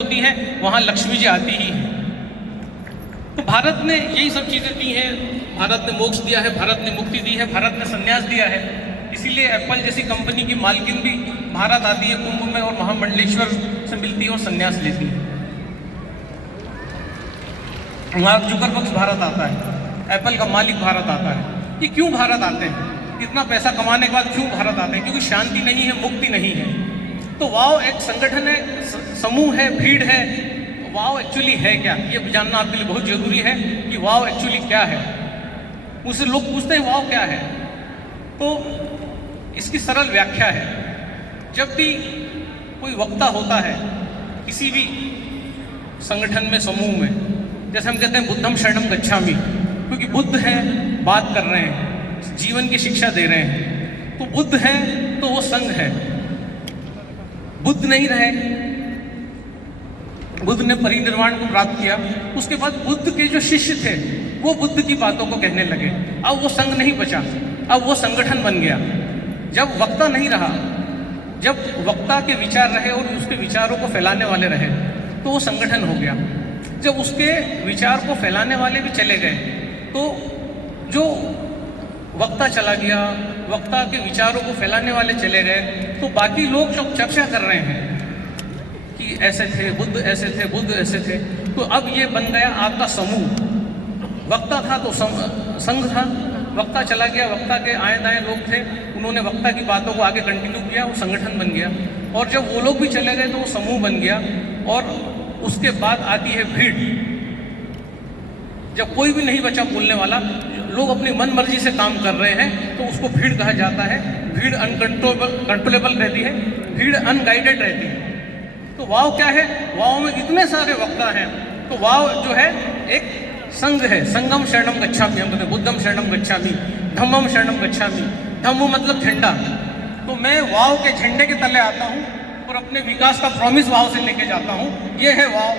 होती हैं वहाँ लक्ष्मी जी आती ही हैं। तो भारत ने यही सब चीज़ें दी हैं, भारत ने मोक्ष दिया है, भारत ने मुक्ति दी है, भारत ने संन्यास दिया है। इसीलिए एप्पल जैसी कंपनी की मालकिन भी भारत आती है कुंभ में और महामंडलेश्वर से मिलती है और संन्यास लेती है। मार्क जुकरबर्ग भारत आता है, एप्पल का मालिक भारत आता है। ये क्यों भारत आते हैं? इतना पैसा कमाने के बाद क्यों भारत आते हैं? क्योंकि शांति नहीं है, मुक्ति नहीं है। तो वाओ एक संगठन है, समूह है, भीड़ है। वाओ एक्चुअली है क्या, ये जानना आपके लिए बहुत जरूरी है कि वाओ एक्चुअली क्या है। मुझसे लोग पूछते हैं वाओ क्या है, तो इसकी सरल व्याख्या है। जब भी कोई वक्ता होता है किसी भी संगठन में, समूह में, जैसे हम कहते हैं बुद्धम शरणम गच्छामि, क्योंकि बुद्ध है, बात कर रहे हैं, जीवन की शिक्षा दे रहे हैं। तो बुद्ध है तो वो संघ है। बुद्ध नहीं रहे, बुद्ध ने परिनिर्वाण को प्राप्त किया, उसके बाद बुद्ध के जो शिष्य थे वो बुद्ध की बातों को कहने लगे। अब वो संघ नहीं बचा, अब वो संगठन बन गया। जब वक्ता नहीं रहा, जब वक्ता के विचार रहे और उसके विचारों को फैलाने वाले रहे, तो वो संगठन हो गया। जब उसके विचार को फैलाने वाले भी चले गए, तो जो वक्ता चला गया, वक्ता के विचारों को फैलाने वाले चले गए, तो बाकी लोग जो चर्चा कर रहे हैं कि ऐसे थे बुद्ध, ऐसे थे बुद्ध, ऐसे थे, तो अब ये बन गया आपका समूह। वक्ता था तो संघ था, वक्ता चला गया, वक्ता के आए दाएं लोग थे, उन्होंने वक्ता की बातों को आगे कंटिन्यू किया, वो संगठन बन गया। और जब वो लोग भी चले गए तो वो समूह बन गया। और उसके बाद आती है भीड़। जब कोई भी नहीं बचा बोलने वाला, लोग अपनी मन मर्जी से काम कर रहे हैं, तो उसको भीड़ कहा जाता है। भीड़ कंट्रोलेबल रहती है, भीड़ अनगाइडेड रहती है। तो वाव क्या है? वाव में इतने सारे वक्ता हैं, तो वाव जो है एक संघ है। संगम शरणम गच्छामि, हम कहते हैं बुद्धम शरणम गच्छामि, धम्मम शरणम गच्छामि। धम्म मतलब झंडा। तो मैं वाव के झंडे के तले आता हूँ और अपने विकास का प्रॉमिस वाव से लेके जाता हूँ। ये है वाव,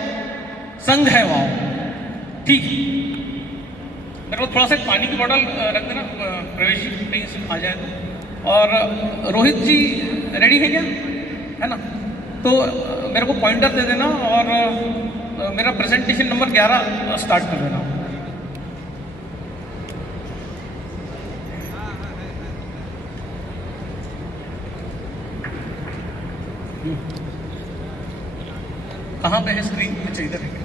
संघ है वाव। ठीक है, मेरे को थोड़ा सा पानी की बोतल रख देना प्रवेश जी, कहीं से आ जाए तो। और रोहित जी रेडी है क्या? है ना? तो मेरे को पॉइंटर दे देना और मेरा प्रेजेंटेशन नंबर 11 स्टार्ट कर देना। कहाँ पे है स्क्रीन? अच्छा इधर है।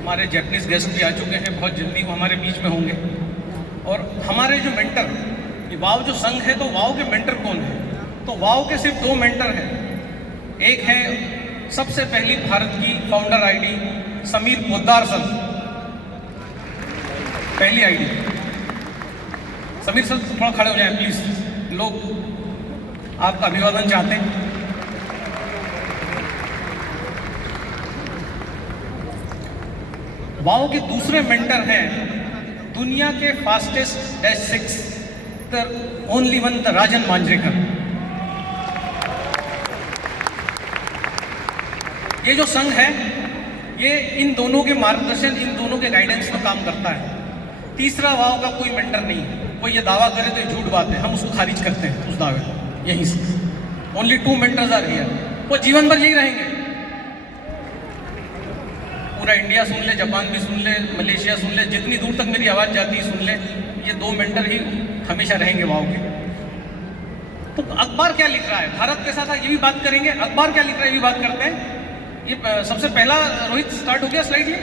हमारे जैपनीज गेस्ट भी आ चुके हैं, बहुत जल्दी वो हमारे बीच में होंगे। और हमारे जो मेंटर, ये वाव जो संघ है, तो वाव के मेंटर कौन है? तो वाव के सिर्फ 2 मेंटर हैं। एक है सबसे पहली भारत की founder ID Sameer Poddar sir, पहली आईडी। समीर सर थोड़ा खड़े हो जाएं प्लीज, लोग आपका अभिवादन चाहते हैं। वाव के दूसरे मेंटर हैं दुनिया के fastest -6, the only one, the Rajan Manjrekar. ये जो संघ है, ये इन दोनों के मार्गदर्शन, इन दोनों के गाइडेंस में काम करता है। तीसरा वाव का कोई मेंटर नहीं है। कोई ये दावा करे तो ये झूठ बात है, हम उसको खारिज करते हैं उस दावे को। यहीं से ओनली 2 मेंटर्स आर हियर। वो जीवन भर यही रहेंगे। पूरा इंडिया सुन ले, जापान भी सुन ले, मलेशिया सुन ले, जितनी दूर तक मेरी आवाज़ जाती है सुन ले, ये 2 मेंटर ही हमेशा रहेंगे वाव के। तो अखबार क्या लिख रहा है भारत के साथ, ये भी बात करेंगे। अखबार क्या लिख रहा है ये भी बात करते हैं। ये सबसे पहला रोहित स्टार्ट हो गया स्लाइड। ये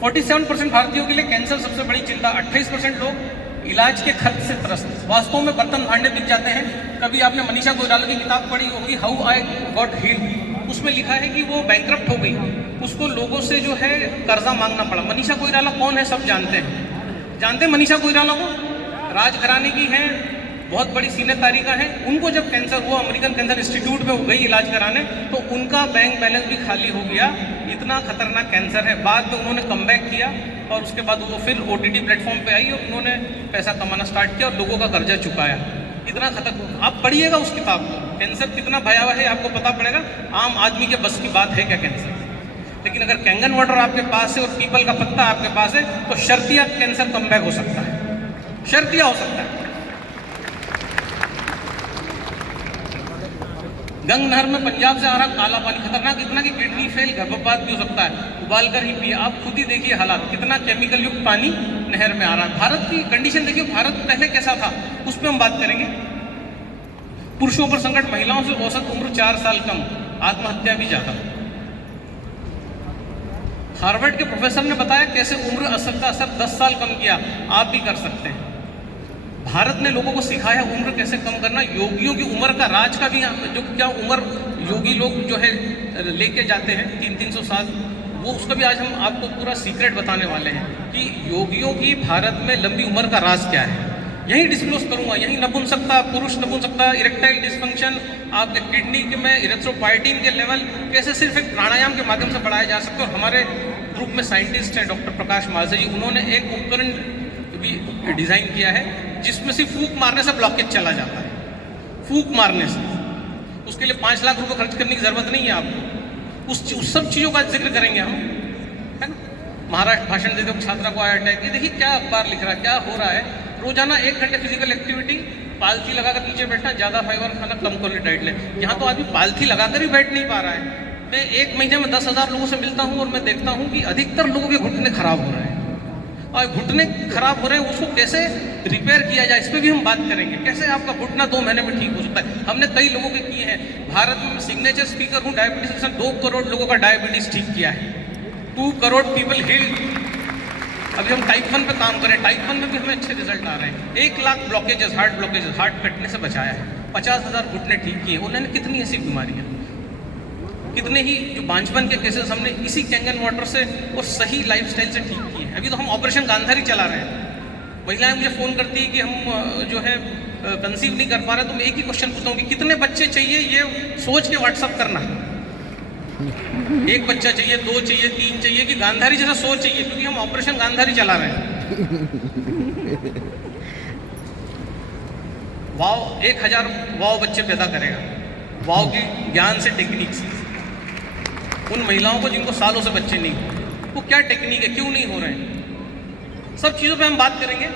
47% भारतीयों के लिए कैंसर सबसे बड़ी चिंता। 28% लोग इलाज के खर्च से त्रस्त। वास्तव में बर्तन भांडे बिक जाते हैं। कभी आपने मनीषा कोइराला की किताब पढ़ी होगी, हाउ आई गॉट हील्ड। उसमें लिखा है कि वो बैंकरप्ट हो गई, उसको लोगों से जो है कर्जा मांगना पड़ा। मनीषा कोइराला कौन है सब जानते हैं। जानते हैं मनीषा कोइराला को? राजघराने की हैं, बहुत बड़ी सीनियर तारिका है। उनको जब कैंसर हुआ, अमेरिकन कैंसर इंस्टीट्यूट में गई इलाज कराने, तो उनका बैंक बैलेंस भी खाली हो गया। इतना खतरनाक कैंसर है। बाद में उन्होंने कमबैक किया और उसके बाद वो फिर OTT प्लेटफॉर्म पे आई और उन्होंने पैसा कमाना स्टार्ट किया और लोगों का कर्जा चुकाया। इतना खतरनाक, आप पढ़िएगा उस किताब को, कैंसर कितना भयावह है आपको पता पड़ेगा। आम आदमी के बस की बात है क्या कैंसर? लेकिन अगर कैंगन वाटर आपके पास है और पीपल का पत्ता आपके पास है, तो शर्तिया कैंसर कमबैक हो सकता है, शर्तिया हो सकता है। गंग नहर में पंजाब से आ रहा काला पानी खतरनाक इतना कि किडनी फेल गर्भपात भी हो सकता है, उबाल कर ही पिए। आप खुद ही देखिए हालात, कितना केमिकल युक्त पानी नहर में आ रहा है। भारत की कंडीशन देखिए, भारत पहले कैसा था उस पर हम बात करेंगे। पुरुषों पर संकट, महिलाओं से औसत उम्र 4 साल कम, आत्महत्या भी ज्यादा। हार्वर्ड के प्रोफेसर ने बताया कैसे उम्र असर का असर 10 साल कम किया, आप भी कर सकते हैं। भारत ने लोगों को सिखाया उम्र कैसे कम करना। योगियों की उम्र का राज का भी जो क्या उम्र योगी लोग जो है लेके जाते हैं 300-300 साल, वो उसका भी आज हम आपको पूरा सीक्रेट बताने वाले हैं कि योगियों की भारत में लंबी उम्र का राज क्या है। यही डिस्क्लोज करूंगा, यही नपुंसकता, पुरुष नपुंसकता, इरेक्टाइल डिस्फंक्शन, आपके किडनी के में इरेथ्रोपाइटिन के लेवल कैसे सिर्फ एक प्राणायाम के माध्यम से बढ़ाए जा सकते हैं। और हमारे ग्रुप में साइंटिस्ट हैं डॉक्टर प्रकाश मालसे जी, उन्होंने एक उपकरण भी डिजाइन किया है जिसमें सिर्फ फूंक मारने से ब्लॉकेज चला जाता है। फूंक मारने से, उसके लिए 5 लाख रुपए खर्च करने की जरूरत नहीं है आपको। उस सब चीज़ों का जिक्र करेंगे हम, है ना। महाराष्ट्र भाषण देते वक्त छात्रा को आया अटैक, ये देखिए क्या अखबार लिख रहा है, क्या हो रहा है। रोजाना 1 घंटे फिजिकल एक्टिविटी, पालथी लगाकर नीचे बैठना, ज़्यादा फाइबर खाना, कम क्वालिटी डाइट ले। यहाँ तो आदमी पालथी लगाकर ही बैठ नहीं पा रहा है। मैं 1 महीने में 10,000 लोगों से मिलता हूँ और मैं देखता हूँ कि अधिकतर लोगों के घुटने खराब हो रहे हैं। और घुटने खराब हो रहे हैं, उसको कैसे रिपेयर किया जाए इस पर भी हम बात करेंगे। कैसे आपका घुटना 2 महीने में ठीक हो सकता है। हमने कई लोगों के किए हैं। भारत में सिग्नेचर स्पीकर हूँ डायबिटीज से, 2 करोड़ लोगों का डायबिटीज ठीक किया है। 2 करोड़ पीपल हील्ड। अभी हम टाइप 1 पे काम करें, टाइप 1 में भी हमें अच्छे रिजल्ट आ रहे हैं। 1 लाख ब्लॉकेजेस, हार्ट कटने से बचाया है। 50,000 घुटने ठीक किए। उन्होंने कितनी ऐसी बीमारियां, कितने ही जो बांझपन के केसेस हमने इसी कैंगन वाटर से और सही लाइफस्टाइल से ठीक किए हैं। अभी तो हम ऑपरेशन गांधारी चला रहे हैं। महिलाएं मुझे फ़ोन करती है कि हम जो है कंसीव नहीं कर पा रहे, तो मैं एक ही क्वेश्चन पूछता हूँ कि कितने बच्चे चाहिए, ये सोच के व्हाट्सअप करना। 1 बच्चा चाहिए, 2 चाहिए, 3 चाहिए, कि गांधारी जैसा सोच चाहिए, क्योंकि हम ऑपरेशन गांधारी चला रहे हैं। वाव 1000 वाव बच्चे पैदा करेगा, वाव की ज्ञान से, टेक्निक से। उन महिलाओं को जिनको सालों से बच्चे नहीं हो, वो क्या टेक्निक है, क्यों नहीं हो रहे हैं, सब चीज़ों पे हम बात करेंगे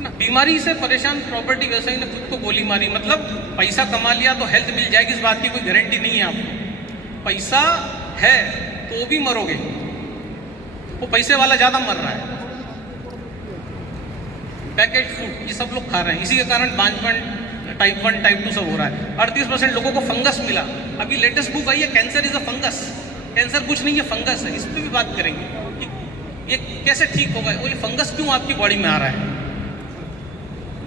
ना। बीमारी से परेशान प्रॉपर्टी व्यवसायी ने खुद को गोली मारी, मतलब पैसा कमा लिया तो हेल्थ मिल जाएगी, इस बात की कोई गारंटी नहीं है आपको। पैसा है तो भी मरोगे, वो पैसे वाला ज़्यादा मर रहा है। पैकेज फूड ये सब लोग खा रहे हैं, इसी के कारण बांझपन, टाइप 1 टाइप 2 सब हो रहा है। 38% लोगों को फंगस मिला। अभी लेटेस्ट बुक आई है, cancer is a fungus. Cancer कुछ नहीं है, फंगस है। इस पर भी बात करेंगे कि ये कैसे ठीक होगा, वो ये फंगस क्यों आपकी बॉडी में आ रहा है।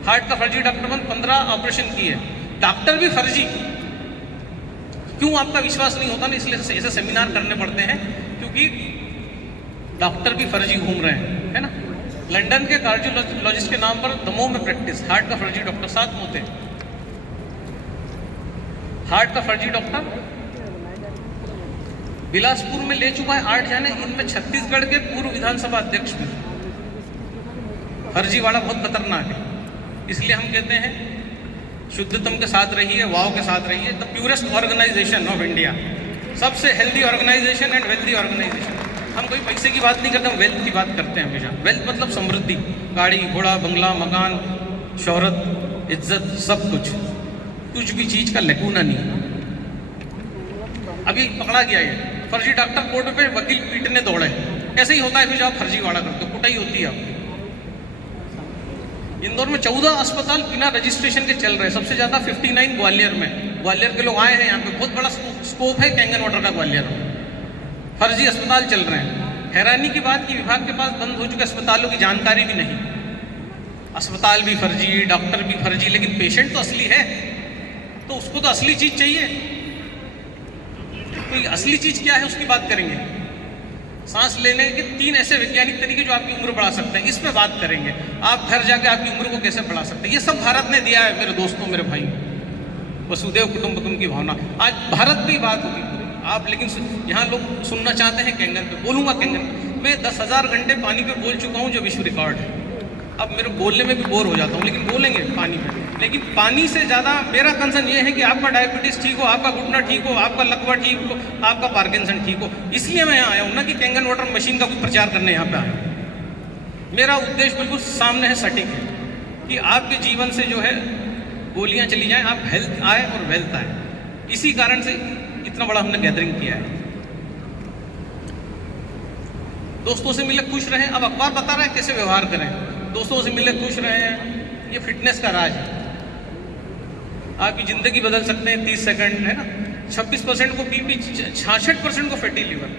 हार्ट का फर्जी डॉक्टर बन 15 ऑपरेशन किए, डॉक्टर भी फर्जी। क्यों आपका विश्वास नहीं होता ना, इसलिए ऐसे सेमिनार करने पड़ते हैं, क्योंकि डॉक्टर भी फर्जी घूम रहे हैं, है ना। लंदन के कार्डियोलॉजिस्ट के नाम पर दमोह में प्रैक्टिस, हार्ट का फर्जी डॉक्टर, 7 मौतें। हार्ट का फर्जी डॉक्टर बिलासपुर में ले चुका है 8 जाने, इनमें छत्तीसगढ़ के पूर्व विधानसभा अध्यक्ष भी। फर्जीवाड़ा बहुत खतरनाक है, इसलिए हम कहते हैं शुद्धतम के साथ रहिए, वाव के साथ रहिए। The purest organisation of India, सबसे healthy organisation and wealthy organisation. हम कोई पैसे की बात नहीं करते, हम वेल्थ की बात करते हैं हमेशा। वेल्थ मतलब समृद्धि, गाड़ी घोड़ा बंगला मकान शोहरत इज्जत सब कुछ, कुछ भी चीज़ का लकूना नहीं। अभी पकड़ा गया ये फर्जी डॉक्टर, कोर्ट पे वकील पीटने दौड़े। ऐसे ही होता है फिर जब आप फर्जीवाड़ा करते हो, कुटाई होती है आपकी। इंदौर में 14 अस्पताल बिना रजिस्ट्रेशन के चल रहे हैं, सबसे ज़्यादा 59 ग्वालियर में। ग्वालियर के लोग आए हैं यहाँ पे, बहुत बड़ा स्कोप है कैंगन वाटर का ग्वालियर में। फर्जी अस्पताल चल रहे हैं। हैरानी की बात कि विभाग के पास बंद हो चुके अस्पतालों की जानकारी भी नहीं। अस्पताल भी फर्जी, डॉक्टर भी फर्जी, लेकिन पेशेंट तो असली है, तो उसको तो असली चीज़ चाहिए। तो असली चीज़ क्या है उसकी बात करेंगे। सांस लेने के 3 ऐसे वैज्ञानिक तरीके जो आपकी उम्र बढ़ा सकते हैं, इस पे बात करेंगे। आप घर जाके आपकी उम्र को कैसे बढ़ा सकते हैं, ये सब भारत ने दिया है मेरे दोस्तों, मेरे भाई। वसुदेव कुटुंबकम की भावना, आज भारत में बात होगी आप, लेकिन यहाँ लोग सुनना चाहते हैं कैंगन पे। बोलूँगा कैंगन, मैं 10,000 घंटे पानी पे बोल चुका हूँ, जो विश्व रिकॉर्ड है। अब मेरे बोलने में भी बोर हो जाता हूँ, लेकिन बोलेंगे पानी पे। लेकिन पानी से ज़्यादा मेरा कंसर्न ये है कि आपका डायबिटीज़ ठीक हो, आपका घुटना ठीक हो, आपका लकवा ठीक हो, आपका पार्किंसन ठीक हो। इसलिए मैं यहाँ आया हूँ ना कि कैंगन वाटर मशीन का कोई प्रचार करने यहाँ पे आया हूँ। मेरा उद्देश्य बिल्कुल सामने है, सटीक है, कि आपके जीवन से जो है गोलियाँ चली जाएँ, आप हेल्थ आए और वेल्थ आए। इसी कारण से इतना बड़ा हमने गैदरिंग किया है। दोस्तों से मिले खुश रहें। अब अखबार बता रहा है कैसे व्यवहार करें। दोस्तों से मिले खुश रहें, ये फिटनेस का राज है। आपकी ज़िंदगी बदल सकते हैं 30 सेकंड, है ना। 26% को बीपी, 66% को फैटी लीवर,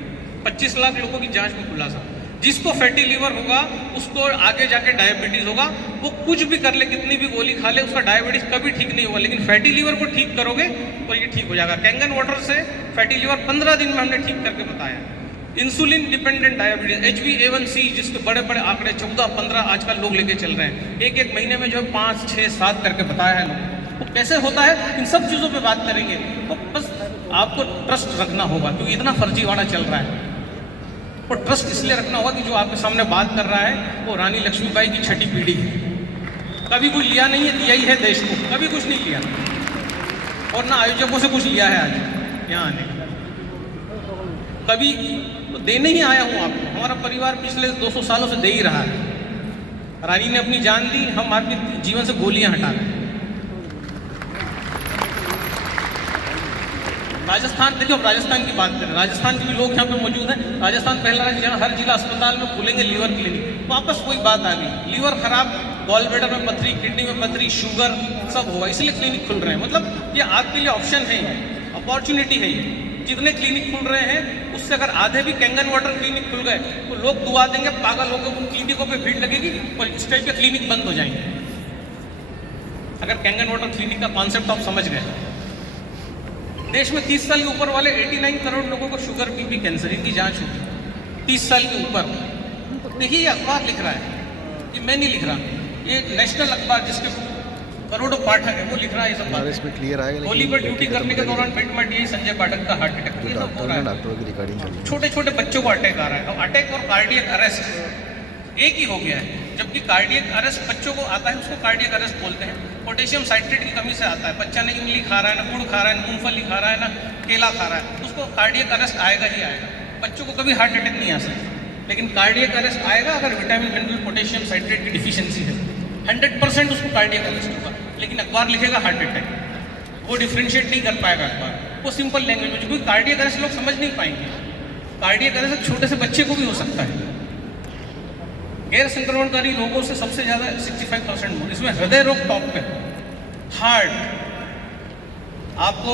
25 लाख लोगों की जांच में खुलासा। जिसको फैटी लीवर होगा उसको आगे जाके डायबिटीज़ होगा। वो कुछ भी कर ले, कितनी भी गोली खा ले, उसका डायबिटीज़ कभी ठीक नहीं होगा। लेकिन फैटी लीवर को ठीक करोगे तो ये ठीक हो जाएगा। कैंगन वाटर से फैटी लीवर 15 दिन में हमने ठीक करके बताया। इंसुलिन डिपेंडेंट डायबिटीज, HbA1c जिसके बड़े बड़े आंकड़े 14-15 आजकल लोग लेके चल रहे हैं। एक महीने में जो 5, 6, 7 करके बताया है लोग। तो कैसे होता है, इन सब चीज़ों पे बात करेंगे। तो बस आपको ट्रस्ट रखना होगा, क्योंकि इतना फर्जीवाड़ा चल रहा है। और ट्रस्ट इसलिए रखना होगा कि जो आपके सामने बात कर रहा है वो रानी लक्ष्मीबाई की छठी पीढ़ी है। कभी कुछ लिया नहीं है, दिया ही है देश को। कभी कुछ नहीं लिया, और ना आयोजकों से कुछ लिया है आज यहाँ आने। कभी तो देने ही आया हूँ आपको। हमारा परिवार पिछले 200 सालों से दे ही रहा है। रानी ने अपनी जान दी, हम आपके जीवन से गोलियां हटा रहे हैं। राजस्थान, देखिए अब राजस्थान की बात करें। राजस्थान के भी लोग यहाँ पे मौजूद हैं। राजस्थान पहला राज्य जहाँ हर जिला अस्पताल में खुलेंगे लीवर क्लिनिक। वापस वही बात आ गई, लीवर खराब, गॉल ब्लैडर में पथरी, किडनी में पथरी, शुगर सब होगा, इसलिए क्लिनिक खुल रहे हैं। मतलब ये आपके लिए ऑप्शन है, अपॉर्चुनिटी है ये। जितने क्लिनिक खुल रहे हैं उससे अगर आधे भी कैंगन वाटर क्लिनिक खुल गए तो लोग दुआ देंगे, पागल लोगों को क्लिनिकों पे भीड़ लगेगी और इस टाइप के क्लिनिक बंद हो जाएंगे। अगर कैंगन वाटर क्लिनिक का कॉन्सेप्ट आप समझ गए। देश में 30 साल के ऊपर वाले 89 करोड़ लोगों को शुगर, बीपी, कैंसर, इनकी जांच होगी 30 साल के ऊपर। देखिए ये अखबार लिख रहा है, ये मैं नहीं लिख रहा, ये नेशनल अखबार जिसके करोड़ों पाठक है वो लिख रहा है ये सब बात। इसमें क्लियर आएगा। होली पर ड्यूटी करने के दौरान पेट में यही संजय पाठक का हार्ट अटैक, ये सब हो रहा है। डॉक्टर की रिकॉर्डिंग चल रही है। छोटे छोटे बच्चों को अटैक आ रहा है। अब अटैक और कार्डियक अरेस्ट एक ही हो गया है। जबकि कार्डियक अरेस्ट बच्चों को आता है, उसको कार्डियक अरेस्ट बोलते हैं। पोटेशियम साइट्रेट की कमी से आता है। बच्चा ना इमली खा रहा है, ना गुड़ खा रहा है, ना मूंगफली खा रहा है, ना केला खा रहा है, उसको कार्डियक अरेस्ट आएगा ही आएगा। बच्चों को कभी हार्ट अटैक नहीं आ सकता, लेकिन कार्डियक अरेस्ट आएगा अगर विटामिन, मिनरल, पोटेशियम साइट्रेट की डिफिशियंसी है। 100% उसको कार्डियक अरेस्ट होगा। लेकिन अखबार लिखेगा हार्ट अटैक, वो डिफ्रेंशिएट नहीं कर पाएगा अखबार। वो सिंपल लैंग्वेज में, क्योंकि कार्डियक अरेस्ट लोग समझ नहीं पाएंगे। कार्डियक अरेस्ट छोटे से बच्चे को भी हो सकता है। गैर संक्रमणकारी रोगों से सबसे ज़्यादा 65%, इसमें हृदय रोग टॉप पे। हार्ट, आपको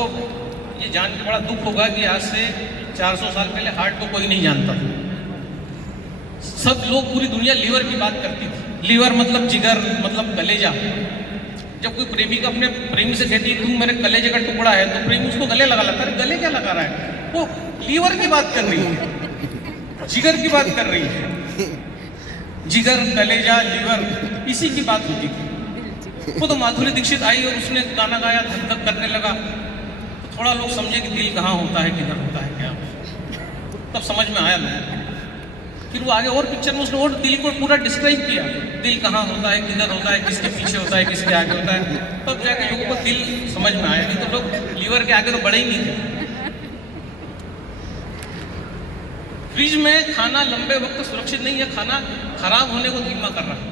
ये जान के बड़ा दुख होगा कि आज से 400 साल पहले हार्ट को कोई नहीं जानता था। सब लोग, पूरी दुनिया लीवर की बात करती थी। लीवर मतलब जिगर, मतलब कलेजा। जब कोई प्रेमिका अपने प्रेमी से कहती है तू मेरे कलेजे का टुकड़ा है, तो प्रेमी उसको गले लगा लेता है। गले क्या लगा रहा है, वो लीवर की बात कर रही है, जिगर की बात कर रही है। जिगर, कलेजा, लीवर, इसी की बात होती थी। वो तो माधुरी दीक्षित आई और उसने गाना गाया, धक धक करने लगा, तो थोड़ा लोग समझे कि दिल कहाँ होता है, किधर होता है, क्या। तब समझ में आया लोगों। फिर वो आगे और पिक्चर में उसने और दिल को पूरा डिस्क्राइब किया, दिल कहाँ होता है, किधर होता है, किसके पीछे होता है, किसके आगे होता है। तब जाके लोगों को दिल समझ में आया। नहीं तो लोग लीवर के आगे तो बढ़े ही नहीं थे। फ्रिज में खाना लंबे वक्त सुरक्षित नहीं है, खाना खराब होने को धीमा कर रहा है।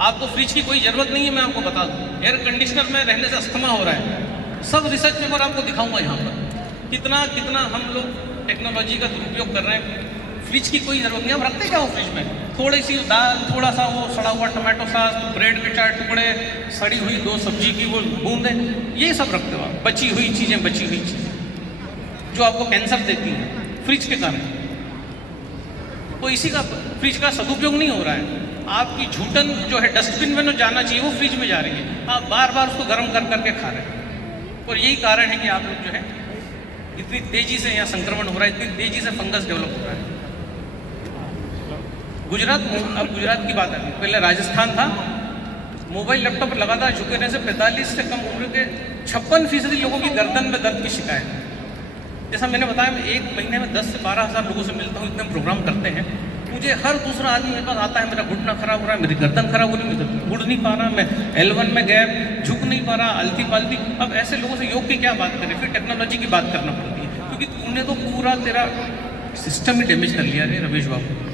आपको फ्रिज की कोई जरूरत नहीं है, मैं आपको बता दूं। एयर कंडीशनर में रहने से अस्थमा हो रहा है। सब रिसर्च पेपर आपको दिखाऊंगा यहाँ पर। कितना कितना हम लोग टेक्नोलॉजी का दुरुपयोग कर रहे हैं। फ्रिज की कोई जरूरत नहीं। हम रखते क्या हो फ्रिज में, थोड़ी सी दाल, थोड़ा सा वो सड़ा हुआ टमाटो सॉस, ब्रेड के 4 टुकड़े, सड़ी हुई 2 सब्जी की वो बूंदें, ये सब रखते हो आप। बची हुई चीज़ें, बची हुई चीज़ें जो आपको कैंसर देती हैं फ्रिज के कारण। तो इसी का फ्रिज का सदुपयोग नहीं हो रहा है। आपकी झूठन जो है डस्टबिन में न जाना चाहिए, वो फ्रिज में जा रही है। आप बार बार उसको गर्म कर करके खा रहे हैं। और यही कारण है कि आप लोग जो है इतनी तेजी से यहाँ संक्रमण हो रहा है, इतनी तेजी से फंगस डेवलप हो रहा है। गुजरात, अब गुजरात की बात है, पहले राजस्थान था। मोबाइल लैपटॉप पर लगातार झुके रहने से 45 से कम उम्र के 56% लोगों की गर्दन में दर्द की शिकायत। जैसा मैंने बताया, मैं एक महीने में 10 से 12 हज़ार लोगों से मिलता हूँ, इतने प्रोग्राम करते हैं। मुझे हर दूसरा आदमी मेरे पास आता है, मेरा घुटना खराब हो रहा है, मेरी गर्दन खराब हो रही है, मैं उड़ नहीं पा रहा, मैं L1 में गैप, झुक नहीं पा रहा, अलती पालती। अब ऐसे लोगों से योग की क्या बात करें, फिर टेक्नोलॉजी की बात करना पड़ती है, क्योंकि तूने तो पूरा तेरा सिस्टम ही डैमेज कर लिया रे रमेश बाबू।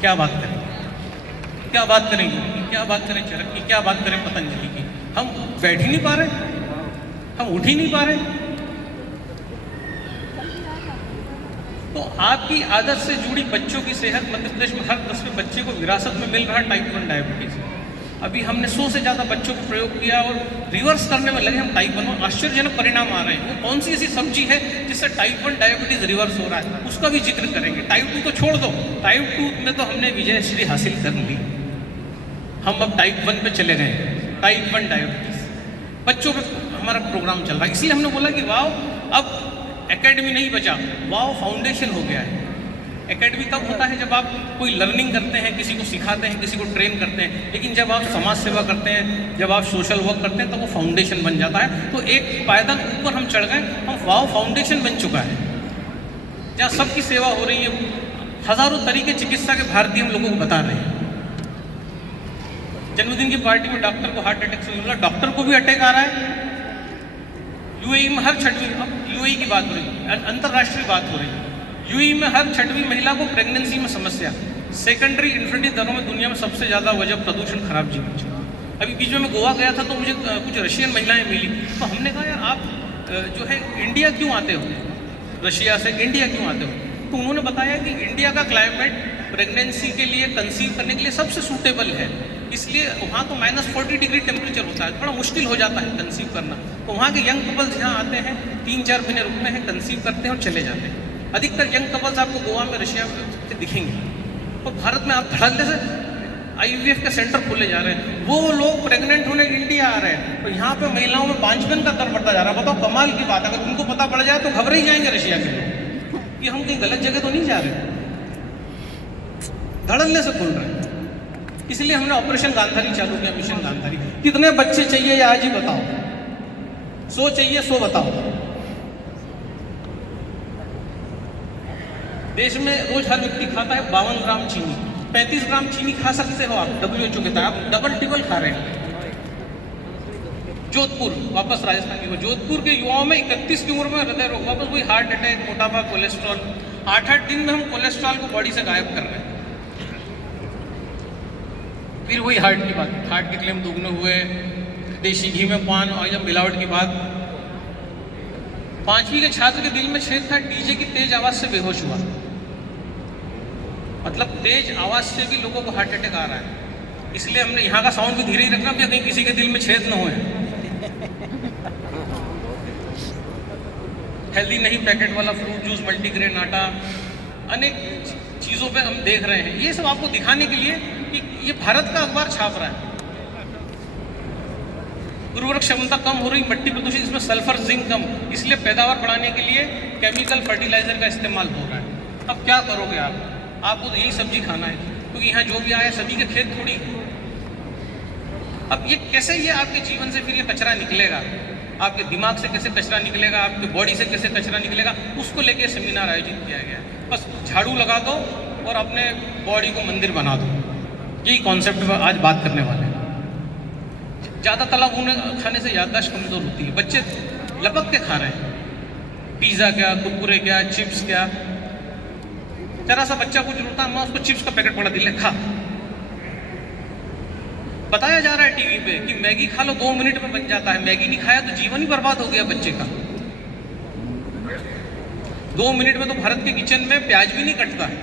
क्या बात करें, क्या बात करें, क्या बात करें चरक की, क्या बात करें पतंजलि की। हम बैठ ही नहीं पा रहे, हम उठ ही नहीं पा रहे। तो आपकी आदत से जुड़ी बच्चों की सेहत, मध्य प्रदेश में हर 10वें बच्चे को विरासत में मिल रहा है टाइप 1 डायबिटीज़। अभी हमने 100 से ज़्यादा बच्चों को प्रयोग किया और रिवर्स करने में लगे हम टाइप 1 और आश्चर्यजनक परिणाम आ रहे हैं। वो कौन सी ऐसी सब्जी है जिससे टाइप 1 डायबिटीज़ रिवर्स हो रहा है, उसका भी जिक्र करेंगे। टाइप 2 तो छोड़ दो, टाइप 2 में तो हमने विजयश्री हासिल कर ली, हम अब टाइप 1 पे चले गए। टाइप 1 डायबिटीज़ बच्चों पे हमारा प्रोग्राम चल रहा है। इसलिए हमने बोला कि वाह, अब एकेडमी नहीं बचा, वाह फाउंडेशन हो गया है। एकेडमी तब होता है जब आप कोई लर्निंग करते हैं, किसी को सिखाते हैं, किसी को ट्रेन करते हैं, लेकिन जब आप समाज सेवा करते हैं, जब आप सोशल वर्क करते हैं, तो वो फाउंडेशन बन जाता है। तो एक पायदान ऊपर हम चढ़ गए, हम वाह फाउंडेशन बन चुका है, जहाँ सबकी सेवा हो रही है। हज़ारों तरीके चिकित्सा के भारतीय हम लोगों को बता रहे हैं। जन्मदिन की पार्टी में डॉक्टर को हार्ट अटैक से मिला, डॉक्टर को भी अटैक आ रहा है। यूएई में हर छठवीं, अब यूएई की बात हो रही है, अंतर्राष्ट्रीय बात हो रही है, यूएई में हर छठवीं महिला को प्रेगनेंसी में समस्या। सेकेंडरी इन्फर्टिलिटी दरों में दुनिया में सबसे ज़्यादा वजह प्रदूषण, खराब जीवन। अभी बीच में मैं गोवा गया था तो मुझे कुछ रशियन महिलाएं मिली, तो हमने कहा यार आप जो है इंडिया क्यों आते हो, रशिया से इंडिया क्यों आते हो? तो उन्होंने बताया कि इंडिया का क्लाइमेट प्रेगनेंसी के लिए, कंसीव करने के लिए सबसे सूटेबल है, इसलिए वहाँ तो -40 डिग्री टेम्परेचर होता है, थोड़ा मुश्किल हो जाता है कंसीव करना। तो वहाँ के यंग कपल्स यहाँ आते हैं, 3-4 महीने रुकते हैं, कंसीव करते हैं और चले जाते हैं। अधिकतर यंग कपल्स आपको गोवा में, रशिया में दिखेंगे। और भारत में आप धड़ल्ले से IVF के सेंटर खोले जा रहे हैं, वो लोग प्रेग्नेंट होने इंडिया आ रहे हैं। तो यहाँ पे महिलाओं में पांचवें का दर बढ़ता जा रहा है। बताओ कमाल की बात है, अगर उनको पता पड़ जाए तो घबरा ही जाएंगे रशिया के लोग, ये हम कहीं गलत जगह तो नहीं जा रहे, धड़ल्ले से खोल रहे हैं। इसलिए हमने ऑपरेशन गांधारी चालू किया, मिशन गांधारी। कितने बच्चे चाहिए ये आज ही बताओ, 100 चाहिए, 100 बताओ। देश में रोज हर व्यक्ति खाता है 52 ग्राम चीनी, 35 ग्राम चीनी खा सकते हो आप, WHO कहता है। आप डबल टिबल खा रहे हैं। जोधपुर, वापस राजस्थान की, जोधपुर के युवाओं में 31 की उम्र में हृदय रोग, वापस वही हार्ट अटैक, मोटापा, कोलेस्ट्रॉल। 8-8 दिन में हम कोलेस्ट्रॉल को बॉडी से गायब कर रहे हैं। फिर वही हार्ट की बात, हार्ट के क्लेम दोगुने हुए, देशी घी में पान और जब मिलावट की बात। 5वीं के छात्र के दिल में छेद था, डीजे की तेज आवाज से बेहोश हुआ। मतलब तेज आवाज से भी लोगों को हार्ट अटैक आ रहा है। इसलिए हमने यहाँ का साउंड भी धीरे ही रखना, कहीं किसी के दिल में छेद न होए। हेल्दी नहीं, पैकेट वाला फ्रूट जूस, मल्टीग्रेन आटा, अनेक चीज़ों पे हम देख रहे हैं। ये सब आपको दिखाने के लिए कि ये भारत का अखबार छाप रहा है। उर्वरक क्षमता कम हो रही, मिट्टी प्रदूषित, इसमें सल्फर जिंक कम, इसलिए पैदावार बढ़ाने के लिए केमिकल फर्टिलाइजर का इस्तेमाल हो रहा है। अब क्या करोगे आप? आपको तो यही सब्जी खाना है, क्योंकि यहाँ जो भी आया सभी के खेत थोड़ी। अब ये कैसे, ये आपके जीवन से फिर ये कचरा निकलेगा, आपके दिमाग से कैसे कचरा निकलेगा, आपके बॉडी से कैसे कचरा निकलेगा, उसको लेके सेमिनार आयोजित किया गया। बस झाड़ू लगा दो और अपने बॉडी को मंदिर बना दो, यही कॉन्सेप्ट पर आज बात करने वाले हैं। ज़्यादा तला भुना खाने से याददाश्त कमजोर होती है। बच्चे लपक के खा रहे हैं, पिज़्ज़ा क्या, कुरकुरे क्या, चिप्स क्या। जरा सा बच्चा कुछ रोता है, मैं उसको चिप्स का पैकेट पड़ा दिले खा। बताया जा रहा है टीवी पे कि मैगी खा लो, 2 मिनट में बन जाता है। मैगी नहीं खाया तो जीवन ही बर्बाद हो गया बच्चे का। 2 मिनट में तो भारत के किचन में प्याज भी नहीं कटता है,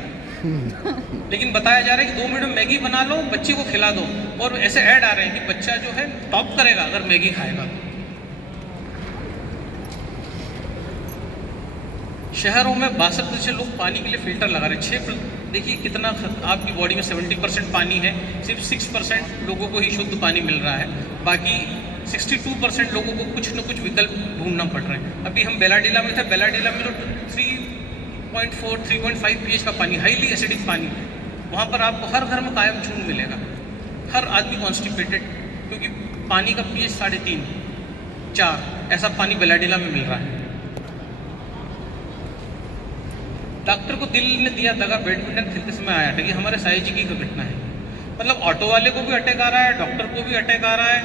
लेकिन बताया जा रहा है कि 2 मिनट में मैगी बना लो, बच्चे को खिला दो। और ऐसे ऐड आ रहे हैं कि बच्चा जो है टॉप करेगा अगर मैगी खाएगा। शहरों में 62% लोग पानी के लिए फिल्टर लगा रहे हैं। देखिए कितना, आपकी बॉडी में 70% पानी है, सिर्फ 6% लोगों को ही शुद्ध पानी मिल रहा है, बाकी 62% लोगों को कुछ न कुछ विकल्प ढूंढना पड़ रहा है। अभी हम बेलाडीला में थे, बेलाडीला में जो 3.4 3.5 pH का पानी, हाईली एसिडिक पानी, वहाँ पर आपको हर घर में कायम चून मिलेगा। हर आदमी कॉन्स्टिपेटेड, क्योंकि पानी का pH 3.5 4 ऐसा पानी बेलाडीला में मिल रहा है। डॉक्टर को दिल ने दिया दगा, बैडमिंटन खेलते समय आया था। ये हमारे साई जी की घटना है। मतलब ऑटो वाले को भी अटैक आ रहा है, डॉक्टर को भी अटैक आ रहा है,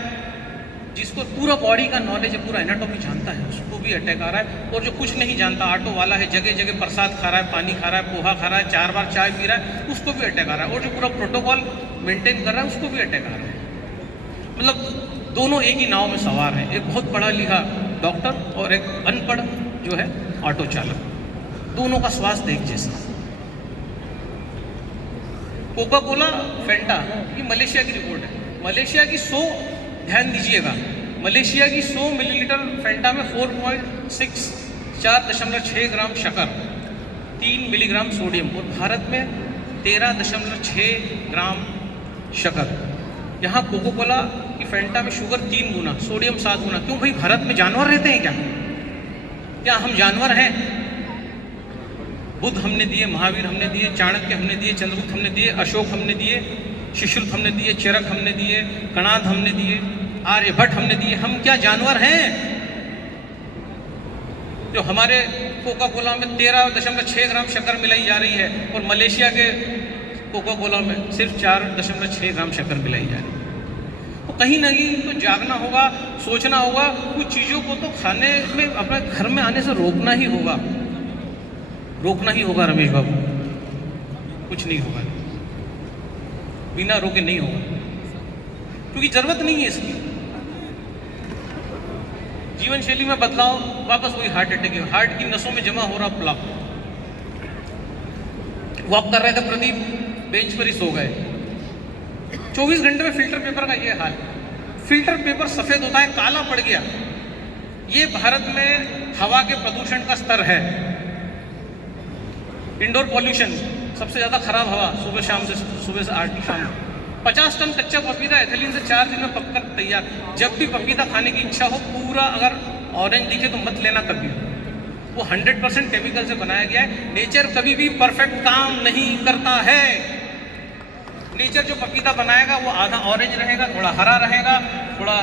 जिसको पूरा बॉडी का नॉलेज है, पूरा एनाटॉमी जानता है, उसको भी अटैक आ रहा है। और जो कुछ नहीं जानता, ऑटो वाला है, जगह जगह प्रसाद खा रहा है, पानी खा रहा है, पोहा खा रहा है, 4 बार चाय पी रहा है, उसको भी अटैक आ रहा है। और जो पूरा प्रोटोकॉल मेंटेन कर रहा है, उसको भी अटैक आ रहा है। मतलब दोनों एक ही नाव में सवार हैं। एक बहुत पढ़ा लिखा डॉक्टर और एक अनपढ़ जो है ऑटो चालक, दोनों का स्वास्थ्य एक जैसा। कोका कोला, फेंटा, ये मलेशिया की रिपोर्ट है। मलेशिया की 100, ध्यान दीजिएगा, मलेशिया की 100 मिलीलीटर फेंटा में 4.6 ग्राम शक्कर, 3 मिलीग्राम सोडियम, और भारत में 13.6 ग्राम शक्कर। यहाँ कोका कोला की फेंटा में शुगर 3 गुना, सोडियम 7 गुना। क्यों भाई, भारत में जानवर रहते हैं क्या? क्या हम जानवर हैं? बुद्ध हमने दिए, महावीर हमने दिए, चाणक्य हमने दिए, चंद्रगुप्त हमने दिए, अशोक हमने दिए, शिशुरुत हमने दिए, चरक हमने दिए, कणाद हमने दिए, आर्यभट्ट हमने दिए। हम क्या जानवर हैं? जो हमारे कोका कोला में 13.6 ग्राम शक्कर मिलाई जा रही है और मलेशिया के कोका कोला में सिर्फ 4.6 ग्राम शक्कर मिलाई जा रही है। तो कहीं ना कहीं इनको जागना होगा, सोचना होगा, कुछ चीज़ों को तो खाने में अपने घर में आने से रोकना ही होगा, रोकना ही होगा रमेश बाबू, कुछ नहीं होगा, बिना रोके नहीं होगा, क्योंकि ज़रूरत नहीं है इसकी। जीवन शैली में बदलाव, वापस वही हार्ट अटैक है, हार्ट की नसों में जमा हो रहा प्लाक। वॉक कर रहे थे प्रदीप, बेंच पर ही सो गए। 24 घंटे में फिल्टर पेपर का ये हाल। फिल्टर पेपर सफ़ेद होता है, काला पड़ गया। ये भारत में हवा के प्रदूषण का स्तर है। इंडोर पॉल्यूशन, सबसे ज़्यादा खराब हवा सुबह से 8 शाम। 50 टन कच्चा पपीता एथिलीन से 4 दिन में पककर तैयार। जब भी पपीता खाने की इच्छा हो, पूरा अगर ऑरेंज दिखे तो मत लेना कभी, वो 100% केमिकल से बनाया गया है। नेचर कभी भी परफेक्ट काम नहीं करता है। नेचर जो पपीता बनाएगा वो आधा ऑरेंज रहेगा, थोड़ा हरा रहेगा, थोड़ा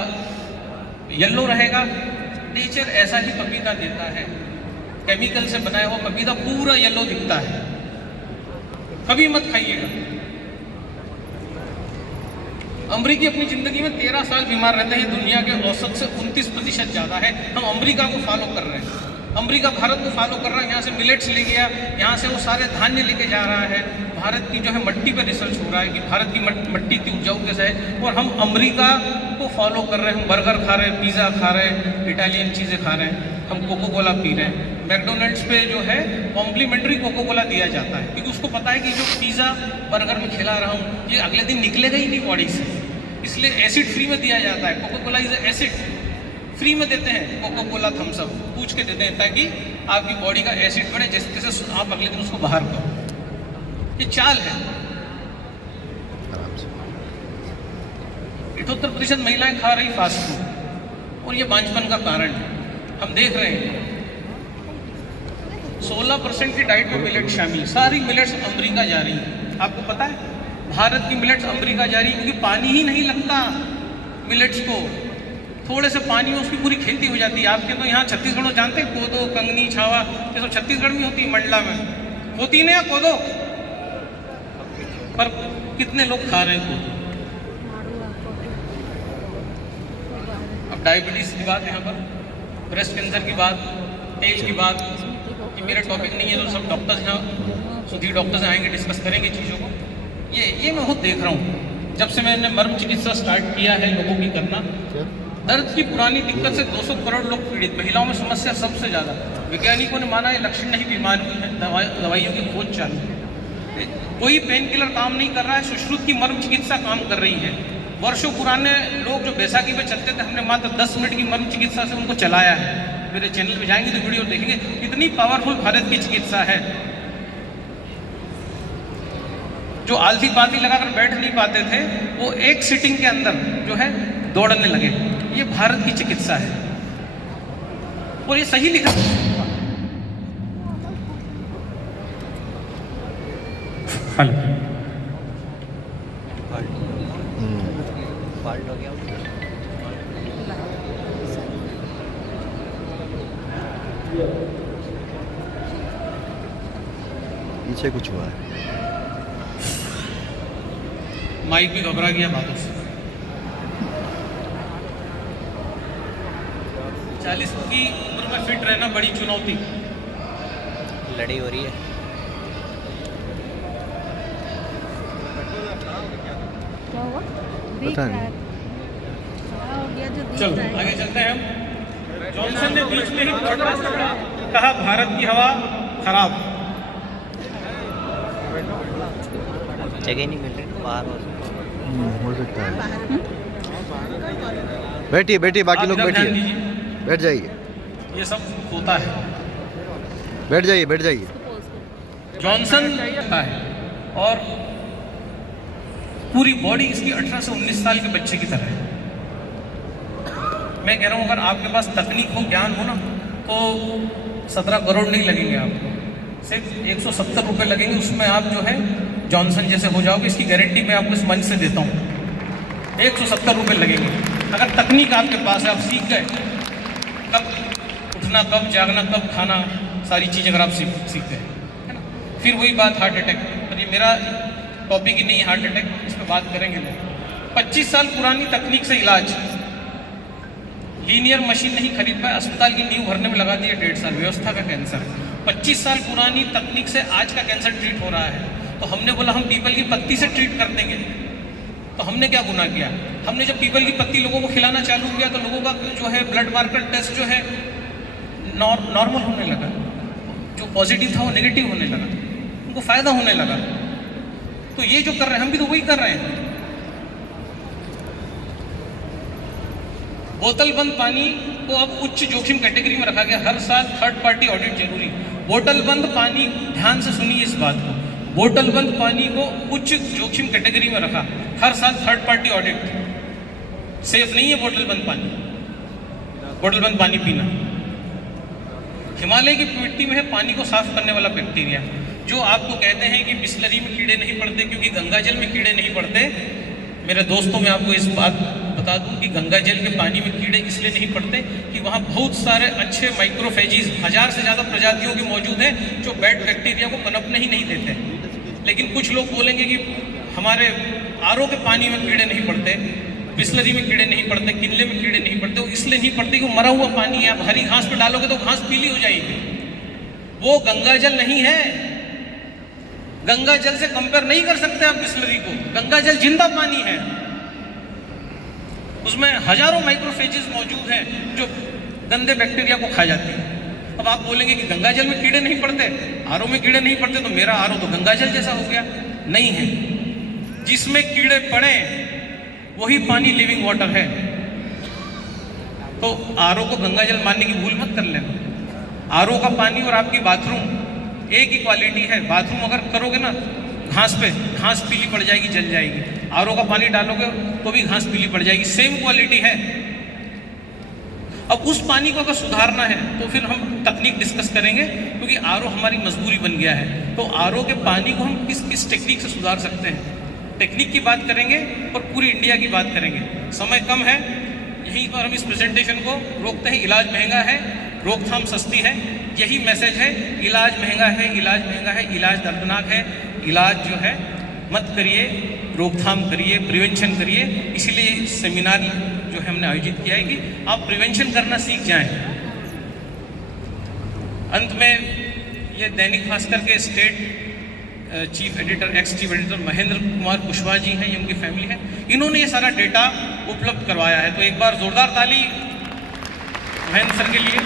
येलो रहेगा। नेचर ऐसा ही पपीता देता है। केमिकल से बनाया हुआ पपीता पूरा येलो दिखता है, कभी मत खाइएगा। अमरीकी अपनी ज़िंदगी में 13 साल बीमार रहते हैं, दुनिया के औसत से 29% ज़्यादा है। हम अमरीका को फॉलो कर रहे हैं, अमरीका भारत को फॉलो कर रहा है। यहाँ से मिलेट्स ले गया, यहाँ से वो सारे धान्य लेके जा रहा है। भारत की जो है मट्टी पर रिसर्च हो रहा है कि भारत की मट्टी इतनी उपजाऊ कैसे है, और हम अमरीका को फॉलो कर रहे हैं। हम बर्गर खा रहे हैं, पिज़्ज़ा खा रहे हैं, इटालियन चीज़ें खा रहे हैं, हम कोको कोला पी रहे हैं। मैकडोनल्ड्स पे जो है कॉम्प्लीमेंट्री कोको कोला दिया जाता है, क्योंकि उसको पता है कि जो पिज़्ज़ा बर्गर में खिला रहा हूँ ये अगले दिन निकलेगा ही नहीं बॉडी से, इसलिए एसिड फ्री में दिया जाता है। Coca Cola is acid free में देते हैं। कोको कोला थम्स अप पूछ के देते हैं ताकि आपकी बॉडी का एसिड बढ़े, जैसे तैसे आप अगले दिन उसको बाहर करो। ये चाल है। 78% महिलाएं खा रही फास्ट फूड, और ये बांझपन का कारण है। हम देख रहे हैं 16% की डाइट में मिलेट शामिल। सारी मिलेट्स अमेरिका जा रही हैं। आपको पता है भारत की मिलेट्स अमेरिका जा रही है, क्योंकि पानी ही नहीं लगता मिलेट्स को। थोड़े से पानी में उसकी पूरी खेती हो जाती है। आपके तो यहाँ छत्तीसगढ़ में जानते हैं कोदो, कंगनी, छावा, ये सब छत्तीसगढ़ में होती है, मंडला में होती नहीं है कोदो, पर कितने लोग खा रहे हैं कोदो। अब डायबिटीज़ की बात यहाँ पर, ब्रेस्ट कैंसर की बात, तेज की बात, कि मेरा टॉपिक नहीं है तो सब डॉक्टर्स यहाँ सुधीर डॉक्टर्स आएंगे, डिस्कस करेंगे चीज़ों को। ये मैं खुद देख रहा हूँ जब से मैंने मर्म चिकित्सा स्टार्ट किया है लोगों की करना। दर्द की पुरानी दिक्कत से 200 करोड़ लोग पीड़ित। महिलाओं में समस्या सबसे ज़्यादा। वैज्ञानिकों ने माना ये लक्षण नहीं बीमारी है, दवाइयों की खोज चालू है। कोई पेन किलर काम नहीं कर रहा है, सुश्रुत की मर्म चिकित्सा काम कर रही है। वर्षों पुराने लोग जो बैसाखी पे चलते थे, हमने मात्र 10 मिनट की मर्म चिकित्सा से उनको चलाया है। मेरे चैनल पे जाएंगे तो वीडियो देखेंगे, इतनी पावरफुल भारत की चिकित्सा है। जो आलसी पाती लगाकर बैठ नहीं पाते थे, वो एक सिटिंग के अंदर जो है दौड़ने लगे। ये भारत की चिकित्सा है, और ये सही लिखा। फाल्ट हो गया। पीछे कुछ हुआ है। माइक भी घबरा गया बातों से। 40 की उम्र में फिट रहना बड़ी चुनौती। लड़ी हो रही है। क्या हुआ? पता नहीं। क्या हो गया जो दिख चलो रहा है? आगे चलते हैं हम। जॉनसन ने बीच में ही पॉडकास्ट छोड़ा, कहा भारत की हवा खराब। जगह नहीं मिल रही बाहर हो सकता है। बैठिए बैठिए, बाकी आप लोग इधर ध्यान बैठिए, दीजिए, बैठ जाइए, ये सब होता है। बैठ जाइए, बैठ जाइए। जॉनसन का है और पूरी बॉडी इसकी 18 से 19 साल के बच्चे की तरह है। मैं कह रहा हूँ अगर आपके पास तकनीक हो, ज्ञान हो ना, तो 17 करोड़ नहीं लगेंगे आपको, सिर्फ 170 रुपये लगेंगे, उसमें आप जो है जॉनसन जैसे हो जाओगे। इसकी गारंटी मैं आपको इस मंच से देता हूँ। 170 रुपये लगेंगे अगर तकनीक आपके पास है, आप सीख गए कब उठना, कब जागना, कब खाना, सारी चीज़ अगर आप सीख गए, है ना। फिर वही बात हार्ट अटैक, और ये मेरा टॉपिक ही नहीं हार्ट अटैक, इस पर बात करेंगे लोग। 25 साल पुरानी तकनीक से इलाज, लीनियर मशीन नहीं खरीद पाए, अस्पताल की नींव भरने में लगा दिए 1.5 साल, व्यवस्था का कैंसर। 25 साल पुरानी तकनीक से आज का कैंसर ट्रीट हो रहा है। तो हमने बोला हम पीपल की पत्ती से ट्रीट कर देंगे, तो हमने क्या गुनाह किया? हमने जब पीपल की पत्ती लोगों को खिलाना चालू किया तो लोगों का जो है ब्लड मार्कर टेस्ट जो है नॉर्मल होने लगा, जो पॉजिटिव था वो नेगेटिव होने लगा, उनको फ़ायदा होने लगा। तो ये जो कर रहे हैं हम भी तो वही कर रहे हैं। बोतल बंद पानी को अब उच्च जोखिम कैटेगरी में रखा गया, हर साल थर्ड पार्टी ऑडिट जरूरी। बोतल बंद पानी, ध्यान से सुनिए इस बात को, बोतल बंद पानी को उच्च जोखिम कैटेगरी में रखा, हर साल थर्ड पार्टी ऑडिट। सेफ नहीं है बोतल बंद पानी, बोतल बंद पानी पीना। हिमालय की मिट्टी में है पानी को साफ करने वाला बैक्टीरिया, जो आपको कहते हैं कि बिस्लरी में कीड़े नहीं पड़ते क्योंकि गंगा जल में कीड़े नहीं पड़ते। मेरे दोस्तों, मैं आपको इस बात बता दूं कि गंगा जल के पानी में कीड़े इसलिए नहीं पड़ते कि वहाँ बहुत सारे अच्छे माइक्रोफेजीज, 1000 से ज़्यादा प्रजातियों के मौजूद हैं जो बैड बैक्टीरिया को पनपने ही नहीं देते। लेकिन कुछ लोग बोलेंगे कि हमारे आरओ के पानी में कीड़े नहीं पड़ते, बिस्लरी में कीड़े नहीं पड़ते, किनले में कीड़े नहीं पड़ते। वो इसलिए नहीं पड़ते कि वो मरा हुआ पानी है, आप हरी घास पे डालोगे तो घास पीली हो जाएगी। वो गंगा जल नहीं है, गंगा जल से कंपेयर नहीं कर सकते आप बिस्लरी को। गंगा जल जिंदा पानी है, उसमें हजारों माइक्रोफेजेस मौजूद हैं जो गंदे बैक्टीरिया को खा जाते हैं। अब आप बोलेंगे कि गंगा जल में कीड़े नहीं पड़ते, आरओ में कीड़े नहीं पड़ते, तो मेरा आरओ तो गंगा जल जैसा हो गया। नहीं है, जिसमें कीड़े पड़े वही पानी लिविंग वाटर है। तो आरओ को गंगा जल मानने की भूल मत कर लेना। आरओ का पानी और आपकी बाथरूम एक ही क्वालिटी है। बाथरूम अगर करोगे ना घास पे, घास पीली पड़ जाएगी, जल जाएगी। आरओ का पानी डालोगे तो भी घास पीली पड़ जाएगी, सेम क्वालिटी है। अब उस पानी को अगर सुधारना है तो फिर हम तकनीक डिस्कस करेंगे, क्योंकि आरओ हमारी मजबूरी बन गया है। तो आरओ के पानी को हम किस किस टेक्निक से सुधार सकते हैं, टेक्निक की बात करेंगे और पूरी इंडिया की बात करेंगे। समय कम है, यहीं पर हम इस प्रेजेंटेशन को रोकते हैं। इलाज महंगा है, रोकथाम सस्ती है, यही मैसेज है। इलाज महंगा है, इलाज महंगा है, इलाज दर्दनाक है। इलाज जो है मत करिए, रोकथाम करिए, प्रिवेंशन करिए। इसीलिए सेमिनार जो है हमने आयोजित किया है कि आप प्रिवेंशन करना सीख जाएं। अंत में ये दैनिक भास्कर के state chief editor, ex chief editor Mahendra Kumar Kushwaha ji हैं, ये उनकी फैमिली है, इन्होंने ये सारा डेटा उपलब्ध करवाया है। तो एक बार जोरदार ताली महेंद्र सर के लिए,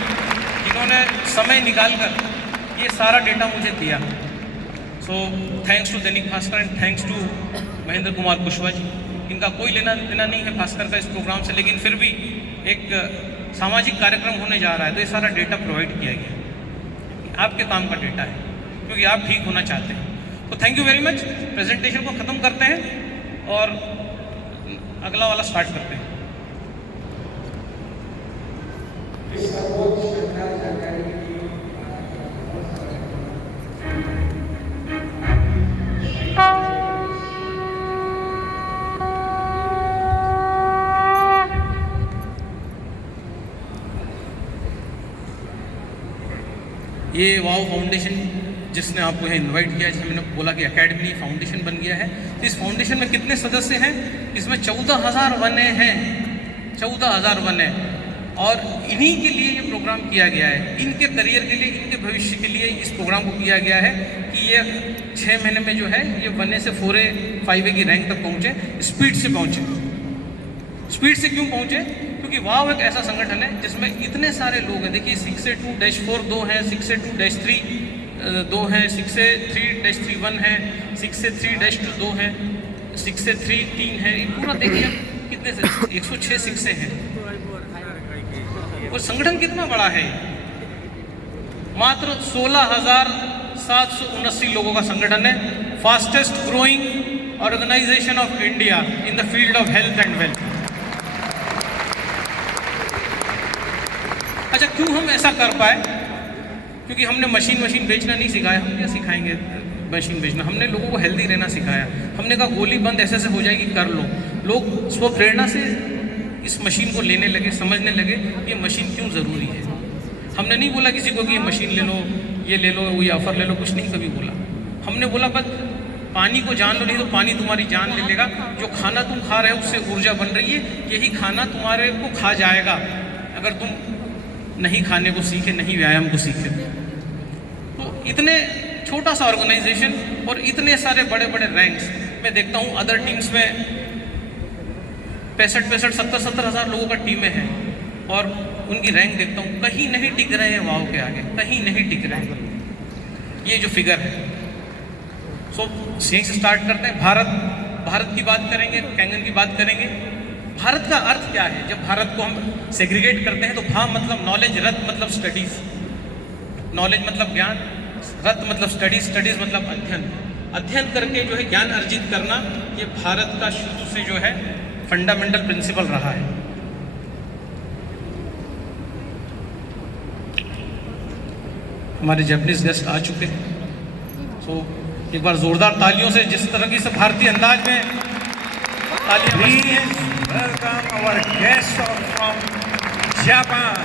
जिन्होंने समय निकालकर ये सारा डेटा मुझे दिया। सो thanks to Dainik Bhaskar and thanks to Mahendra Kumar Kushwaha ji. इनका कोई लेना देना नहीं है भास्कर का इस प्रोग्राम से, लेकिन फिर भी एक सामाजिक कार्यक्रम होने जा रहा है तो ये सारा डेटा प्रोवाइड किया गया। आपके काम का डेटा है, क्योंकि आप ठीक होना चाहते हैं। तो thank you very much. Presentation को ख़त्म करते हैं और अगला वाला स्टार्ट करते हैं। ये वाव फाउंडेशन जिसने आपको यहाँ इनवाइट किया, जैसे मैंने बोला कि एकेडमी फाउंडेशन बन गया है। तो इस फाउंडेशन में कितने सदस्य हैं? इसमें 14,000 वने हैं, 14,000 वने। और इन्हीं के लिए ये प्रोग्राम किया गया है, इनके करियर के लिए, इनके भविष्य के लिए इस प्रोग्राम को किया गया है कि ये 6 महीने में जो है ये वने से 4A 5A की रैंक तक पहुँचे, स्पीड से पहुँचे। स्पीड से क्यों पहुँचे? क्योंकि क्योंकि वाव एक ऐसा संगठन है जिसमें इतने सारे लोग हैं। देखिए 6A2-4 2 हैं, 6A2-3 2 हैं, 6A3-3 1 है, 6A3-2 2 है, 6A3 3 है। ये पूरा देखिए कितने से 106 6 हैं। और संगठन कितना बड़ा है, मात्र 16,779 लोगों का संगठन है। Fastest growing organisation of India in the field of health and wealth. अच्छा, क्यों हम ऐसा कर पाए? क्योंकि हमने मशीन बेचना नहीं सिखाया। हम क्या सिखाएंगे मशीन बेचना? हमने लोगों को हेल्दी रहना सिखाया। हमने कहा गोली बंद ऐसे हो जाएगी, कर लो। लोग स्व प्रेरणा से इस मशीन को लेने लगे, समझने लगे ये मशीन क्यों ज़रूरी है। हमने नहीं बोला किसी को कि ये मशीन ले लो, ये ले लो, ये ऑफ़र ले लो, कुछ नहीं कभी बोला। हमने बोला बस पानी को जान लो, नहीं तो पानी तुम्हारी जान ले लेगा। जो खाना तुम खा रहे हो उससे ऊर्जा बन रही है, यही खाना तुम्हारे को खा जाएगा अगर तुम नहीं खाने को सीखे, नहीं व्यायाम को सीखे। तो इतने छोटा सा ऑर्गेनाइजेशन और इतने सारे बड़े बड़े रैंक्स मैं देखता हूँ अदर टीम्स में 65 70 हज़ार लोगों का टीमें हैं और उनकी रैंक देखता हूँ, कहीं नहीं टिक रहे हैं वाव के आगे, कहीं नहीं टिक रहे हैं ये जो फिगर है। सो यहीं से स्टार्ट करते हैं। भारत की बात करेंगे, कैंगन की बात करेंगे। भारत का अर्थ क्या है? जब भारत को हम सेग्रीगेट करते हैं तो भा मतलब नॉलेज, रत मतलब स्टडीज़, नॉलेज मतलब ज्ञान, रत मतलब स्टडीज़, स्टडीज़ मतलब अध्ययन। अध्ययन करके जो है ज्ञान अर्जित करना, ये भारत का शुरू से जो है फंडामेंटल प्रिंसिपल रहा है। हमारे जापानीज गेस्ट आ चुके हैं। सो एक बार जोरदार तालियों से, जिस तरह की सब भारतीय अंदाज में तालियां बजती हैं। Welcome our guest from Japan.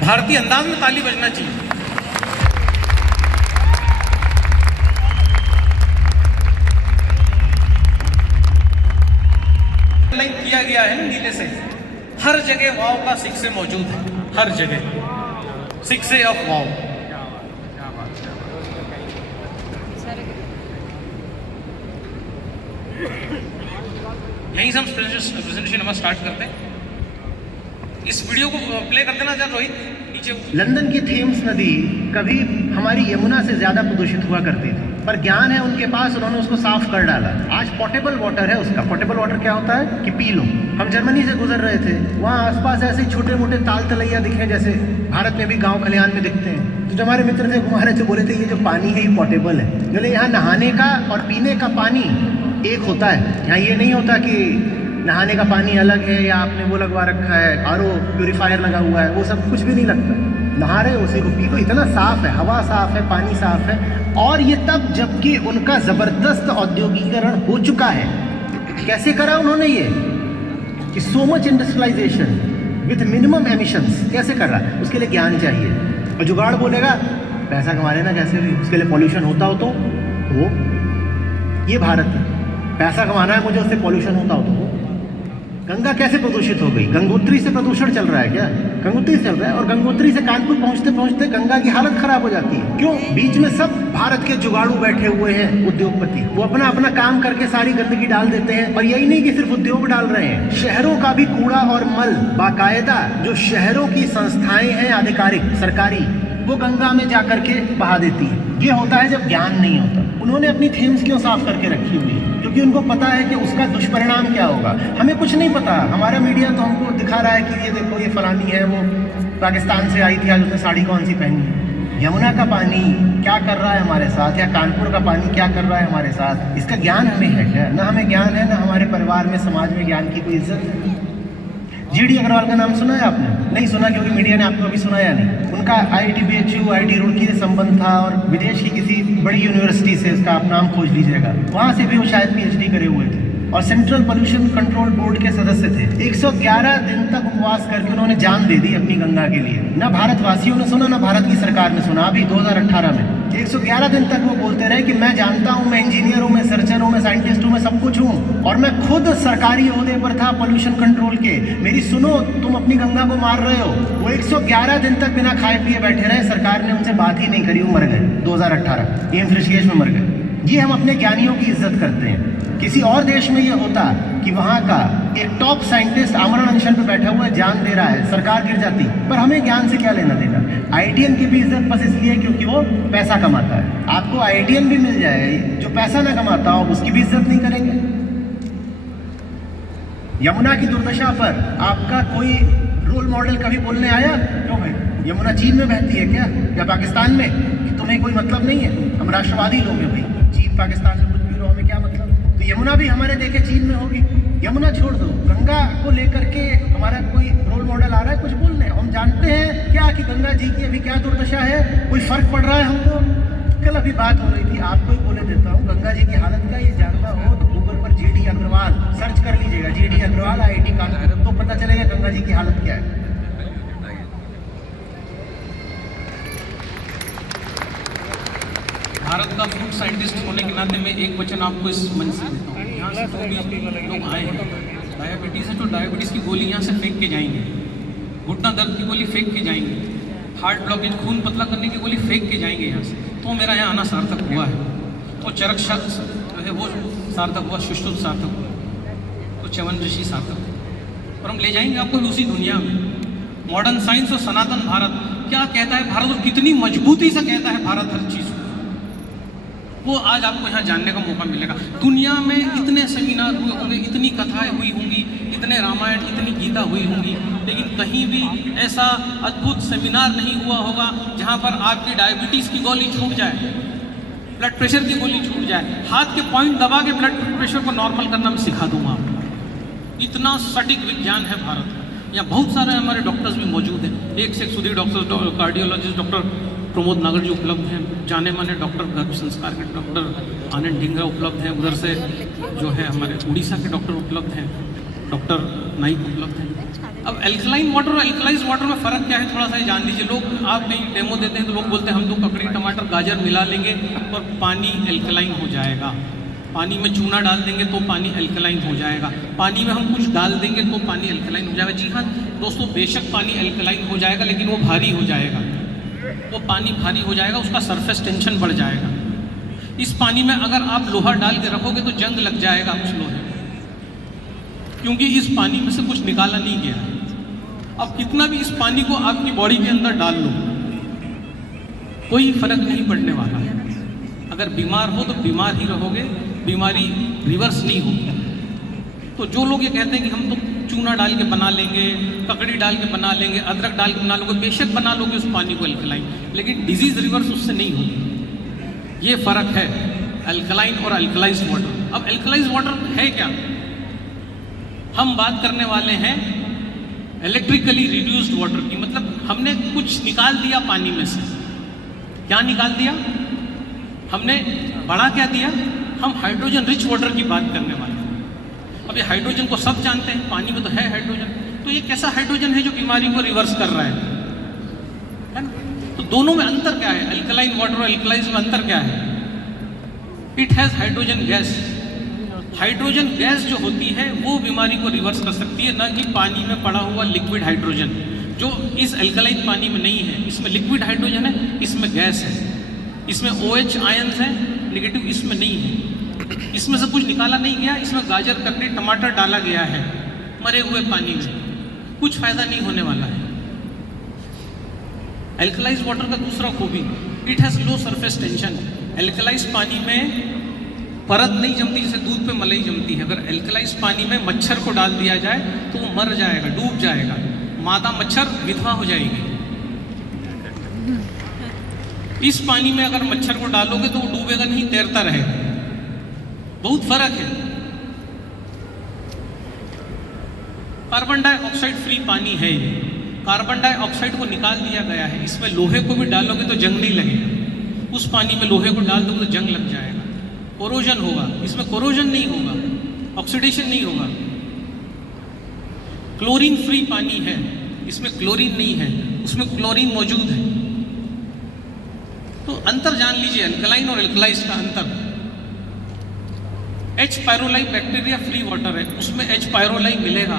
भारतीय अंदाज में ताली बजना चाहिए। लाइन किया गया है नीले से, हर जगह वाव का 6A मौजूद है, हर जगह 6A ऑफ वाव। यहीं से हम प्रेजेंटेशन हमारा स्टार्ट करते हैं। इस वीडियो को प्ले कर देना जरा रोहित, नीचे। लंदन की थेम्स नदी कभी हमारी यमुना से ज़्यादा प्रदूषित हुआ करती थी, पर ज्ञान है उनके पास, उन्होंने उसको साफ कर डाला। आज पोर्टेबल वाटर है उसका। पोर्टेबल वाटर क्या होता है कि पी लो। हम जर्मनी से गुजर रहे थे, वहाँ आसपास ऐसे छोटे मोटे ताल तलैया दिखे जैसे भारत में भी गांव खलिहान में दिखते हैं। तो जो हमारे मित्र थे घुमा रहे थे, बोले थे ये जो पानी है ये पोर्टेबल है। बोले यहाँ नहाने का और पीने का पानी एक होता है, यहाँ ये नहीं होता कि नहाने का पानी अलग है या आपने वो लगवा रखा है, RO प्यूरीफायर लगा हुआ है, वो सब कुछ भी नहीं लगता। नहा रहे उसी को पी लो, इतना साफ है, हवा साफ है, पानी साफ है। और ये तब जबकि उनका ज़बरदस्त औद्योगिकरण हो चुका है। कैसे करा उन्होंने ये कि so much industrialisation with minimum emissions कैसे कर रहा है? उसके लिए ज्ञान चाहिए। और जुगाड़ बोलेगा पैसा कमा लेना कैसे भी, उसके लिए पॉल्यूशन होता हो तो वो, ये भारत है। पैसा कमाना है मुझे, उससे पॉल्यूशन होता हो तो वो। गंगा कैसे प्रदूषित हो गई? गंगोत्री से प्रदूषण चल रहा है क्या? गंगोत्री से चल रहा है, और गंगोत्री से कानपुर पहुंचते पहुंचते गंगा की हालत खराब हो जाती है। क्यों? बीच में सब भारत के जुगाड़ू बैठे हुए हैं, उद्योगपति। वो अपना अपना काम करके सारी गंदगी डाल देते हैं। और यही नहीं कि सिर्फ उद्योग डाल रहे हैं, शहरों का भी कूड़ा और मल बाकायदा जो शहरों की संस्थाएं हैं आधिकारिक सरकारी, वो गंगा में जा करके बहा देती है। ये होता है जब ज्ञान नहीं होता। उन्होंने अपनी थेम्स क्यों साफ करके रखी हुई है? क्योंकि उनको पता है कि उसका दुष्परिणाम क्या होगा। हमें कुछ नहीं पता। हमारा मीडिया तो हमको दिखा रहा है कि ये देखो ये फलानी है, वो पाकिस्तान से आई थी, आज उसने साड़ी कौन सी पहनी है। यमुना का पानी क्या कर रहा है हमारे साथ, या कानपुर का पानी क्या कर रहा है हमारे साथ, इसका ज्ञान हमें है क्या? ना हमें ज्ञान है, ना हमारे परिवार में समाज में ज्ञान की कोई इज्जत है। GD अग्रवाल का नाम सुना है आपने? नहीं सुना, क्योंकि मीडिया ने आपको अभी सुनाया नहीं। उनका IIT BHU IIT रुड़की से संबंध था, और विदेश की किसी बड़ी यूनिवर्सिटी से, इसका आप नाम खोज लीजिएगा, वहाँ से भी वो शायद PhD करे हुए थे, और सेंट्रल पोल्यूशन कंट्रोल बोर्ड के सदस्य थे। 111 दिन तक उपवास करके उन्होंने जान दे दी अपनी गंगा के लिए। ना भारतवासियों ने सुना, ना भारत की सरकार ने सुना। अभी 2018 में 111 दिन तक वो बोलते रहे कि मैं जानता हूँ, मैं इंजीनियर हूँ, मैं सर्जन हूँ, मैं साइंटिस्ट हूँ, मैं सब कुछ हूँ, और मैं खुद सरकारी ओहदे पर था पोल्यूशन कंट्रोल के। मेरी सुनो, तुम अपनी गंगा को मार रहे हो। वो 111 दिन तक बिना खाए पिए बैठे रहे, सरकार ने उनसे बात ही नहीं करी, वो मर गए 2018 एम्स ऋषिकेश में मर गए। ये हम अपने ज्ञानियों की इज्जत करते हैं। किसी और देश में ये होता कि वहाँ का एक टॉप साइंटिस्ट आमरण अनशन पे बैठा हुआ है, जान दे रहा है, सरकार गिर जाती, पर हमें ज्ञान से क्या लेना देना। आईटीएन की भी इज्जत बस इसलिए क्योंकि वो पैसा कमाता है। आपको आईटीएन भी मिल जाए जो पैसा ना कमाता हो, उसकी भी इज्जत नहीं करेंगे। यमुना की दुर्दशा पर आपका कोई रोल मॉडल कभी बोलने आया? क्यों भाई, यमुना चीन में बहती है क्या, या पाकिस्तान में? कि तुम्हें कोई मतलब नहीं है, हम राष्ट्रवादी लोग हैं भाई, चीन पाकिस्तान में कुछ भी रहो, हमें क्या मतलब। तो यमुना भी हमारे देखे चीन में होगी। यमुना छोड़ दो, गंगा को लेकर के हमारा कोई रोल मॉडल आ रहा है कुछ बोलने? हम जानते हैं क्या कि गंगा जी की अभी क्या दुर्दशा है? कोई फर्क पड़ रहा है हमको? कल अभी बात हो रही थी, आपको ही बोले देता हूँ, गंगा जी की हालत क्या ये जानना हो तो गूगल पर GD अग्रवाल सर्च कर लीजिएगा, GD अग्रवाल IIT कानपुर, तो पता चलेगा गंगा जी की हालत क्या है। भारत का फूड साइंटिस्ट होने के नाते मैं एक वचन आपको इस मंच से देता हूँ। यहाँ से जो भी लोग आए हैं, डायबिटीज़ है तो डायबिटीज़ की गोली यहाँ से फेंक के जाएंगे, घुटना दर्द की गोली फेंक के जाएंगे, हार्ट ब्लॉकेज खून पतला करने की गोली फेंक के जाएंगे यहाँ से। तो मेरा यहाँ आना सार्थक हुआ है, तो चरक शख्स जो है वो सार्थक हुआ, सुश्रुत सार्थक हुआ, तो च्यवन ऋषि सार्थक हुआ, और हम ले जाएंगे आपको भी उसी दुनिया में। मॉडर्न साइंस और सनातन भारत क्या कहता है भारत, और कितनी मजबूती से कहता है भारत हर चीज़, वो आज आपको यहाँ जानने का मौका मिलेगा। दुनिया में इतने सेमिनार हुए होंगे, इतनी कथाएं हुई होंगी, इतने रामायण, इतनी गीता हुई होंगी, लेकिन कहीं भी ऐसा अद्भुत सेमिनार नहीं हुआ होगा जहाँ पर आपकी डायबिटीज़ की गोली छूट जाए, ब्लड प्रेशर की गोली छूट जाए, हाथ के पॉइंट दबा के ब्लड प्रेशर को नॉर्मल करना मैं सिखा दूंगा आपको। इतना सटीक विज्ञान है भारत में। यहाँ बहुत सारे हमारे डॉक्टर्स भी मौजूद हैं, एक से एक Sudhir doctor, cardiologist doctor Pramod नागर जी उपलब्ध हैं, जाने माने डॉक्टर गर्भ संस्कार के डॉक्टर आनंद ढींगरा उपलब्ध हैं, उधर से जो है हमारे उड़ीसा के डॉक्टर उपलब्ध हैं, डॉक्टर नाइक उपलब्ध हैं। अब एल्कलाइन वाटर और एल्कलाइज वाटर में फ़र्क क्या है, थोड़ा सा जान लीजिए। लोग आप कहीं डेमो देते हैं तो लोग बोलते हैं हम तो ककड़ी टमाटर गाजर मिला लेंगे और पानी एल्कलाइन हो जाएगा, पानी में चूना डाल देंगे तो पानी एल्कलाइन हो जाएगा, पानी में हम कुछ डाल देंगे तो पानी एल्कलाइन हो जाएगा। जी हाँ दोस्तों, बेशक पानी एल्कलाइन हो जाएगा, लेकिन वो भारी हो जाएगा, वो पानी भारी हो जाएगा, उसका सरफेस टेंशन बढ़ जाएगा। इस पानी में अगर आप लोहा डाल के रखोगे तो जंग लग जाएगा उस लोहे, क्योंकि इस पानी में से कुछ निकाला नहीं गया। अब कितना भी इस पानी को आपकी बॉडी के अंदर डाल लो, कोई फर्क नहीं पड़ने वाला है। अगर बीमार हो तो बीमार ही रहोगे, बीमारी रिवर्स नहीं होगी। तो जो लोग ये कहते हैं कि हम तो चूना डाल के बना लेंगे, ककड़ी डाल के बना लेंगे, अदरक डाल के बना लोगे, बेशक बना लोगे उस पानी को एल्कलाइन, लेकिन डिजीज रिवर्स उससे नहीं होगी। ये फ़र्क है अल्कलाइन और अल्कलाइज वाटर। अब अल्कलाइज वाटर है क्या? हम बात करने वाले हैं इलेक्ट्रिकली रिड्यूस्ड वाटर की, मतलब हमने कुछ निकाल दिया पानी में से। क्या निकाल दिया हमने? बढ़ा क्या दिया? हम हाइड्रोजन रिच वाटर की बात करने वाले हैं। अब ये हाइड्रोजन को सब जानते हैं, पानी में तो है हाइड्रोजन, तो ये कैसा हाइड्रोजन है जो बीमारी को रिवर्स कर रहा है ना? तो दोनों में अंतर क्या है? अल्कलाइन वाटर और अल्कलाइज में अंतर क्या है? It has hydrogen gas. Hydrogen gas जो होती है वो बीमारी को रिवर्स कर सकती है, ना कि पानी में पड़ा हुआ लिक्विड हाइड्रोजन, जो इस अल्कलाइन पानी में नहीं है। इसमें लिक्विड हाइड्रोजन है, इसमें गैस है, इसमें OH आयंस है, नेगेटिव इसमें नहीं है। इसमें से कुछ निकाला नहीं गया, इसमें गाजर, ककड़ी, टमाटर डाला गया है मरे हुए पानी में, कुछ फायदा नहीं होने वाला है। एल्कलाइज वाटर का दूसरा खूबी, it has low surface tension. Alkalise पानी में परत नहीं जमती, जैसे दूध पे मलाई जमती है। अगर एल्कलाइज पानी में मच्छर को डाल दिया जाए तो वो मर जाएगा, डूब जाएगा, मादा मच्छर विधवा हो जाएगी। इस पानी में अगर मच्छर को डालोगे तो वो डूबेगा नहीं, तैरता रहेगा। बहुत फर्क है। कार्बन डाइऑक्साइड फ्री पानी है ये, कार्बन डाइऑक्साइड को निकाल दिया गया है। इसमें लोहे को भी डालोगे तो जंग नहीं लगेगा, उस पानी में लोहे को डाल दोगे तो जंग लग जाएगा, कोरोजन होगा। इसमें कोरोजन नहीं होगा, ऑक्सीडेशन नहीं होगा। क्लोरीन फ्री पानी है, इसमें क्लोरीन नहीं है, उसमें क्लोरीन मौजूद है। तो अंतर जान लीजिए अल्कलाइन और एल्कलाइज का अंतर। H. पायरोलाई बैक्टीरिया फ्री वाटर है, उसमें H. पायरोलाई मिलेगा।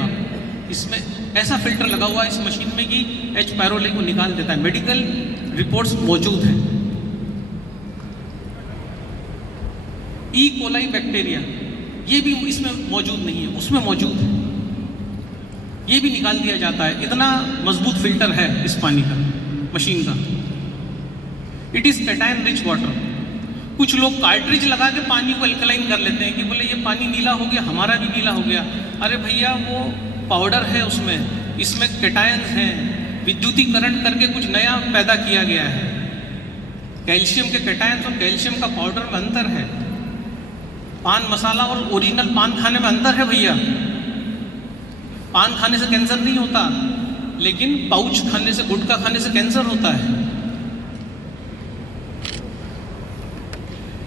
इसमें ऐसा फिल्टर लगा हुआ है इस मशीन में कि H. पायरोलाई को निकाल देता है। मेडिकल रिपोर्ट्स मौजूद हैं। E. कोलाई बैक्टीरिया ये भी इसमें मौजूद नहीं है, उसमें मौजूद है, ये भी निकाल दिया जाता है। इतना मजबूत फिल्टर है इस पानी का, मशीन का। It is cation rich water. कुछ लोग कार्ट्रिज लगा के पानी को अल्कलाइन कर लेते हैं कि बोले ये पानी नीला हो गया, हमारा भी नीला हो गया। अरे भैया वो पाउडर है उसमें, इसमें कैटायंस हैं, विद्युतीकरण करके कुछ नया पैदा किया गया है। कैल्शियम के कैटायंस और कैल्शियम का पाउडर में अंतर है। पान मसाला और ओरिजिनल पान खाने में अंतर है भैया। पान खाने से कैंसर नहीं होता, लेकिन पाउच खाने से, गुटखा खाने से कैंसर होता है।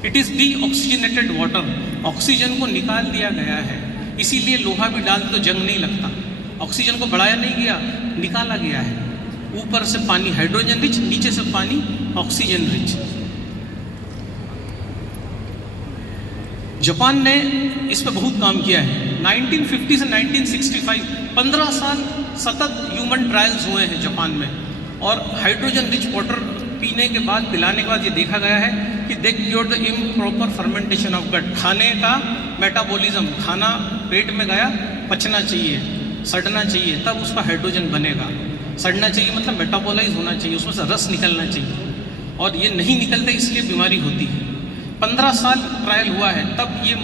It is D oxygenated water, oxygen को निकाल दिया गया है। इसीलिए लोहा भी डाल तो जंग नहीं लगता। ऑक्सीजन को बढ़ाया नहीं गया, निकाला गया है। ऊपर से पानी हाइड्रोजन रिच, नीचे से पानी ऑक्सीजन रिच। जापान ने इस पर बहुत काम किया है। 1950 से 1965 15 साल सतत ह्यूमन ट्रायल्स हुए हैं जापान में। और हाइड्रोजन रिच वाटर पीने के बाद, पिलाने के बाद ये देखा गया है कि they cure the improper fermentation of gut. खाने का मेटाबॉलिज्म, खाना पेट में गया, पचना चाहिए, सड़ना चाहिए, तब उसका हाइड्रोजन बनेगा। सड़ना चाहिए मतलब मेटाबोलाइज होना चाहिए, उसमें से रस निकलना चाहिए। और ये नहीं निकलते इसलिए बीमारी होती है। 15 साल ट्रायल हुआ है, तब ये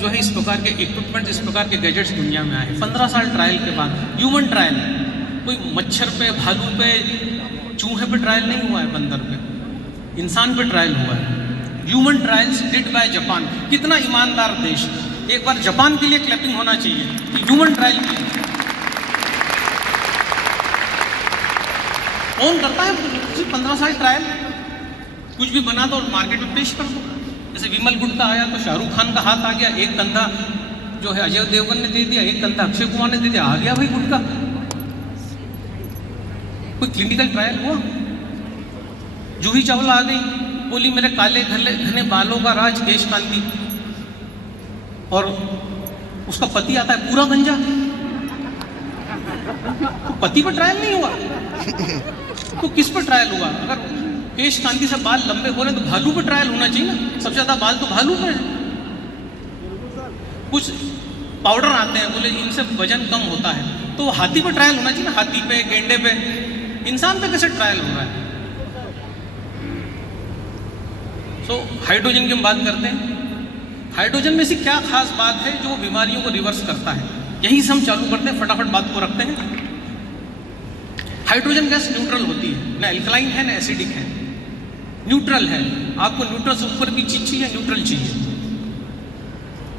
जो है इस प्रकार के इक्विपमेंट, इस प्रकार के गैजेट्स दुनिया में आए। 15 साल ट्रायल के बाद, ह्यूमन ट्रायल, कोई मच्छर पे, भालू पे, चूहे पे ट्रायल नहीं हुआ है, बंदर पे, इंसान पे ट्रायल हुआ है। Human trials did by Japan. कितना ईमानदार देश। एक बार जापान के लिए क्लैपिंग होना चाहिए कि ह्यूमन ट्रायल के लिए। कौन करता है 15 साल ट्रायल? कुछ भी बना दो और मार्केट में पेश कर दो। जैसे विमल गुट का आया तो शाहरुख खान का हाथ आ गया, एक कंधा जो है अजय देवगन ने दे दिया, एक कंधा अक्षय कुमार ने दे दिया, आ गया भाई गुट का। कोई क्लिनिकल ट्रायल हुआ? जूही चावला आ गई, बोली मेरे काले घने बालों का राज केश कांति, और उसका पति आता है पूरा गंजा। तो पति पर ट्रायल नहीं हुआ तो किस पर ट्रायल हुआ? अगर केश कांति से बाल लंबे हो रहे हैं तो भालू पे ट्रायल होना चाहिए ना। सबसे ज्यादा बाल तो भालू पे है। कुछ पाउडर आते हैं, बोले इनसे वजन कम होता है, तो हाथी पे ट्रायल होना चाहिए ना, हाथी पे, गेंडे पे। इंसान पे कैसे ट्रायल हो रहा है? हाइड्रोजन की हम बात करते हैं। हाइड्रोजन में से क्या खास बात है जो बीमारियों को रिवर्स करता है? यही से हम चालू करते हैं, फटाफट बात को रखते हैं। हाइड्रोजन गैस न्यूट्रल होती है, ना एल्कलाइन है ना एसिडिक है, न्यूट्रल है। आपको न्यूट्रल से ऊपर की चीज चाहिए, न्यूट्रल चाहिए।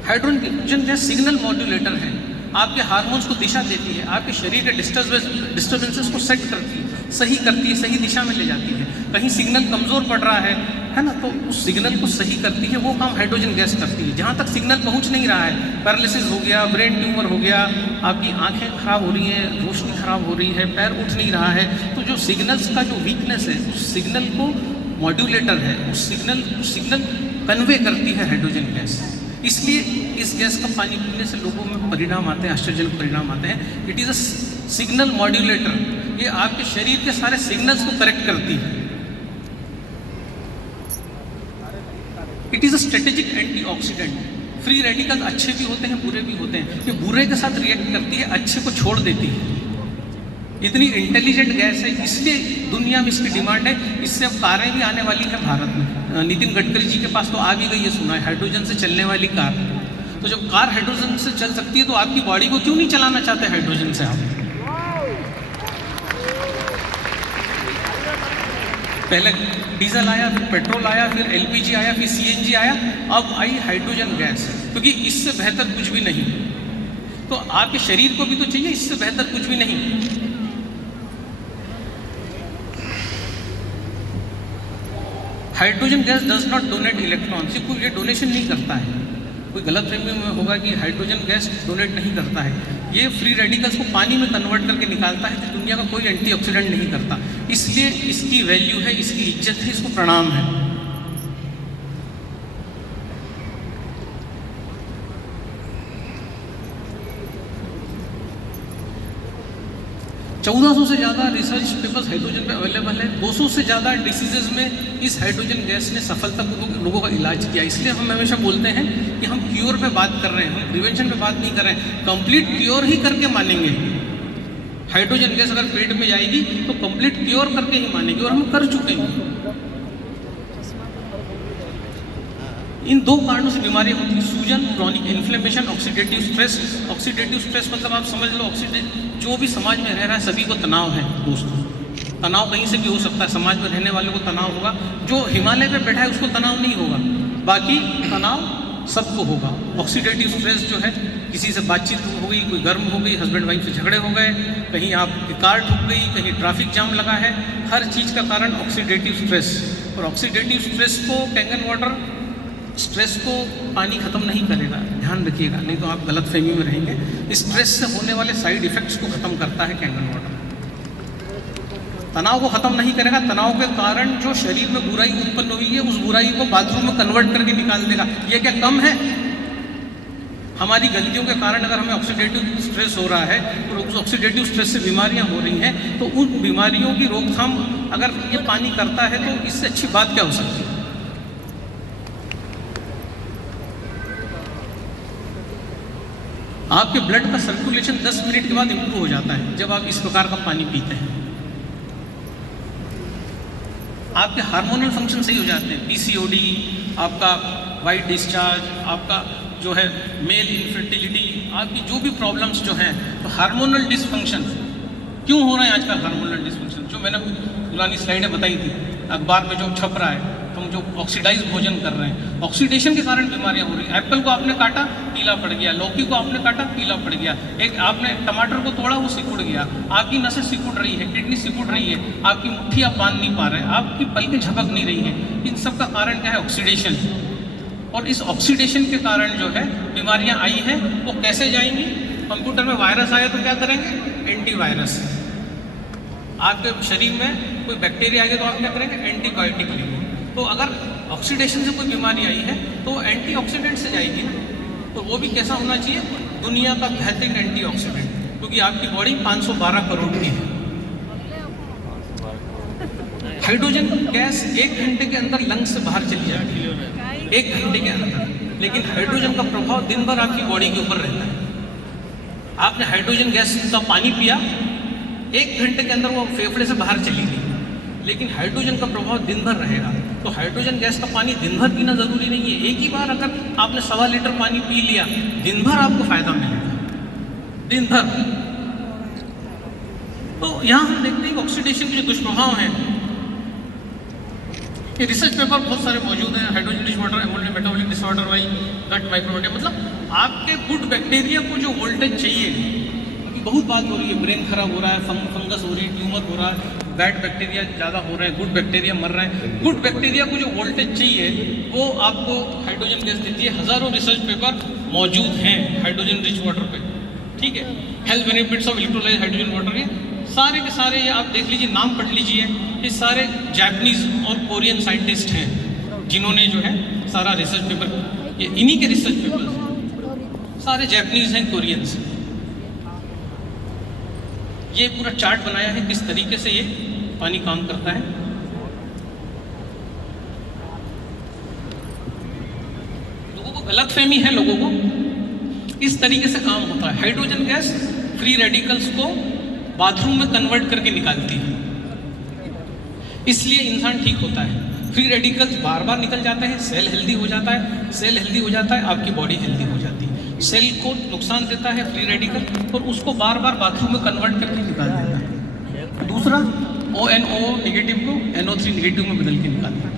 हाइड्रोजन गैस सिग्नल मॉड्यूलेटर है, आपके हार्मोन्स को दिशा देती है, आपके शरीर के डिस्टर्बेंसेस को सेट करती है, सही करती है, सही दिशा में ले जाती है। कहीं सिग्नल कमज़ोर पड़ रहा है ना, तो उस सिग्नल को सही करती है, वो काम हाइड्रोजन गैस करती है। जहाँ तक सिग्नल पहुँच नहीं रहा है, पैरालिसिस हो गया, ब्रेन ट्यूमर हो गया, आपकी आंखें खराब हो रही हैं, रोशनी खराब हो रही है, पैर उठ नहीं रहा है, तो जो सिग्नल्स का जो वीकनेस है, उस सिग्नल को मॉड्यूलेटर है, उस सिग्नल कन्वे करती है हाइड्रोजन गैस। इसलिए इस गैस का पानी पीने से लोगों में परिणाम आते हैं, आश्चर्यजनक परिणाम आते हैं। It is a signal modulator, ये आपके शरीर के सारे सिग्नल्स को करेक्ट करती है। It is a strategic antioxidant. Free radical अच्छे भी होते हैं, बुरे भी होते हैं। ये बुरे के साथ रिएक्ट करती है, अच्छे को छोड़ देती है। इतनी इंटेलिजेंट गैस है, इसलिए दुनिया में इसकी डिमांड है। इससे अब कारें भी आने वाली हैं भारत में। नितिन गडकरी जी के पास तो आ भी गई है, सुना है, हाइड्रोजन से चलने वाली कार। तो जब कार हाइड्रोजन से चल सकती है तो आपकी बॉडी को क्यों नहीं चलाना चाहते हाइड्रोजन से आप? पहले डीजल आया, फिर पेट्रोल आया, फिर एलपीजी आया, फिर सीएनजी आया, अब आई हाइड्रोजन गैस। क्योंकि इससे बेहतर कुछ भी नहीं। तो आपके शरीर को भी तो चाहिए, इससे बेहतर कुछ भी नहीं। Hydrogen gas does not donate electrons. ये डोनेशन नहीं करता है, कोई गलतफहमी में होगा कि हाइड्रोजन गैस डोनेट नहीं करता है। ये फ्री रेडिकल्स को पानी में कन्वर्ट करके निकालता है, तो दुनिया का कोई एंटीऑक्सीडेंट नहीं करता। इसलिए इसकी वैल्यू है, इसकी इज्जत है, इसको प्रणाम है। 1400 से ज़्यादा रिसर्च पेपर्स हाइड्रोजन पे अवेलेबल है। 200 से ज़्यादा डिसीजेज में इस हाइड्रोजन गैस ने सफलतापूर्वक लोगों का इलाज किया। इसलिए हम हमेशा बोलते हैं कि हम क्योर पे बात कर रहे हैं, हम प्रिवेंशन पे बात नहीं कर रहे हैं। कंप्लीट क्योर ही करके मानेंगे। हाइड्रोजन गैस अगर पेट में जाएगी तो कंप्लीट क्योर करके ही मानेंगे, और हम कर चुके हैं। इन 2 कारणों से बीमारियां होती हैं, सूजन, chronic inflammation, oxidative stress. Oxidative stress मतलब आप समझ लो, जो भी समाज में रह रहा है सभी को तनाव है दोस्तों। तनाव कहीं से भी हो सकता है, समाज में रहने वालों को तनाव होगा। जो हिमालय पे बैठा है उसको तनाव नहीं होगा, बाकी तनाव सबको होगा। ऑक्सीडेटिव स्ट्रेस जो है, किसी से बातचीत हो गई, कोई गर्म हो गई, हस्बैंड वाइफ से झगड़े हो गए, कहीं आपकी कार ठुक गई, कहीं ट्रैफिक जाम लगा है, हर चीज़ का कारण ऑक्सीडेटिव स्ट्रेस। और ऑक्सीडेटिव स्ट्रेस को कैंगन वाटर स्ट्रेस को पानी ख़त्म नहीं करेगा, ध्यान रखिएगा, नहीं तो आप गलतफहमी में रहेंगे। स्ट्रेस से होने वाले साइड इफ़ेक्ट्स को ख़त्म करता है कैंगन वाटर। तनाव को ख़त्म नहीं करेगा, तनाव के कारण जो शरीर में बुराई उत्पन्न हुई है उस बुराई को बाथरूम में कन्वर्ट करके निकाल देगा। ये क्या कम है? हमारी गलतियों के कारण अगर हमें ऑक्सीडेटिव स्ट्रेस हो रहा है और उस ऑक्सीडेटिव स्ट्रेस से बीमारियां हो रही हैं, तो उन बीमारियों की रोकथाम अगर ये पानी करता है तो इससे अच्छी बात क्या हो सकती है। आपके ब्लड का सर्कुलेशन 10 मिनट के बाद इम्प्रूव हो जाता है जब आप इस प्रकार का पानी पीते हैं। आपके हार्मोनल फंक्शन सही हो जाते हैं, पीसीओडी, आपका वाइट डिस्चार्ज, आपका जो है मेल इनफर्टिलिटी, आपकी जो भी प्रॉब्लम्स जो हैं, तो हार्मोनल डिसफंक्शन क्यों हो रहा है आजकल? हार्मोनल डिसफंक्शन जो मैंने पुरानी स्लाइडें बताई थी, अखबार में जो छप रहा है, हम जो ऑक्सीडाइज भोजन कर रहे हैं, ऑक्सीडेशन के कारण बीमारियां हो रही हैं। एप्पल को आपने काटा, पीला पड़ गया, लौकी को आपने काटा, पीला पड़ गया, एक आपने टमाटर को तोड़ा, वो सिकुड़ गया, आपकी नसें सिकुड़ रही है, किडनी सिकुड़ रही है, आपकी मुट्ठी आप बांध नहीं पा रहे, आपकी पलकें झपक नहीं रही हैं। इन सब का कारण क्या है? ऑक्सीडेशन। और इस ऑक्सीडेशन के कारण जो है बीमारियां आई हैं, वो कैसे जाएंगी? कंप्यूटर में वायरस आया तो क्या करेंगे? एंटीवायरस। आपके शरीर में कोई बैक्टीरिया आ गया तो आप क्या करेंगे? एंटीबायोटिक लेंगे। तो अगर ऑक्सीडेशन से कोई बीमारी आई है तो एंटीऑक्सीडेंट से जाएगी ना, तो वो भी कैसा होना चाहिए? दुनिया का बेहतरीन एंटीऑक्सीडेंट, क्योंकि आपकी बॉडी 512 करोड़ की है। हाइड्रोजन गैस 1 घंटे के अंदर लंग्स से बाहर चली जाती है, 1 घंटे के अंदर। लेकिन हाइड्रोजन का प्रभाव दिन भर आपकी बॉडी के ऊपर रहता है। आपने हाइड्रोजन गैस का पानी पिया, 1 घंटे के अंदर वो फेफड़े से बाहर चली गई, लेकिन हाइड्रोजन का प्रभाव दिन भर रहेगा। तो हाइड्रोजन गैस का पानी दिन भर पीना ज़रूरी नहीं है। एक ही बार अगर आपने 1.25 लीटर पानी पी लिया, दिन भर आपको फ़ायदा मिलेगा, दिन भर। तो यहाँ हम देखते हैं कि ऑक्सीडेशन के जो दुष्प्रभाव हैं, ये रिसर्च पेपर बहुत सारे मौजूद हैं। Hydrogen rich water, ammonium metabolic disorder by gut microbiome, मतलब आपके गुड बैक्टीरिया को जो वोल्टेज चाहिए, बहुत बात हो रही है, ब्रेन खराब हो रहा है, फंगस हो रही है, ट्यूमर हो रहा है, बैड बैक्टीरिया ज़्यादा हो रहे हैं, गुड बैक्टीरिया मर रहे हैं। गुड बैक्टीरिया को जो वोल्टेज चाहिए वो आपको हाइड्रोजन गैस देती है। हज़ारों रिसर्च पेपर मौजूद हैं हाइड्रोजन रिच वाटर पे, ठीक है। Health benefits of electrolysed hydrogen water, ये सारे के सारे ये आप देख लीजिए, नाम पढ़ लीजिए। ये सारे जापानीज़ और कोरियन साइंटिस्ट हैं जिन्होंने जो है सारा रिसर्च पेपर, ये इन्हीं के रिसर्च पेपर, सारे जापानीज़ हैं, कोरियंस। ये पूरा चार्ट बनाया है किस तरीके से ये पानी काम करता है। लोगों को गलतफहमी है, लोगों को इस तरीके से काम होता है। हाइड्रोजन गैस फ्री रेडिकल्स को बाथरूम में कन्वर्ट करके निकालती है, इसलिए इंसान ठीक होता है। फ्री रेडिकल्स बार बार निकल जाते हैं, सेल हेल्दी हो जाता है, सेल हेल्दी हो जाता है, आपकी बॉडी हेल्दी हो जाती है। सेल को नुकसान देता है फ्री रेडिकल, और उसको बार बार बाथरूम में कन्वर्ट करके निकाल देता है। दूसरा, ONO नेगेटिव को NO3 नेगेटिव में बदल के निकाल देता है।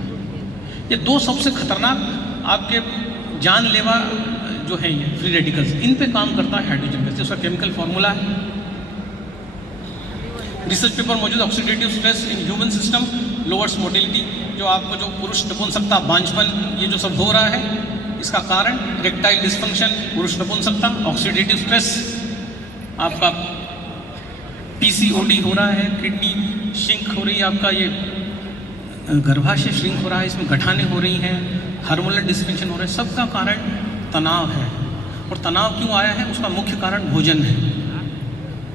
ये 2 सबसे खतरनाक आपके जानलेवा जो हैं ये फ्री रेडिकल्स, इन पे काम करता है हाइड्रोजन गैस। उसका केमिकल फॉर्मूला है, रिसर्च पेपर मौजूद। Oxidative stress in human system lowers motility, जो आपको जो पुरुष नपुंसकता, बांझपन, ये जो सब हो रहा है, इसका कारण इरेक्टाइल डिस्फंक्शन, पुरुष नपुंसकता, ऑक्सीडेटिव स्ट्रेस, आपका पीसीओडी हो रहा है, किडनी श्रिंक हो रही है, आपका ये गर्भाशय श्रिंक हो रहा है, इसमें गठाने हो रही हैं, हार्मोनल डिस्फंक्शन हो रहा है। सबका कारण तनाव है। और तनाव क्यों आया है? उसका मुख्य कारण भोजन है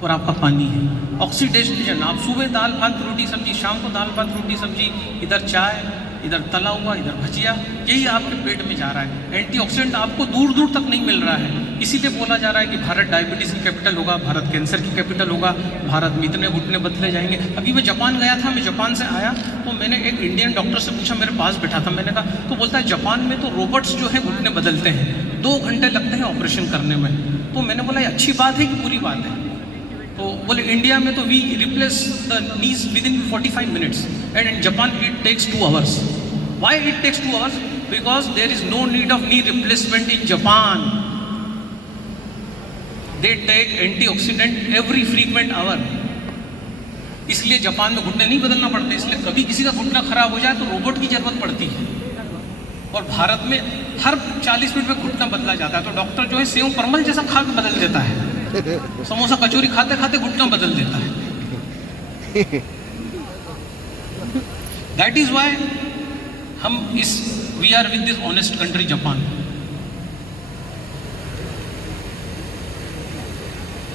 और आपका पानी है। ऑक्सीडेशन, आप सुबह दाल भात रोटी सब्जी, शाम को दाल भात रोटी सब्जी, इधर चाय, इधर तला हुआ, इधर भजिया, यही आपके पेट में जा रहा है। एंटीऑक्सीडेंट आपको दूर दूर तक नहीं मिल रहा है। इसीलिए बोला जा रहा है कि भारत डायबिटीज़ की कैपिटल होगा, भारत कैंसर की कैपिटल होगा, भारत में इतने घुटने बदले जाएंगे। अभी मैं जापान गया था, मैं जापान से आया तो मैंने एक इंडियन डॉक्टर से पूछा, मेरे पास बैठा था, मैंने कहा, तो बोलता है जापान में तो रोबोट्स जो है घुटने बदलते हैं, 2 घंटे लगते हैं ऑपरेशन करने में। तो मैंने बोला ये अच्छी बात है कि बुरी बात है? तो बोले इंडिया में तो we replace the knees with in 45 minutes and in Japan it takes 2 hours. Why it takes 2 hours? Because there is no need of knee replacement in Japan. They take antioxidant every frequent hour. इसलिए Japan में घुटने नहीं बदलना पड़ते। इसलिए कभी किसी का घुटना खराब हो जाए तो रोबोट की जरूरत पड़ती है। और भारत में हर 40 मिनट में घुटना बदला जाता है। तो डॉक्टर जो है सेव परमल जैसा खा के बदल देता है, समोसा कचौरी खाते खाते घुटना बदल देता है। दैट इज वाई हम we are with this honest country Japan.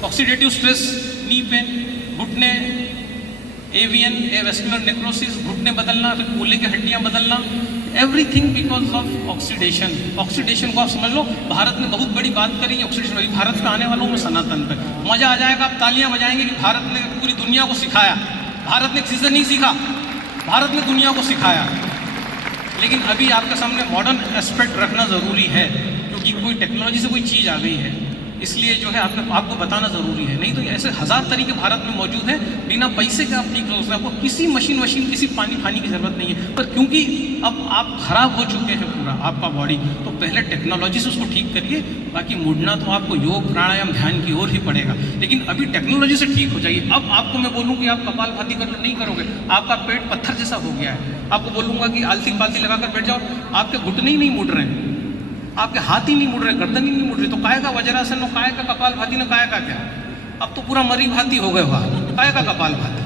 Oxidative stress, knee pain, घुटने, एवियन एवेस्कुलर नेक्रोसिस, घुटने बदलना, फिर कूल्हे की हड्डियां बदलना, everything because of oxidation. Oxidation को आप समझ लो, भारत ने बहुत बड़ी बात करी ऑक्सीडेशन। अभी भारत पे आने वालों में सनातन पे मजा आ जाएगा, आप तालियां बजाएंगे कि भारत ने पूरी दुनिया को सिखाया। भारत ने किसी से नहीं सीखा, भारत ने दुनिया को सिखाया। लेकिन अभी आपके सामने मॉडर्न एस्पेक्ट रखना ज़रूरी है, क्योंकि कोई टेक्नोलॉजी से कोई चीज़ आ गई है, इसलिए जो है आपको बताना ज़रूरी है। नहीं तो ऐसे हज़ार तरीके भारत में मौजूद हैं, बिना पैसे के आप ठीक कर सकते हैं। आपको किसी मशीन किसी पानी की ज़रूरत नहीं है। पर क्योंकि अब आप खराब हो चुके हैं पूरा आपका बॉडी, तो पहले टेक्नोलॉजी से उसको ठीक करिए। बाकी मुड़ना तो आपको योग प्राणायाम ध्यान की ओर ही पड़ेगा, लेकिन अभी टेक्नोलॉजी से ठीक हो जाइए। अब आपको मैं बोलूँ कि आप कपालभाति कर लो, नहीं करोगे, आपका पेट पत्थर जैसा हो गया है। आपको बोलूँगा कि आलती पालती लगा कर बैठ जाओ, आपके घुटने ही नहीं मुड़ रहे हैं, आपके हाथ ही नहीं मुड़ रहे, गर्दन ही नहीं मुड़ रही। तो काय का वज्रासन, काय का कपालभाति, न काय का क्या, अब तो पूरा मरी भाती हो गए वहाँ, काय का कपालभाति।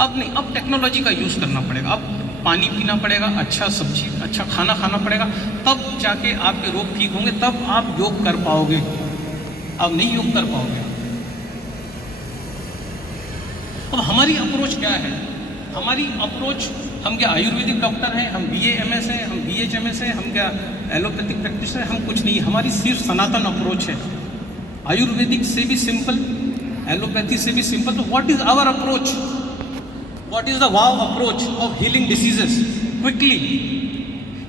अब नहीं, अब टेक्नोलॉजी का यूज़ करना पड़ेगा। अब पानी पीना पड़ेगा, अच्छा सब्जी अच्छा खाना खाना पड़ेगा, तब जाके आपके रोग ठीक होंगे, तब आप योग कर पाओगे। अब नहीं योग कर पाओगे। अब हमारी अप्रोच क्या है? हमारी अप्रोच, हम क्या आयुर्वेदिक डॉक्टर हैं, हम BA-MS हैं, हम BH-MS हैं, हम क्या एलोपैथिक प्रैक्टिशनर हैं? हम कुछ नहीं। हमारी सिर्फ सनातन अप्रोच है, आयुर्वेदिक से भी सिंपल, एलोपैथी से भी सिंपल। तो what is our approach? What is the wow approach of healing diseases quickly?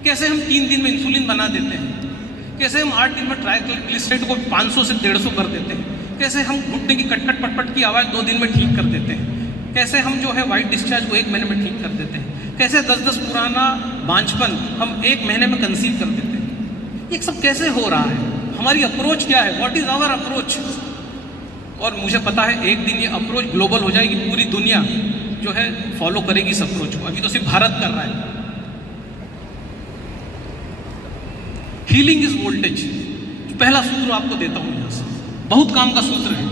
कैसे हम 3 दिन में इंसुलिन बना देते हैं, कैसे हम 8 दिन में ट्राइग्लिसराइड को 500 से 150 कर देते हैं, कैसे हम घुटने की कटकट पटपट की आवाज़ 2 दिन में ठीक कर देते हैं, कैसे हम जो है वाइट डिस्चार्ज को 1 महीने में ठीक कर देते हैं, कैसे 10-10 पुराना बांझपन हम 1 महीने में कंसीव कर देते हैं। ये सब कैसे हो रहा है? हमारी अप्रोच क्या है? What is our approach? और मुझे पता है एक दिन ये अप्रोच ग्लोबल हो जाएगी, पूरी दुनिया जो है फॉलो करेगी इस अप्रोच को। अभी तो सिर्फ भारत कर रहा है। हीलिंग इज वोल्टेज, पहला सूत्र आपको देता हूं यहां से, बहुत काम का सूत्र है।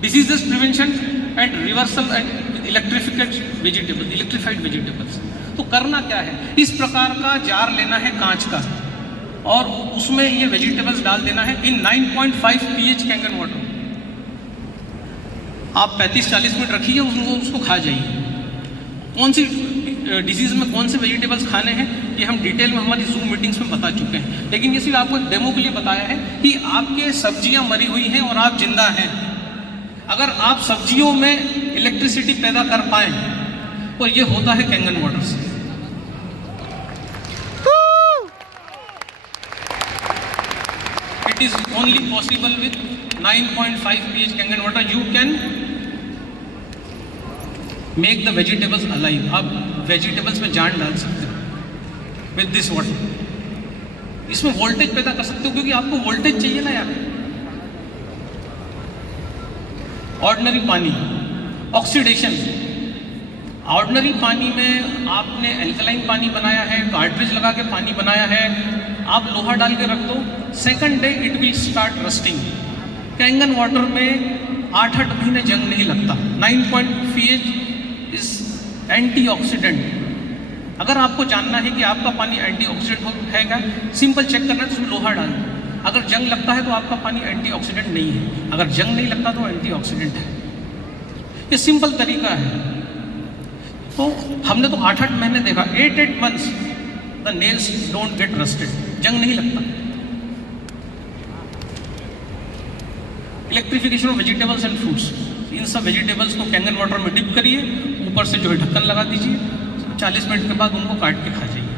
Diseases prevention and reversal and electrified vegetables. तो करना क्या है? इस प्रकार का जार लेना है कांच का, और उसमें ये वेजिटेबल्स डाल देना है इन 9.5 pH कैंगन वाटर। आप 35-40 मिनट रखिए, उसको खा जाइए। कौन सी डिजीज़ में कौन से वेजिटेबल्स खाने हैं ये हम डिटेल में हमारी जूम मीटिंग्स में बता चुके हैं, लेकिन ये सिर्फ आपको एक डेमो के लिए बताया है कि आपके सब्जियां मरी हुई हैं और आप जिंदा हैं। अगर आप सब्जियों में इलेक्ट्रिसिटी पैदा कर पाएँ तो ये होता है कैंगन वाटर से। It is only possible with 9.5 pH Kangen water. You can make the vegetables alive. आप वेजिटेबल्स में जान डाल सकते हो विद दिस वाटर। इसमें वोल्टेज पैदा कर सकते हो, क्योंकि आपको वोल्टेज चाहिए ना यार। ऑर्डिनरी पानी, ऑक्सीडेशन। ऑर्डिनरी पानी में आपने एल्कलाइन पानी बनाया है, कार्ट्रिज लगा के पानी बनाया है, आप लोहा डाल के रख दो, second day it will start rusting. Kangen water में 8-8 महीने जंग नहीं लगता। 9 pH इज एंटीऑक्सीडेंट। अगर आपको जानना है कि आपका पानी एंटीऑक्सीडेंट है क्या, सिंपल चेक करना है तो उसमें लोहा डाल दो। अगर जंग लगता है तो आपका पानी एंटीऑक्सीडेंट नहीं है, अगर जंग नहीं लगता तो एंटीऑक्सीडेंट है। ये सिंपल तरीका है। तो हमने तो 8-8 महीने देखा, 8 months the nails don't get rusted, जंग नहीं लगता। Electrification of vegetables and fruits, इन सब वेजिटेबल्स को कैंगन वाटर में डिप करिए, ऊपर से जो है ढक्कन लगा दीजिए, 40 मिनट के बाद उनको काट के खा जाइए।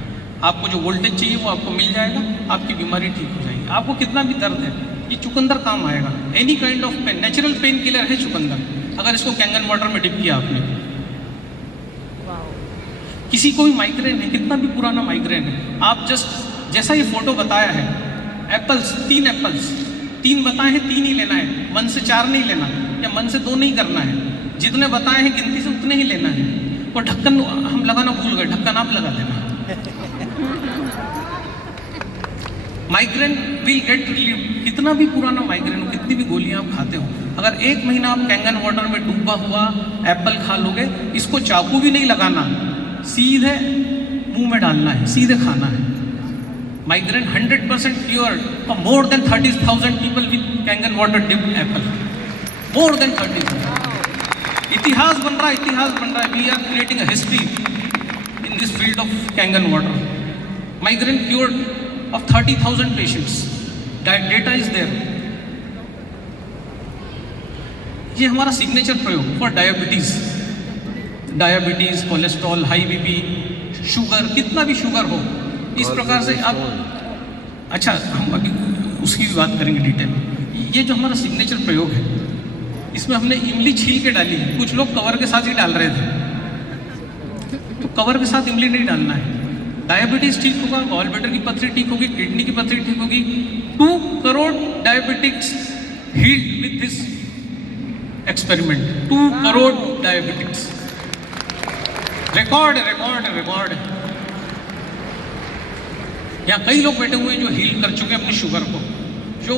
आपको जो वोल्टेज चाहिए वो आपको मिल जाएगा, आपकी बीमारी ठीक हो जाएगी। आपको कितना भी दर्द है, ये चुकंदर काम आएगा। Any kind of pain, natural pain killer है चुकंदर, अगर इसको कैंगन वाटर में डिप किया आपने। किसी को भी माइग्रेन है, कितना भी पुराना माइग्रेन है, आप जस्ट जैसा ये फोटो बताया है, एप्पल्स 3 एप्पल्स 3 बताए हैं, 3 ही लेना है, 1 से 4 नहीं लेना, या 1 से 2 नहीं करना है, जितने बताए हैं गिनती से उतने ही लेना है। और ढक्कन हम लगाना भूल गए, ढक्कन आप लगा देना। Migraine will get relieve. कितना भी पुराना माइग्रेन हो, कितनी भी गोलियां आप खाते हो, अगर 1 महीना आप कैंगन वाटर में डूबा हुआ एप्पल खा लोगे, इसको चाकू भी नहीं लगाना, सीधे मुंह में डालना है, सीधे खाना है। Migraine 100% cure for more than 30,000 people with Kangen water dipped apple, more than 30,000। इतिहास बन रहा है, इतिहास बन रहा है। We are creating a history in this field of Kangen water. Migraine cured of 30,000 patients. Data is there. ये हमारा सिग्नेचर प्रयोग for diabetes, cholesterol, high BP, sugar, कितना भी शुगर हो, इस प्रकार से आप, अच्छा हम अभी उसकी भी बात करेंगे डिटेल में। ये जो हमारा सिग्नेचर प्रयोग है, इसमें हमने इमली छील के डाली है। कुछ लोग कवर के साथ ही डाल रहे थे, तो कवर के साथ इमली नहीं डालना है। डायबिटीज ठीक होगा, गॉल ब्लैडर की पथरी ठीक होगी, किडनी की पथरी ठीक होगी। 2 crore diabetics healed with this experiment. 2 crore diabetics, record record record. यहाँ कई लोग बैठे हुए हैं जो हील कर चुके हैं अपनी शुगर को, जो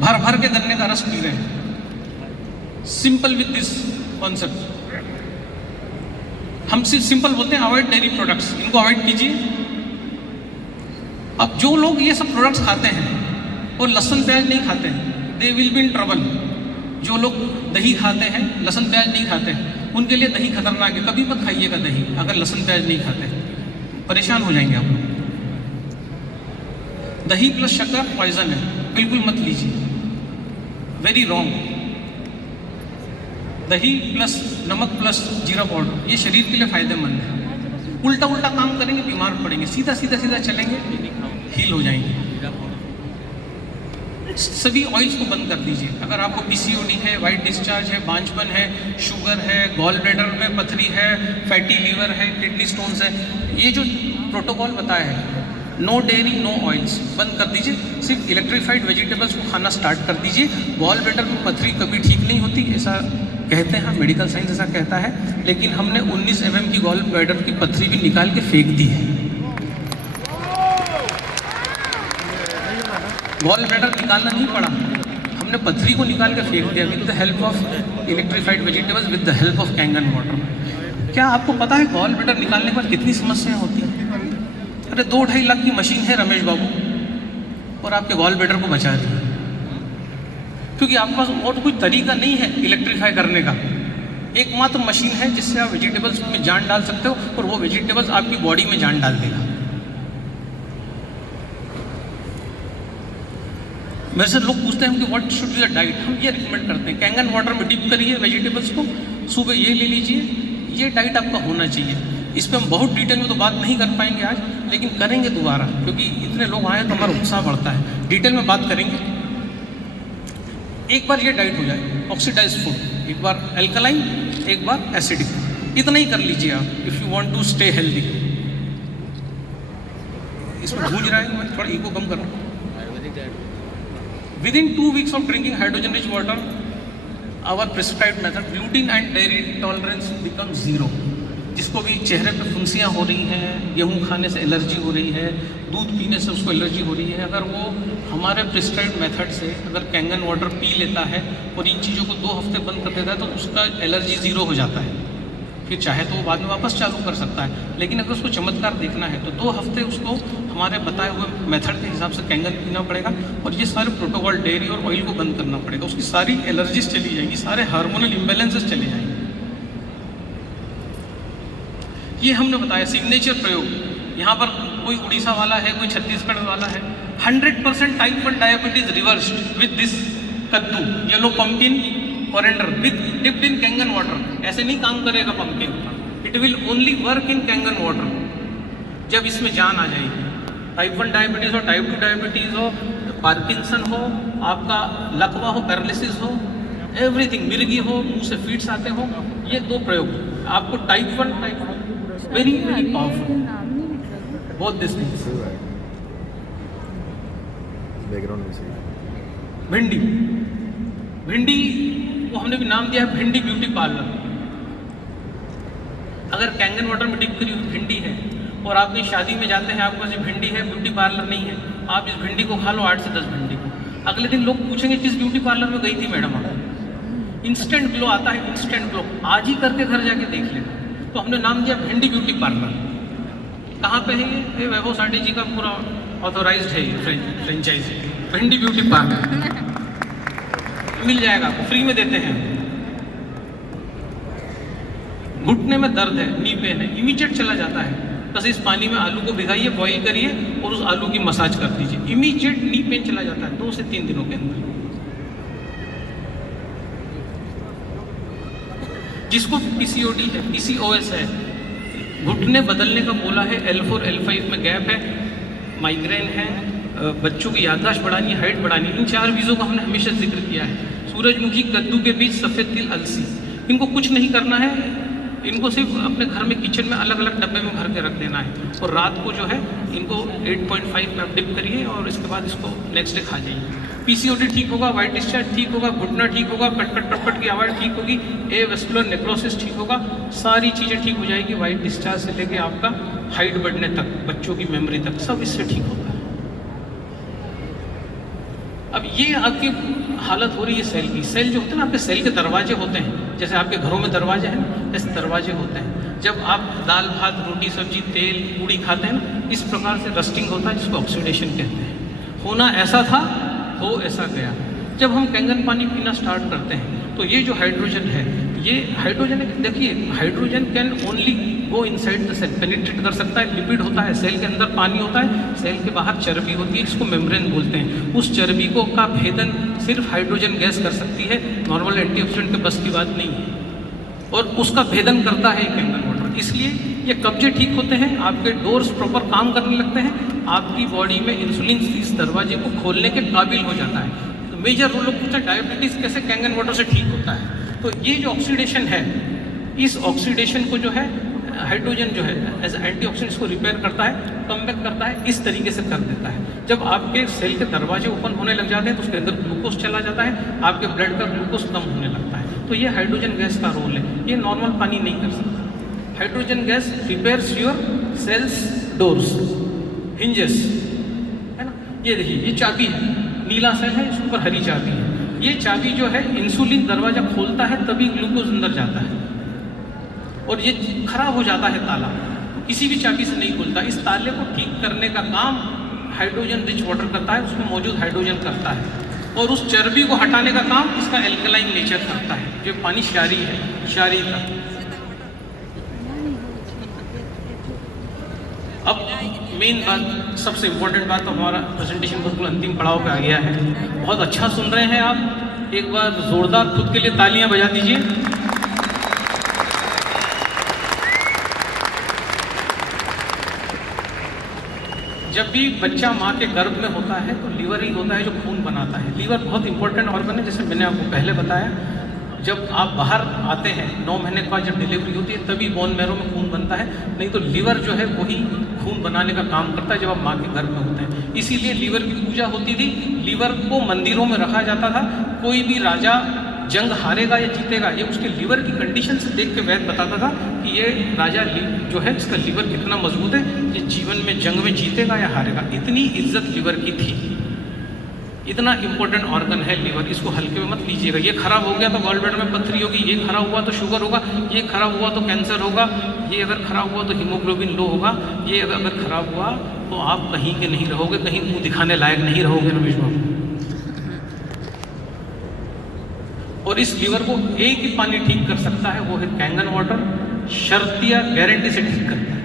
भर भर के गन्ने का रस पी रहे हैं। Simple with this concept. हम सिंपल बोलते हैं अवॉइड डेयरी प्रोडक्ट्स, इनको अवॉइड कीजिए। अब जो लोग ये सब प्रोडक्ट्स खाते हैं और लहसुन प्याज नहीं खाते हैं, they will be in trouble. जो लोग दही खाते हैं, लहसुन प्याज नहीं खाते हैं, उनके लिए दही खतरनाक है, कभी मत खाइएगा दही अगर लहसुन प्याज नहीं खाते, परेशान हो जाएंगे आप लोग। दही प्लस शक्कर पॉइजन है, बिल्कुल मत लीजिए, वेरी रॉन्ग। दही प्लस नमक प्लस जीरा पाउडर, ये शरीर के लिए फायदेमंद है। उल्टा उल्टा काम करेंगे बीमार पड़ेंगे, सीधा सीधा सीधा चलेंगे हील हो जाएंगे। सभी ऑयल्स को बंद कर दीजिए। अगर आपको पीसीओडी है, वाइट डिस्चार्ज है, बांझपन है, शुगर है, गॉल ब्लैडर में पथरी है, फैटी लीवर है, किडनी स्टोन्स है, ये जो प्रोटोकॉल बताया है, नो डेयरी नो ऑयल्स, बंद कर दीजिए। सिर्फ इलेक्ट्रीफाइड वेजिटेबल्स को खाना स्टार्ट कर दीजिए। गॉल ब्लैडर में पथरी कभी ठीक नहीं होती ऐसा कहते हैं, मेडिकल साइंस ऐसा कहता है, लेकिन हमने 19 mm की गॉल ब्लैडर की पथरी भी निकाल के फेंक दी है। गॉल ब्लैडर निकालना नहीं पड़ा, हमने पथरी को निकाल के फेंक दिया with the help of electrified vegetables, with the help of Kangen water. क्या आपको पता है गॉल ब्लैडर निकालने पर कितनी समस्याएं होती हैं? अरे 2-2.5 लाख की मशीन है रमेश बाबू, और आपके गॉल ब्लैडर को बचा दी, क्योंकि आपके पास और कोई तरीका नहीं है इलेक्ट्रीफाई करने का। एकमात्र मशीन है जिससे आप वेजिटेबल्स में जान डाल सकते हो, और वो वेजिटेबल्स आपकी बॉडी में जान डाल देगा। मेरे से लोग पूछते हैं कि what should be the diet, हम ये रिकमेंड करते हैं कैंगन वाटर में डिप करिए वेजिटेबल्स को, सुबह ये ले लीजिए, ये डाइट आपका होना चाहिए। इस पर हम बहुत डिटेल में तो बात नहीं कर पाएंगे आज, लेकिन करेंगे दोबारा, क्योंकि इतने लोग आए तो हमारा उत्साह बढ़ता है। डिटेल में बात करेंगे। एक बार ये डाइट हो जाए, ऑक्सीडाइज फूड, एक बार एल्कलाइन, एक बार एसिडिक, इतना ही कर लीजिए आप if you want to stay healthy. इसमें गूंज रहा है, मैं थोड़ा ईको कम कर रहा हूँ। Within 2 weeks of drinking hydrogen rich water, our prescribed method, gluten and dairy tolerance becomes 0। जिसको भी चेहरे पे फुंसियाँ हो रही हैं, गेहूँ खाने से एलर्जी हो रही है, दूध पीने से उसको एलर्जी हो रही है, अगर वो हमारे प्रिस्क्राइब्ड मेथड से अगर कैंगन वाटर पी लेता है और इन चीज़ों को 2 हफ्ते बंद कर देता है तो उसका एलर्जी ज़ीरो हो जाता है। फिर चाहे तो वो बाद में वापस चालू कर सकता है, लेकिन अगर उसको चमत्कार देखना है तो 2 हफ्ते उसको हमारे बताए हुए मेथड के हिसाब से कैंगन पीना पड़ेगा और ये सारे प्रोटोकॉल डेयरी और ऑयल को बंद करना पड़ेगा। उसकी सारी एलर्जीज चली जाएंगी, सारे हार्मोनल इम्बेलेंसेस चले जाएंगे। ये हमने बताया सिग्नेचर प्रयोग। यहाँ पर कोई उड़ीसा वाला है, कोई छत्तीसगढ़ वाला है, 100% type 1 diabetes reversed with this kaddu, yellow pumpkin, coriander with dipped in Kangen water. ऐसे नहीं काम करेगा pumpkin, it will only work in Kangen water जब इसमें जान आ जाएगी। टाइप 1 डायबिटीज़ हो, टाइप 2 डायबिटीज़ हो, पार्किंसन हो, आपका लकवा हो, पैरालिसिस हो, एवरीथिंग, मिर्गी हो, मुंह से फीड्स आते हो, ये 2 प्रयोग आपको type 1 type 2 very very powerful both this things. Background में सही। भिंडी, भिंडी को हमने भी नाम दिया है भिंडी ब्यूटी पार्लर। अगर कैंगन वाटर में डिप करी हुई भिंडी है और आप कहीं शादी में जाते हैं, आपके पास ये भिंडी है, ब्यूटी पार्लर नहीं है, आप इस भिंडी को खा लो 8 से 10 भिंडी को, अगले दिन लोग पूछेंगे किस ब्यूटी पार्लर में गई थी मैडम आप। इंस्टेंट ग्लो आता है, इंस्टेंट ग्लो। आज ही करके घर जाके देख लेना। तो हमने नाम दिया भिंडी ब्यूटी पार्लर। कहाँ पे है ये वैभव साठी जी का पूरा ऑथोराइज्ड है ये फ्रेंचाइजी, भिंडी ब्यूटी पार्लर। मिल जाएगा आपको, फ्री में देते हैं। घुटने में दर्द है, नी पेन है, इमीडिएट चला जाता है। बस इस पानी में आलू को भिगाइए, बॉईल करिए और उस आलू की मसाज कर दीजिए, इमीडिएट नी पेन चला जाता है 2 से 3 दिनों के अंदर। जिसको पीसीओडी है, पीसीओएस है, घुटने बदलने का बोला है, L4 L5 में गैप है, माइग्रेन है, बच्चों की याददाश्त बढ़ानी, हाइट बढ़ानी, इन 4 चीज़ों का हमने हमेशा जिक्र किया है। सूरजमुखी, कद्दू के बीज, सफ़ेद तिल, अलसी, इनको कुछ नहीं करना है, इनको सिर्फ अपने घर में किचन में अलग अलग डब्बे में भर के रख देना है और रात को जो है इनको 8.5 में आप डिप करिए और इसके बाद इसको नेक्स्ट डे खा जाइए। पीसीओडी ठीक होगा, वाइट डिस्चार्ज ठीक होगा, घुटना ठीक होगा, कटकट टपकट की आवाज़ ठीक होगी, वेस्कुलर नेक्रोसिस ठीक होगा, सारी चीज़ें ठीक हो जाएगी। वाइट डिस्चार्ज से लेके आपका हाइट बढ़ने तक, बच्चों की मेमोरी तक, सब इससे ठीक होगा। अब ये आपकी हालत हो रही है सेल की। सेल जो होते हैं ना, आपके सेल के दरवाजे होते हैं, जैसे आपके घरों में दरवाजे हैं ना, ऐसे दरवाजे होते हैं। जब आप दाल भात रोटी सब्जी तेल पूड़ी खाते हैं ना, इस प्रकार से रस्टिंग होता है, जिसको ऑक्सीडेशन कहते हैं। होना ऐसा था, हो ऐसा गया। जब हम कैंगन पानी पीना स्टार्ट करते हैं तो ये जो हाइड्रोजन है, ये हाइड्रोजन देखिए, hydrogen can only go inside the cell, penetrate कर सकता है। लिपिड होता है, सेल के अंदर पानी होता है, सेल के बाहर चर्बी होती है, इसको मेम्ब्रेन बोलते हैं। उस चर्बी को का भेदन सिर्फ हाइड्रोजन गैस कर सकती है, नॉर्मल एंटीऑक्सीडेंट के बस की बात नहीं है, और उसका भेदन करता है कैंगन वाटर। इसलिए ये कब्जे ठीक होते हैं, आपके डोर्स प्रॉपर काम करने लगते हैं, आपकी बॉडी में इंसुलिन इस दरवाजे को खोलने के काबिल हो जाता है। तो मेजर वो लोग पूछते हैं डायबिटीज़ कैसे कैंगन वाटर से ठीक होता है। तो ये जो ऑक्सीडेशन है, इस ऑक्सीडेशन को जो है हाइड्रोजन जो है एज एंटीऑक्सीडेंट इसको रिपेयर करता है, कम बैक करता है, इस तरीके से कर देता है। जब आपके सेल के दरवाजे ओपन होने लग जाते हैं तो उसके अंदर ग्लूकोज चला जाता है, आपके ब्लड का ग्लूकोज कम होने लगता है। तो ये हाइड्रोजन गैस का रोल है, ये नॉर्मल पानी नहीं कर सकता। Hydrogen gas repairs your cells doors, hinges, है ना। ये देखिए, ये चाबी है, नीला सेल है, इसके ऊपर हरी चाबी है। ये चाबी जो है इंसुलिन दरवाजा खोलता है, तभी ग्लूकोज अंदर जाता है, और ये खराब हो जाता है ताला, तो किसी भी चाबी से नहीं खुलता। इस ताले को ठीक करने का काम हाइड्रोजन रिच वाटर करता है, उसमें मौजूद हाइड्रोजन करता है, और उस चर्बी को हटाने का काम इसका एल्कलाइन नेचर करता है, जो पानी क्षारीय है, क्षारीय का। अब मेन बात, सबसे इम्पोर्टेंट बात, तो हमारा प्रेजेंटेशन बिल्कुल अंतिम पड़ाव पे आ गया है। बहुत अच्छा सुन रहे हैं आप, एक बार जोरदार खुद के लिए तालियां बजा दीजिए। जब भी बच्चा माँ के गर्भ में होता है तो लीवर ही होता है जो खून बनाता है। लीवर बहुत इंपॉर्टेंट ऑर्गन है, जैसे मैंने आपको पहले बताया। जब आप बाहर आते हैं 9 महीने के बाद जब डिलीवरी होती है तभी बोन मैरो में खून बनता है, नहीं तो लीवर जो है वही खून बनाने का काम करता है जब आप माँ के गर्भ में होते हैं। इसीलिए लीवर की पूजा होती थी, लीवर को मंदिरों में रखा जाता था। कोई भी राजा जंग हारेगा या जीतेगा ये उसके लीवर की कंडीशन से देख के वैद्य बताता था कि ये राजा जो है इसका लीवर कितना मजबूत है, ये जीवन में जंग में जीतेगा या हारेगा। इतनी इज्जत लीवर की थी। इतना इंपॉर्टेंट ऑर्गन है लीवर, इसको हल्के में मत लीजिएगा। ये खराब हो गया तो गॉल ब्लैडर में पथरी होगी, ये खराब हुआ तो शुगर होगा, ये खराब हुआ तो कैंसर होगा, ये अगर खराब हुआ तो हीमोग्लोबिन लो होगा, ये अगर खराब हुआ तो आप कहीं के नहीं रहोगे, कहीं मुंह दिखाने लायक नहीं रहोगे रमेश बाबू। और इस लीवर को एक ही पानी ठीक कर सकता है, वो है कैंगन वाटर। शर्तिया गारंटी से ठीक करता है।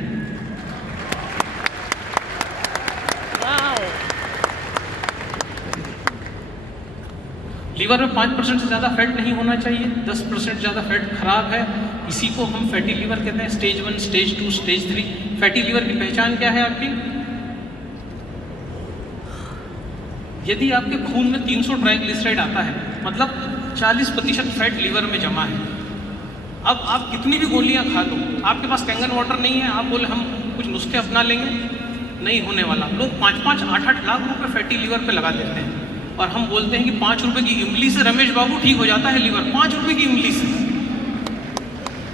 लीवर में 5% से ज़्यादा फैट नहीं होना चाहिए, 10% ज़्यादा फैट खराब है। इसी को हम फैटी लीवर कहते हैं। Stage 1, stage 2, stage 3। Fatty liver की पहचान क्या है आपकी? यदि आपके खून में 300 ट्राइग्लिसराइड आता है, मतलब 40% फैट लीवर में जमा है। अब आप कितनी भी गोलियां खा दो, आपके पास कैंगन वाटर नहीं है, आप बोले हम कुछ नुस्खे अपना लेंगे, नहीं होने वाला। लोग 5-5, 8-8 लाख रुपए फैटी लीवर पे लगा देते हैं और हम बोलते हैं कि 5 रुपए की इमली से रमेश बाबू ठीक हो जाता है लीवर। 5 रुपए की इमली से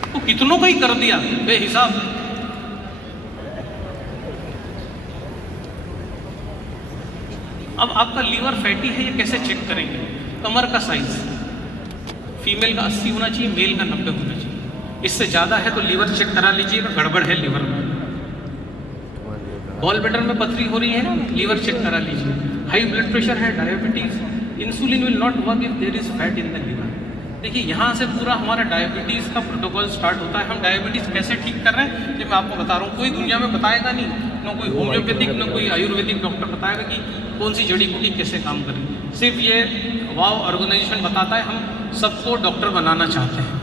तो कितनों का ही कर दिया बेहिसाब। अब आपका लीवर फैटी है, ये कैसे चेक करेंगे? कमर का साइज फीमेल का 80 होना चाहिए, मेल का 90 होना चाहिए। इससे ज़्यादा है तो लीवर चेक करा लीजिएगा, गड़बड़ है लीवर में। गॉल ब्लैडर में पथरी हो रही है ना, लीवर चेक करा लीजिए। हाई ब्लड प्रेशर है, diabetes, insulin will not work if there is fat in the liver. देखिए यहाँ से पूरा हमारा डायबिटीज़ का प्रोटोकॉल स्टार्ट होता है। हम डायबिटीज़ कैसे ठीक कर रहे हैं ये मैं आपको बता रहा हूँ। कोई दुनिया में बताएगा नहीं, ना कोई होम्योपैथिक ना कोई आयुर्वेदिक डॉक्टर बताएगा कि कौन सी जड़ी बूटी कैसे काम करेगी। सिर्फ ये वाव ऑर्गेनाइजेशन बताता है। हम सबको डॉक्टर बनाना चाहते हैं।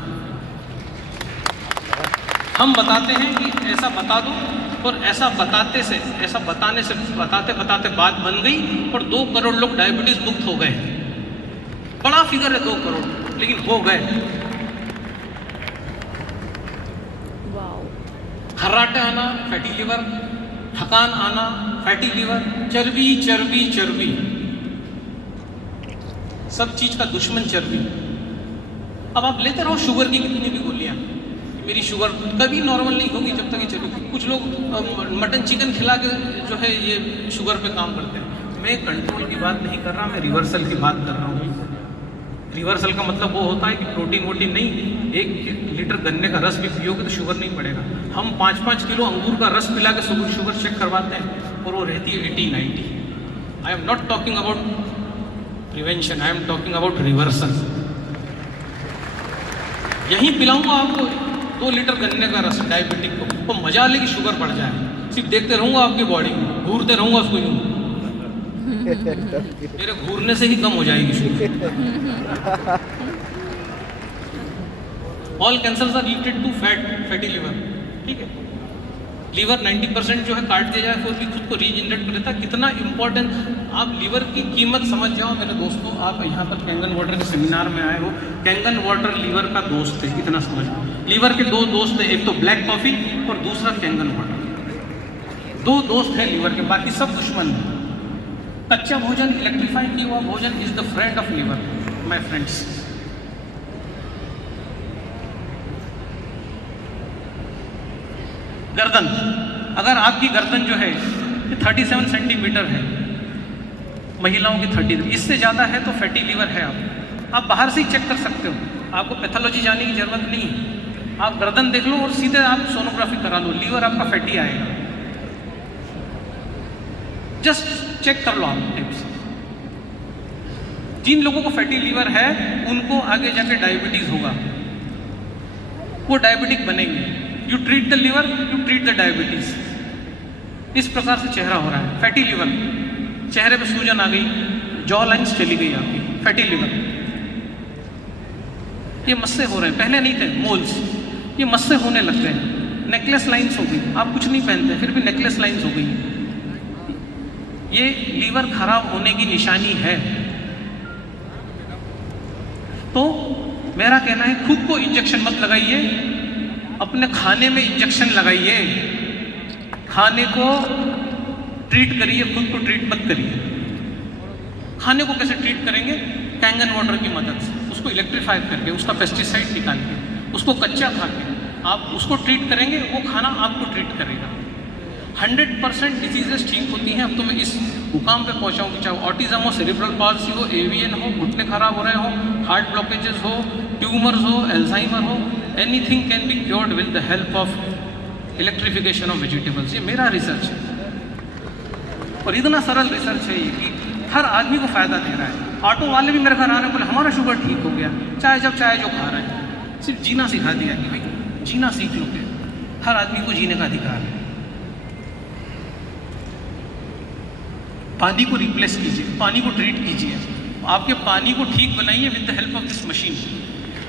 हम बताते हैं कि ऐसा बता दो, और ऐसा बताने से बताते बताते बात बन गई और 2 करोड़ लोग डायबिटीज मुक्त हो गए। बड़ा फिगर है 2 करोड़, लेकिन हो गए। खर्राटे आना फैटी लीवर, थकान आना फैटी लीवर, चर्बी चर्बी चर्बी, सब चीज का दुश्मन चर्बी। अब आप लेते रहो शुगर की कितनी भी गोलियां, मेरी शुगर कभी नॉर्मल नहीं होगी जब तक ये चलेगी। कुछ लोग मटन चिकन खिला के जो है ये शुगर पे काम करते हैं। मैं कंट्रोल की बात नहीं कर रहा, मैं रिवर्सल की बात कर रहा हूँ। रिवर्सल का मतलब वो होता है कि प्रोटीन वोटीन नहीं, 1 लीटर गन्ने का रस भी पियोगे तो शुगर नहीं पड़ेगा। हम 5-5 किलो अंगूर का रस पिला के शुगर चेक करवाते हैं और वो रहती है 80-90। आई am not talking about prevention, I am talking about reversal. यहीं पिलाऊंगा आपको 2 लीटर गन्ने का रस डायबिटिक को, तो मजा ले कि शुगर बढ़ जाए। सिर्फ देखते रहूंगा आपकी बॉडी को, घूरते रहूंगा उसको यूं, मेरे घूरने से ही कम हो जाएगी sugar. All cancers are related to fatty liver. ठीक है, लीवर 90% जो है काट दिया जाए फिर भी खुद को रीजनरेट कर देता है। कितना इंपॉर्टेंट, आप लीवर की कीमत समझ जाओ मेरे दोस्तों। आप यहाँ पर कैंगन वाटर के सेमिनार में आए हो, कैंगन वाटर लीवर का दोस्त है, इतना समझ। लीवर के 2 दोस्त हैं, एक तो ब्लैक कॉफ़ी और दूसरा कैंगन वाटर। 2 दोस्त हैं लीवर के, बाकी सब दुश्मन हैं। कच्चा भोजन, इलेक्ट्रीफाई किया हुआ भोजन is the friend of liver my friends. गर्दन, अगर आपकी गर्दन जो है 37 सेंटीमीटर है, महिलाओं की 30, इससे ज़्यादा है तो फैटी लीवर है। आप बाहर से ही चेक कर सकते हो, आपको पैथोलॉजी जाने की जरूरत नहीं है। आप गर्दन देख लो और सीधे आप सोनोग्राफी करा लो, लीवर आपका फैटी आएगा। जस्ट चेक कर लो आप टिप्स। जिन लोगों को फैटी लीवर है उनको आगे जाके डायबिटीज होगा, वो डायबिटिक बनेंगे। You treat the liver, you treat the diabetes. इस प्रकार से चेहरा हो रहा है फैटी लीवर। चेहरे पे सूजन आ गई, जॉ लाइन्स चली गई आपकी, फैटी लीवर। ये मस्से हो रहे हैं, पहले नहीं थे मोल्स, ये मस्से होने लग गए। नेकलेस लाइन्स हो गई, आप कुछ नहीं पहनते फिर भी नेकलेस लाइन्स हो गई। ये लीवर खराब होने की निशानी है। तो मेरा कहना है खुद को इंजेक्शन मत लगाइए, अपने खाने में इंजेक्शन लगाइए। खाने को ट्रीट करिए, खुद को ट्रीट मत करिए। खाने को कैसे ट्रीट करेंगे? कैंगन वाटर की मदद से। उसको इलेक्ट्रीफाई करके, उसका पेस्टिसाइड निकाल के, उसको कच्चा खा के आप उसको ट्रीट करेंगे, वो खाना आपको ट्रीट करेगा। 100% डिजीजेस ठीक होती हैं। अब तो मैं इस मुकाम पे पहुंचा हूँ कि चाहे ऑटिज्म हो, सेरिब्रल पाल्सी हो, एवियन हो, घुटने खराब हो रहे हो, हार्ट ब्लॉकेजेस हो, ट्यूमर्स हो, एल्जाइमर हो, anything can be cured with the help of electrification of vegetables. ये मेरा रिसर्च है और इतना सरल रिसर्च है ये कि हर आदमी को फ़ायदा दे रहा है। ऑटो वाले भी मेरे घर आ रहे हैं, बोले हमारा शुगर ठीक हो गया, चाहे जब चाहे जो खा रहे हैं। सिर्फ जीना सिखा दिया कि भाई जीना सीख लो के हर आदमी को जीने का अधिकार है। पानी को रिप्लेस कीजिए, पानी को ट्रीट कीजिए, आपके पानी को ठीक बनाइए with the help of this machine.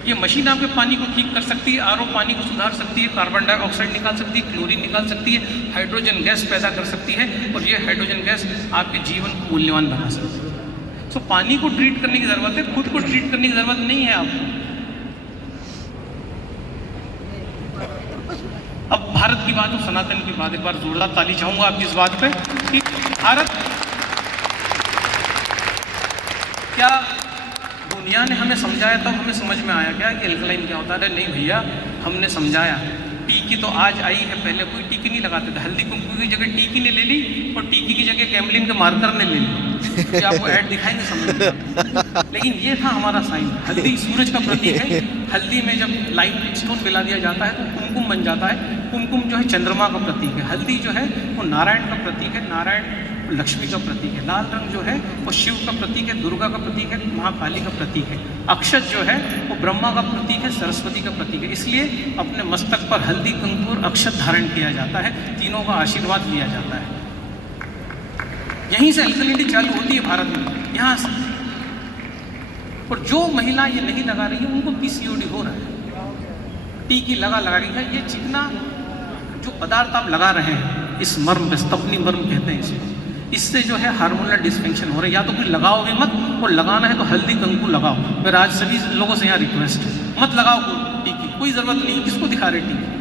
ये मशीन आपके पानी को ठीक कर सकती है, आरओ पानी को सुधार सकती है, कार्बन डाइऑक्साइड निकाल सकती है, क्लोरीन निकाल सकती है, हाइड्रोजन गैस पैदा कर सकती है और ये हाइड्रोजन गैस आपके जीवन को मूल्यवान बना सकती है। सो पानी को ट्रीट करने की ज़रूरत है, खुद को ट्रीट करने की ज़रूरत नहीं है आपको। अब भारत की बात और सनातन की बात, एक बार जोरदार ताली चाहूँगा आपकी इस बात पे कि भारत क्या दुनिया ने हमें समझाया तब हमें समझ में आया क्या कि एल्कलाइन क्या होता है? नहीं भैया, हमने समझाया। टीकी तो आज आई है, पहले कोई टीकी नहीं लगाते थे। हल्दी कुमकुम की जगह टीकी ने ले ली और टीकी की जगह कैमलिन के मार्कर ने ले ली। ये आपको ऐड दिखाएंगे समझ में, लेकिन ये था हमारा साइन। हल्दी सूरज का प्रतीक है। हल्दी में जब लाइम स्टोन मिला दिया जाता है तो कुमकुम बन जाता है। कुमकुम जो है चंद्रमा का प्रतीक है। हल्दी जो है वो नारायण का प्रतीक है, नारायण लक्ष्मी का प्रतीक है। लाल रंग जो है वो शिव का प्रतीक है, दुर्गा का प्रतीक है, महाकाली का प्रतीक है। अक्षत जो है वो ब्रह्मा का प्रतीक है, सरस्वती का प्रतीक है। इसलिए अपने मस्तक पर हल्दी, कुंकुम, अक्षत धारण किया जाता है, तीनों का आशीर्वाद लिया जाता है। यहीं से अल्कलिनिटी चालू होती है भारत में, यहाँ से। और जो महिला ये नहीं लगा रही है उनको पीसीओडी हो रहा है। टीकी लगा रही है। ये चिकना जो पदार्थ आप लगा रहे हैं इस मर्म पे, स्तपनी मर्म कहते हैं इसको, इससे जो है हार्मोनल डिस्फंक्शन हो रहा है। या तो कुछ लगाओगे मत, और लगाना है तो हल्दी कंकु लगाओ। मेरा आज सभी लोगों से यहाँ रिक्वेस्ट है, मत लगाओ टीकी, कोई ज़रूरत नहीं। किसको दिखा रहे टीकी?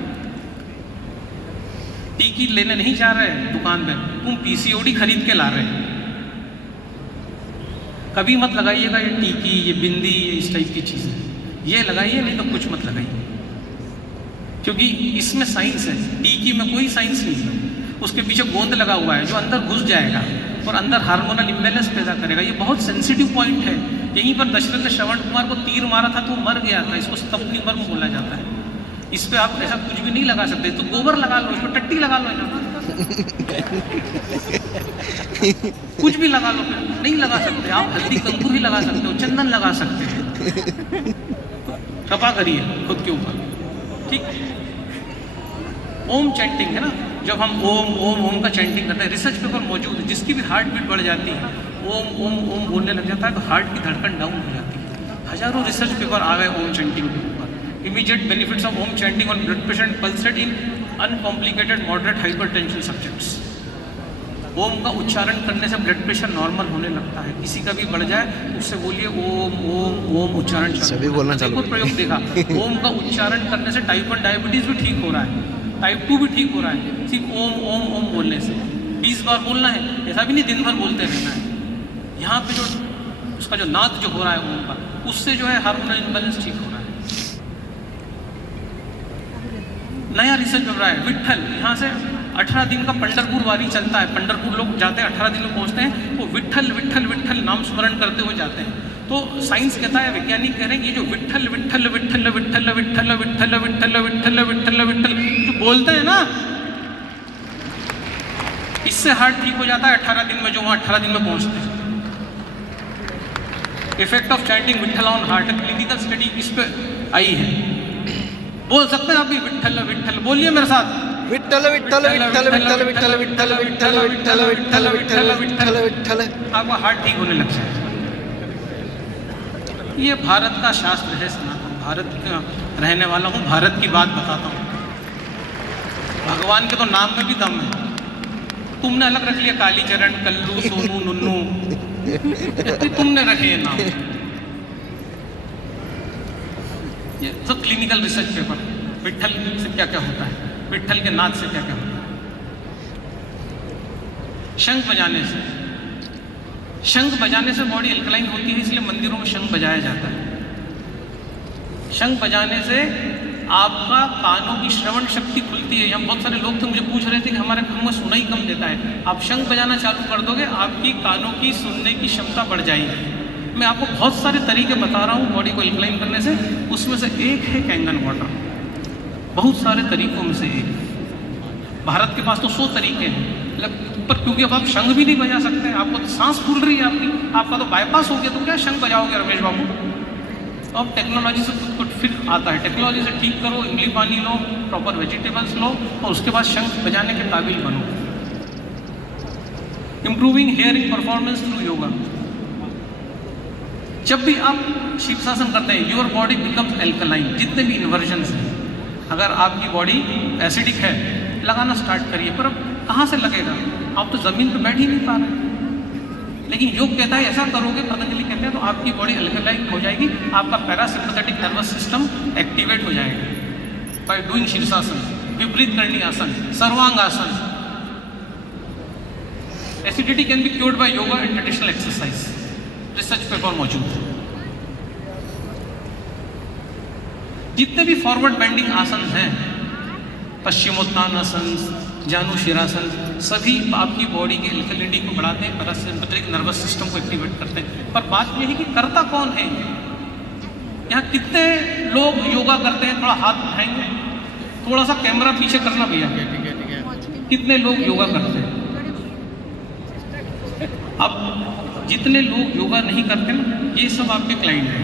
टीकी लेने नहीं जा रहे दुकान पे, तुम पीसीओडी खरीद के ला रहे हैं। कभी मत लगाइएगा ये टीकी, ये बिंदी, ये इस टाइप की चीज़ें। ये लगाइए, नहीं तो कुछ मत लगाइए, क्योंकि इसमें साइंस है। टीकी में कोई साइंस नहीं है। उसके पीछे गोंद लगा हुआ है जो अंदर घुस जाएगा और अंदर हार्मोनल इम्बैलेंस पैदा करेगा। ये बहुत सेंसिटिव पॉइंट है। यहीं पर दशरथ श्रवण कुमार को तीर मारा था तो मर गया था। इसको स्तपनी मर्म बोला जाता है। इस पे आप ऐसा कुछ भी नहीं लगा सकते। तो गोबर लगा लो, इसको टट्टी लगा लो, कुछ भी लगा लो, नहीं लगा सकते आप। हल्दी कंकु ही लगा सकते हो, चंदन लगा सकते हैं। कृपा करिए खुद के ऊपर, ठीक। ओम चैंटिंग है ना, जब हम ओम ओम ओम का चैंटिंग करते हैं, रिसर्च पेपर मौजूद है, जिसकी भी हार्ट बीट बढ़ जाती है, ओम ओम ओम बोलने लग जाता है तो हार्ट की धड़कन डाउन हो जाती है। हजारों रिसर्च पेपर आ गए ओम चैंटिंग के ऊपर। Immediate benefits of Om chanting on blood pressure and pulse rate in uncomplicated moderate hypertension subjects. Om का उच्चारण करने से ब्लड प्रेशर नॉर्मल होने लगता है। किसी का भी बढ़ जाए उससे बोलिए ओम ओम ओम, उच्चारण सभी बोलना चालू। प्रयोग देखा, ओम का उच्चारण करने से टाइप 1 डायबिटीज़ भी ठीक हो रहा है, टाइप 2 भी ठीक हो रहा है, सिर्फ ओम ओम ओम बोलने से। 20 बार बोलना है, ऐसा भी नहीं दिन भर बोलते रहना है। यहाँ पे जो उसका जो नाद जो हो रहा है ओम का, उससे जो है हार्मोनल इम्बैलेंस ठीक हो रहा है। नया रिसर्च चल रहा है। विट्ठल, यहाँ से 18 दिन का पंढरपुर वारी चलता है। पंढरपुर लोग जाते हैं, 18 दिन में पहुँचते हैं, तो विट्ठल विट्ठल विट्ठल नाम स्मरण करते हुए जाते हैं। तो साइंस कहता है, वैज्ञानिक कह रहे हैं, ये जो विट्ठल विट्ठल विट्ठल विट्ठल विट्ठल विट्ठल विट्ठल विट्ठल विट्ठल विट्ठल जो बोलते हैं ना, इससे हार्ट ठीक हो जाता है 18 दिन में, जो वहाँ 18 दिन में पहुँचते हैं। Effect of chanting Vitthal on heart, clinical study इस पे आई है। बोल सकते हैं आप भी विट्ठल विट्ठल, बोलिए मेरे साथ, विट्ठल विट्ठल विट्ठल विट्ठल विट्ठल विट्ठल विट्ठल विट्ठल विट्ठल विट्ठल विट्ठल विट्ठल। आपका हार्ट ठीक होने लग जाए। ये भारत का शास्त्र है, सनातन भारत का रहने वाला हूँ, भारत की बात बताता हूँ। भगवान के तो नाम में भी दम है। तुमने अलग रख लिया कालीचरण, कल्लू, सोनू, नुन्नू, तुमने रखे ये नाम। ये सब क्लिनिकल रिसर्च पेपर। विट्ठल से क्या क्या होता है, विट्ठल के नाद से क्या क्या होता है। शंख बजाने से, शंख बजाने से बॉडी अल्कलाइन होती है, इसलिए मंदिरों में शंख बजाया जाता है। शंख बजाने से आपका कानों की श्रवण शक्ति खुलती है। हम बहुत सारे लोग थे मुझे पूछ रहे थे कि हमारे कानों में सुनाई कम देता है। आप शंख बजाना चालू कर दोगे, आपकी कानों की सुनने की क्षमता बढ़ जाएगी। मैं आपको बहुत सारे तरीके बता रहा हूँ बॉडी को अल्कलाइन करने से, उसमें से एक है कैंगन वाटर। बहुत सारे तरीकों में से एक। भारत के पास तो 100 तरीके हैं, पर क्योंकि अब आप शंख भी नहीं बजा सकते, आपको तो सांस फूल रही है आपका तो बाईपास हो गया, तो क्या शंख बजाओगे रमेश बाबू? तो अब टेक्नोलॉजी से खुद को फिर आता है, टेक्नोलॉजी से ठीक करो, इमली पानी लो, प्रॉपर वेजिटेबल्स लो और उसके बाद शंख बजाने के काबिल बनो। Improving hearing performance through yoga. जब भी आप शीर्षासन करते हैं, योर बॉडी बिकम्स एल्कलाइन। जितने भी इन्वर्जन्स हैं, अगर आपकी बॉडी एसिडिक है, लगाना स्टार्ट करिए। पर अब कहाँ से लगेगा? आप तो ज़मीन पर बैठ ही नहीं पा रहे। लेकिन योग कहता है ऐसा करोगे, पतंजलि कहते हैं, तो आपकी बॉडी अल्कलाइन हो जाएगी, आपका पैरासिम्पैथेटिक नर्वस सिस्टम एक्टिवेट हो जाएगा बाय डूइंग शीर्षासन, विपरीत करणी आसन, सर्वांग आसन। Acidity can be cured by yoga and traditional exercise. Research paper मौजूद है। जितने भी फॉरवर्ड बेंडिंग आसन हैं, पश्चिमोत्तानासन, जानुशिरासन, सभी आपकी बॉडी की अल्कलिनिटी को बढ़ाते हैं, पैरासिम्पैथेटिक नर्वस सिस्टम को एक्टिवेट करते हैं। पर बात यह है कि करता कौन है? यहाँ कितने लोग योगा करते हैं? थोड़ा हाथ उठाएंगे, थोड़ा सा कैमरा पीछे करना भैया। कितने लोग योगा करते हैं? अब जितने लोग योगा नहीं करते ना, ये सब आपके क्लाइंट हैं।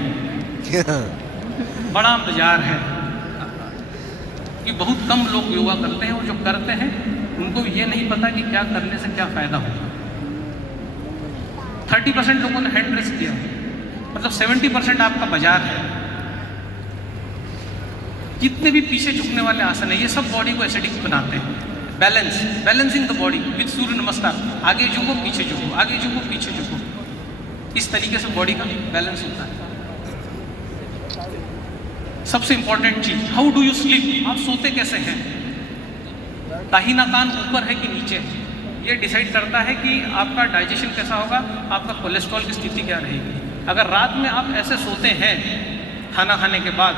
बड़ा बाजार है कि बहुत कम लोग योगा करते हैं, और जो करते हैं उनको ये नहीं पता कि क्या करने से क्या फ़ायदा होगा। 30% लोगों ने हैंड रेस किया, मतलब 70% आपका बाजार है। जितने भी पीछे झुकने वाले आसन है, ये सब बॉडी को एसिडिक बनाते हैं। बैलेंसिंग द बॉडी विद सूर्य नमस्कार। आगे झुको, पीछे झुको, आगे झुको, पीछे झुको। इस तरीके से बॉडी का बैलेंस होता है। सबसे इंपॉर्टेंट चीज, हाउ डू यू स्लीप? आप सोते कैसे हैं? दाहिना कान ऊपर है कि नीचे है, ये डिसाइड करता है कि आपका डाइजेशन कैसा होगा, आपका कोलेस्ट्रॉल की स्थिति क्या रहेगी। अगर रात में आप ऐसे सोते हैं खाना खाने के बाद,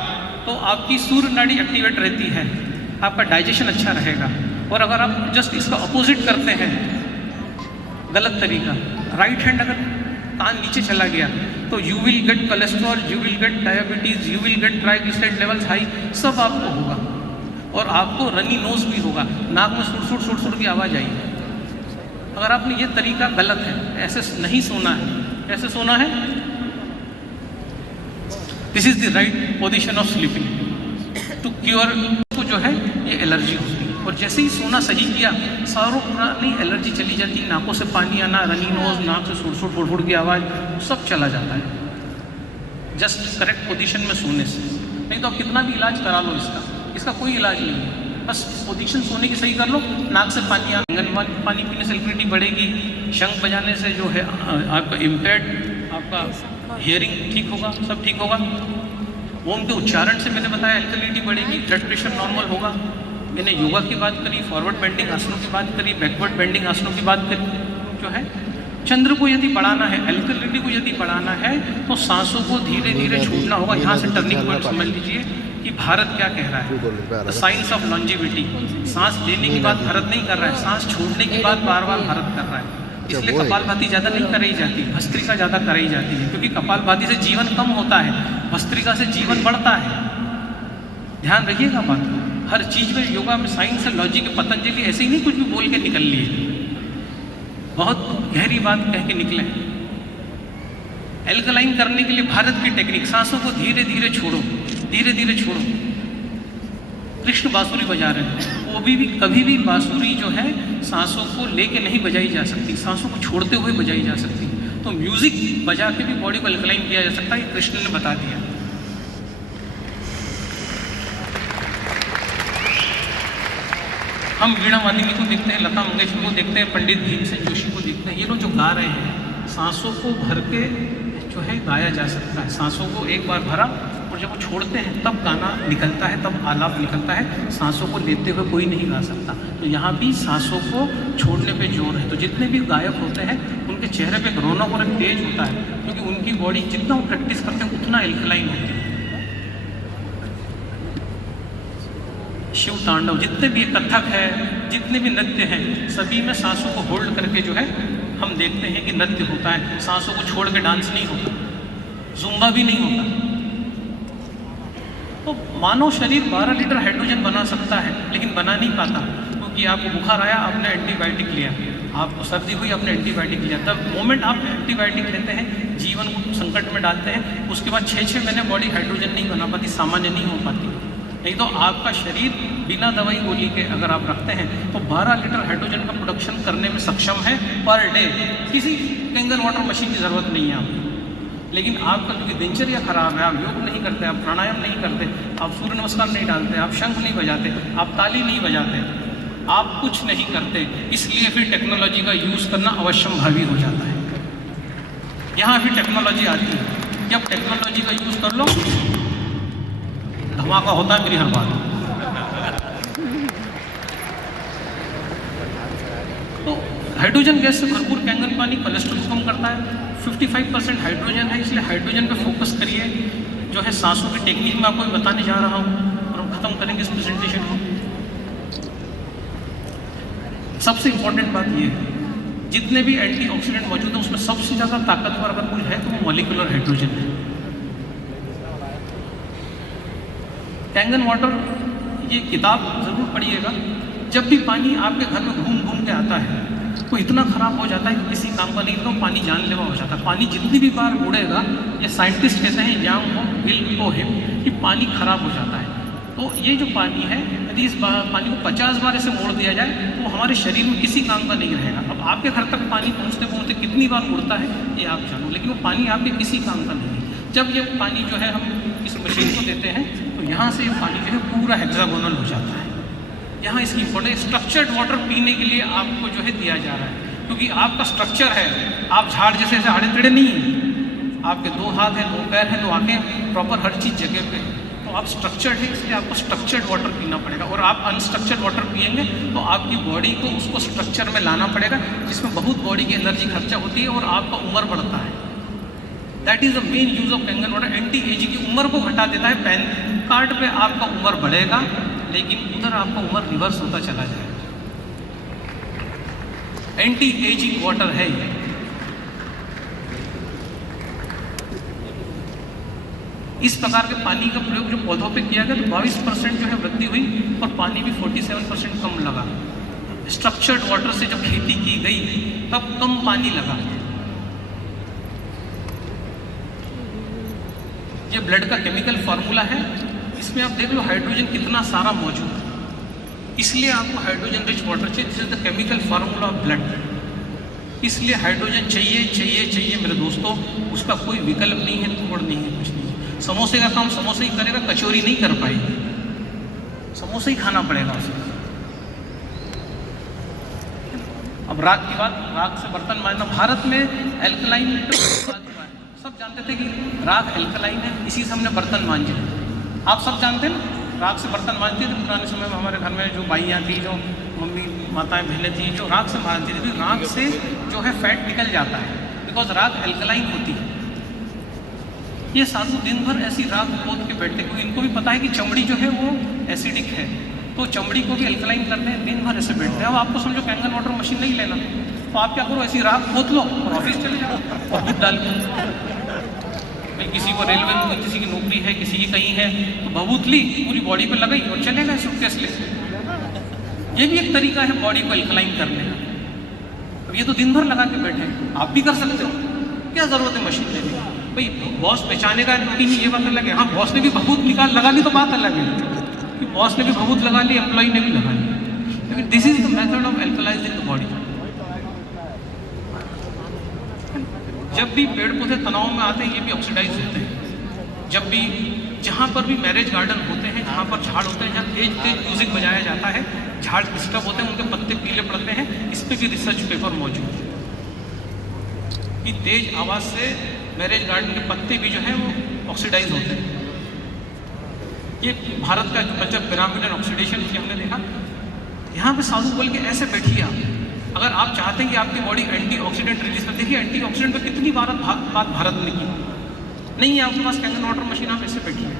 तो आपकी सूर्य नाड़ी एक्टिवेट रहती है, आपका डाइजेशन अच्छा रहेगा। और अगर आप जस्ट इसका अपोजिट करते हैं, गलत तरीका, राइट हैंड अगर कान नीचे चला गया, तो you will get cholesterol, you will get diabetes, you will get triglyceride levels high, सब आपको होगा। और आपको रनी नोज भी होगा, नाक में सुड़ सुड़ की आवाज़ आएगी। अगर आपने ये तरीका गलत है, ऐसे नहीं सोना है, ऐसे सोना है, this is the right position of sleeping to cure. को जो है ये एलर्जी होती है, और जैसे ही सोना सही किया, सारों पुरानी एलर्जी चली जाती है। नाकों से पानी आना, रनी नोज, नाक से सुड़ फुड़ की आवाज़, सब चला जाता है जस्ट करेक्ट पोजीशन में सोने से। नहीं तो आप कितना भी इलाज करा लो, इसका कोई इलाज नहीं है। बस पोजीशन सोने की सही कर लो, नाक से पानी आना, पानी पीने से एल्कलिनिटी बढ़ेगी, शंख बजाने से जो है आपका इम्पेयर्ड, आपका हियरिंग ठीक होगा, सब ठीक होगा। ओम के उच्चारण से मैंने बताया एल्कलिनिटी बढ़ेगी, ब्लड प्रेशर नॉर्मल होगा। मैंने योगा की बात करी, फॉरवर्ड बेंडिंग आसनों की बात करी, बैकवर्ड बेंडिंग आसनों की बात करी। जो है चंद्र को यदि बढ़ाना है, एल्कलिनिटी को यदि बढ़ाना है, तो सांसों को धीरे धीरे छोड़ना होगा। यहाँ से टर्निंग पॉइंट समझ लीजिए कि भारत क्या कह रहा है, द साइंस ऑफ लॉन्जिविटी। सांस लेने की बात भारत नहीं कर रहा है, सांस छोड़ने की बात बार बार भारत कर रहा है। इसलिए कपालभाति ज़्यादा नहीं कराई जाती, भस्त्रिका ज़्यादा कराई जाती है, क्योंकि कपालभाति से जीवन कम होता है, भस्त्रिका से जीवन बढ़ता है। ध्यान रखिएगा बात को। हर चीज़ में योगा में साइंस और लॉजिक, पतंजलि ऐसे ही नहीं कुछ भी बोल के निकल लिए, बहुत गहरी बात कह के निकले। एल्कलाइन करने के लिए भारत की टेक्निक, सांसों को धीरे धीरे छोड़ो, धीरे धीरे छोड़ो। कृष्ण बांसुरी बजा रहे हैं, वो भी कभी भी बांसुरी जो है सांसों को लेके नहीं बजाई जा सकती, सांसों को छोड़ते हुए बजाई जा सकती। तो म्यूजिक बजा के भी बॉडी को एल्कलाइन किया जा सकता है, ये कृष्ण ने बता दिया। हम वीणा वादिनी को देखते हैं, लता मंगेशकर को देखते हैं, पंडित भीमसेन जोशी को देखते हैं। ये लोग जो गा रहे हैं, सांसों को भर के जो है गाया जा सकता है। सांसों को एक बार भरा और जब वो छोड़ते हैं तब गाना निकलता है, तब आलाप निकलता है। सांसों को लेते हुए कोई नहीं गा सकता। तो यहाँ भी सांसों को छोड़ने पे जोर है। तो जितने भी गायक होते हैं उनके चेहरे पे रौनक और एक तेज होता है, क्योंकि उनकी बॉडी जितना वो प्रैक्टिस करते हैं उतना एल्कलाइन होती है। शिव तांडव, जितने भी कथक है, जितने भी नृत्य हैं, सभी में सांसों को होल्ड करके जो है हम देखते हैं कि नृत्य होता है। सांसों को छोड़ के डांस नहीं होता, जुम्बा भी नहीं होता। तो मानव शरीर 12 लीटर हाइड्रोजन बना सकता है, लेकिन बना नहीं पाता, क्योंकि आपको बुखार आया, आपने एंटीबायोटिक लिया, आपको सर्दी हुई, आपने एंटीबायोटिक लिया। तब मोमेंट आप एंटीबायोटिक लेते हैं, जीवन को संकट में डालते हैं, उसके बाद 6-6 महीने बॉडी हाइड्रोजन नहीं बना पाती, सामान्य नहीं हो पाती। नहीं तो आपका शरीर बिना दवाई गोली के अगर आप रखते हैं तो 12 लीटर हाइड्रोजन का प्रोडक्शन करने में सक्षम है पर डे। किसी कैंगन वाटर मशीन की ज़रूरत नहीं है आपको। लेकिन आपका क्योंकि दिनचर्या खराब है, आप योग नहीं करते, आप प्राणायाम नहीं करते, आप सूर्य नमस्कार नहीं डालते, आप शंख नहीं बजाते, आप ताली नहीं बजाते, आप कुछ नहीं करते, इसलिए फिर टेक्नोलॉजी का यूज़ करना अवश्यंभावी हो जाता है। यहाँ फिर टेक्नोलॉजी आती है। जब टेक्नोलॉजी का यूज़ कर लो, धमाका होता है मेरी हर बात। तो हाइड्रोजन गैस से भरपूर कैंगन पानी कोलेस्ट्रॉल को कम करता है। 55% हाइड्रोजन है, इसलिए हाइड्रोजन पे फोकस करिए। जो है सांसों की टेक्निक मैं आपको बताने जा रहा हूँ और हम ख़त्म करेंगे इस प्रेजेंटेशन को। सबसे इम्पोर्टेंट बात ये है, जितने भी एंटीऑक्सीडेंट मौजूद हैं उसमें सबसे ज़्यादा ताकतवर अगर कोई है तो वो मॉलिक्यूलर हाइड्रोजन है। कैंगन वाटर, ये किताब ज़रूर पढ़िएगा। जब भी पानी आपके घर में घूम घूम के आता है तो इतना ख़राब हो जाता है कि किसी काम का नहीं, तो पानी जानलेवा हो जाता है। पानी जितनी भी बार उड़ेगा, ये साइंटिस्ट कहते हैं यांग हो विल को हिम, कि पानी ख़राब हो जाता है। तो ये जो पानी है, यदि इस पानी को 50 बार ऐसे मोड़ दिया जाए तो हमारे शरीर में किसी काम का नहीं रहेगा। अब आपके घर तक पानी पहुँचते पहुँचते कितनी बार उड़ता है ये आप जानो, लेकिन वो पानी आपके किसी काम का नहीं है। जब ये पानी जो है हम इस मशीन को देते हैं तो यहाँ से ये पानी जो है पूरा हेक्सागोनल हो जाता है। यहाँ इसकी इम्पोर्टेंस, स्ट्रक्चर्ड वाटर पीने के लिए आपको जो है दिया जा रहा है, क्योंकि आपका स्ट्रक्चर है, आप झाड़ जैसे ऐसे आड़े टेढ़े नहीं हैं, आपके 2 हाथ हैं, 2 पैर हैं, 2 आँखें, प्रॉपर हर चीज़ जगह पे। तो आप स्ट्रक्चर्ड है, इसलिए आपको स्ट्रक्चर्ड वाटर पीना पड़ेगा। और आप अनस्ट्रक्चर्ड वाटर पिएंगे तो आपकी बॉडी को उसको स्ट्रक्चर में लाना पड़ेगा, जिसमें बहुत बॉडी की एनर्जी खर्चा होती है और आपका उम्र बढ़ता है। That is the main use of Kangen water. Anti ageing की उम्र को घटा देता है। पैन कार्ड पे आपका उम्र बढ़ेगा, लेकिन उधर आपका उम्र रिवर्स होता चला जाएगा। एंटी एजिंग वाटर है ये। इस प्रकार के पानी का प्रयोग जो पौधों पे किया गया तो 22% जो है वृद्धि हुई और पानी भी 47% कम लगा। स्ट्रक्चर्ड वाटर से जब खेती की गई तब कम पानी लगा। ये ब्लड का केमिकल फार्मूला है, इसमें आप देख लो हाइड्रोजन कितना सारा मौजूद है, इसलिए आपको हाइड्रोजन रिच वाटर चाहिए। This is the chemical formula of blood. इसलिए हाइड्रोजन चाहिए चाहिए चाहिए मेरे दोस्तों, उसका कोई विकल्प नहीं है, तोड़ नहीं है, कुछ नहीं है। समोसे का काम समोसे ही करेगा, कचौरी नहीं कर पाएगी, समोसे ही खाना पड़ेगा उसे। अब राख की बात, राख से बर्तन मांजना। भारत में एल्कलाइन सब जानते थे कि राख एल्कलाइन है, इसी से हमने बर्तन मांजे। आप सब जानते हैं ना, राख से बर्तन मांजते थे। पुराने समय में हमारे घर में जो बाइयाँ थी, जो मम्मी माताएं बहनें थी, जो राख से मांजती थी। राख से जो है फैट निकल जाता है, बिकॉज राख एल्कलाइन होती है। ये साधु दिन भर ऐसी राख पोत के बैठते, क्योंकि इनको भी पता है कि चमड़ी जो है वो एसिडिक है, तो चमड़ी को भी एल्कलाइन करते हैं, दिन भर ऐसे बैठते हैं। अब आपको समझो कैंगन वाटर मशीन नहीं लेना, तो आप क्या करो, ऐसी राख पोत लो और ऑफिस चले जाओ और दूध डाल के। भाई किसी को रेलवे में किसी की नौकरी है, किसी की कहीं है, तो भभूत ली पूरी बॉडी पे लगाई और चले गए सूटकेस ले। ये भी एक तरीका है बॉडी को एल्कलाइन करने का। अब ये तो दिन भर लगा के बैठे, आप भी कर सकते हो, क्या ज़रूरत है मशीन लेने की। भाई बॉस पहचानेगा कि नहीं, ये बात अलग है। हाँ, बॉस ने भी भभूत लगा ली तो बात अलग है कि बॉस ने भी भभूत लगा ली, एम्प्लॉय ने भी लगा ली, लेकिन this is the method of alkalising the body. जब भी पेड़ पौधे तनाव में आते हैं, ये भी ऑक्सीडाइज होते हैं। जब भी जहाँ पर भी मैरिज गार्डन होते हैं, जहाँ पर झाड़ होते हैं, जहाँ तेज तेज म्यूजिक बजाया जाता है, झाड़ डिस्टर्ब होते हैं, उनके पत्ते पीले पड़ते हैं। इस पर भी रिसर्च पेपर मौजूद है कि तेज आवाज़ से मैरिज गार्डन के पत्ते भी जो हैं वो ऑक्सीडाइज होते हैं। ये भारत का जो कल्चर पिरामिड एंड ऑक्सीडेशन की हमने देखा। यहाँ पे साधु बोल के ऐसे बैठिए आप, अगर आप चाहते हैं कि आपकी बॉडी एंटीऑक्सीडेंट रिलीज कर, देखिए एंटीऑक्सीडेंट पे कितनी बात भारत ने की। नहीं है आपके पास कैंगन वाटर मशीन, आप ऐसे बैठिए,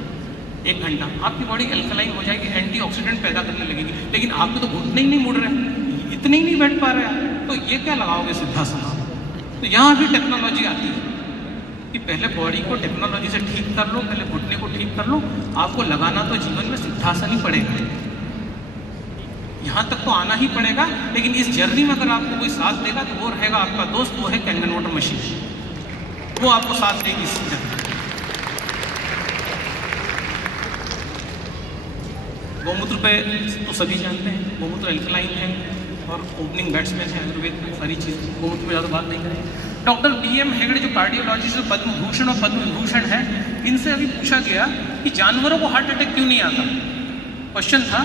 1 घंटा, आपकी बॉडी एल्कलाइन हो जाएगी, एंटीऑक्सीडेंट पैदा करने लगेगी। लेकिन आपके तो घुटने ही नहीं मुड़ रहे, इतने ही नहीं बैठ पा रहे आप, तो ये क्या लगाओगे सिद्धासन? तो यहाँ भी टेक्नोलॉजी आती है कि पहले बॉडी को टेक्नोलॉजी से ठीक कर लो, पहले घुटने को ठीक कर लो, आपको लगाना तो जीवन में सिद्धासन ही पड़ेगा। यहाँ तक तो आना ही पड़ेगा, लेकिन इस जर्नी में अगर आपको कोई साथ देगा तो वो रहेगा आपका दोस्त, वो है कैंगन वाटर मशीन, वो आपको साथ देगी इस जर्नी। गौमूत्र पे तो सभी जानते हैं, गौमूत्र एल्कलाइन है और ओपनिंग बैट्समैन है आयुर्वेद में, सारी चीज़ गौमूत्र पे ज़्यादा बात नहीं करेंगे। डॉक्टर BM हेगड़े जो कार्डियोलॉजिस्ट, जो पद्म भूषण और पद्म विभूषण है, इनसे अभी पूछा गया कि जानवरों को हार्ट अटैक क्यों नहीं आता। क्वेश्चन था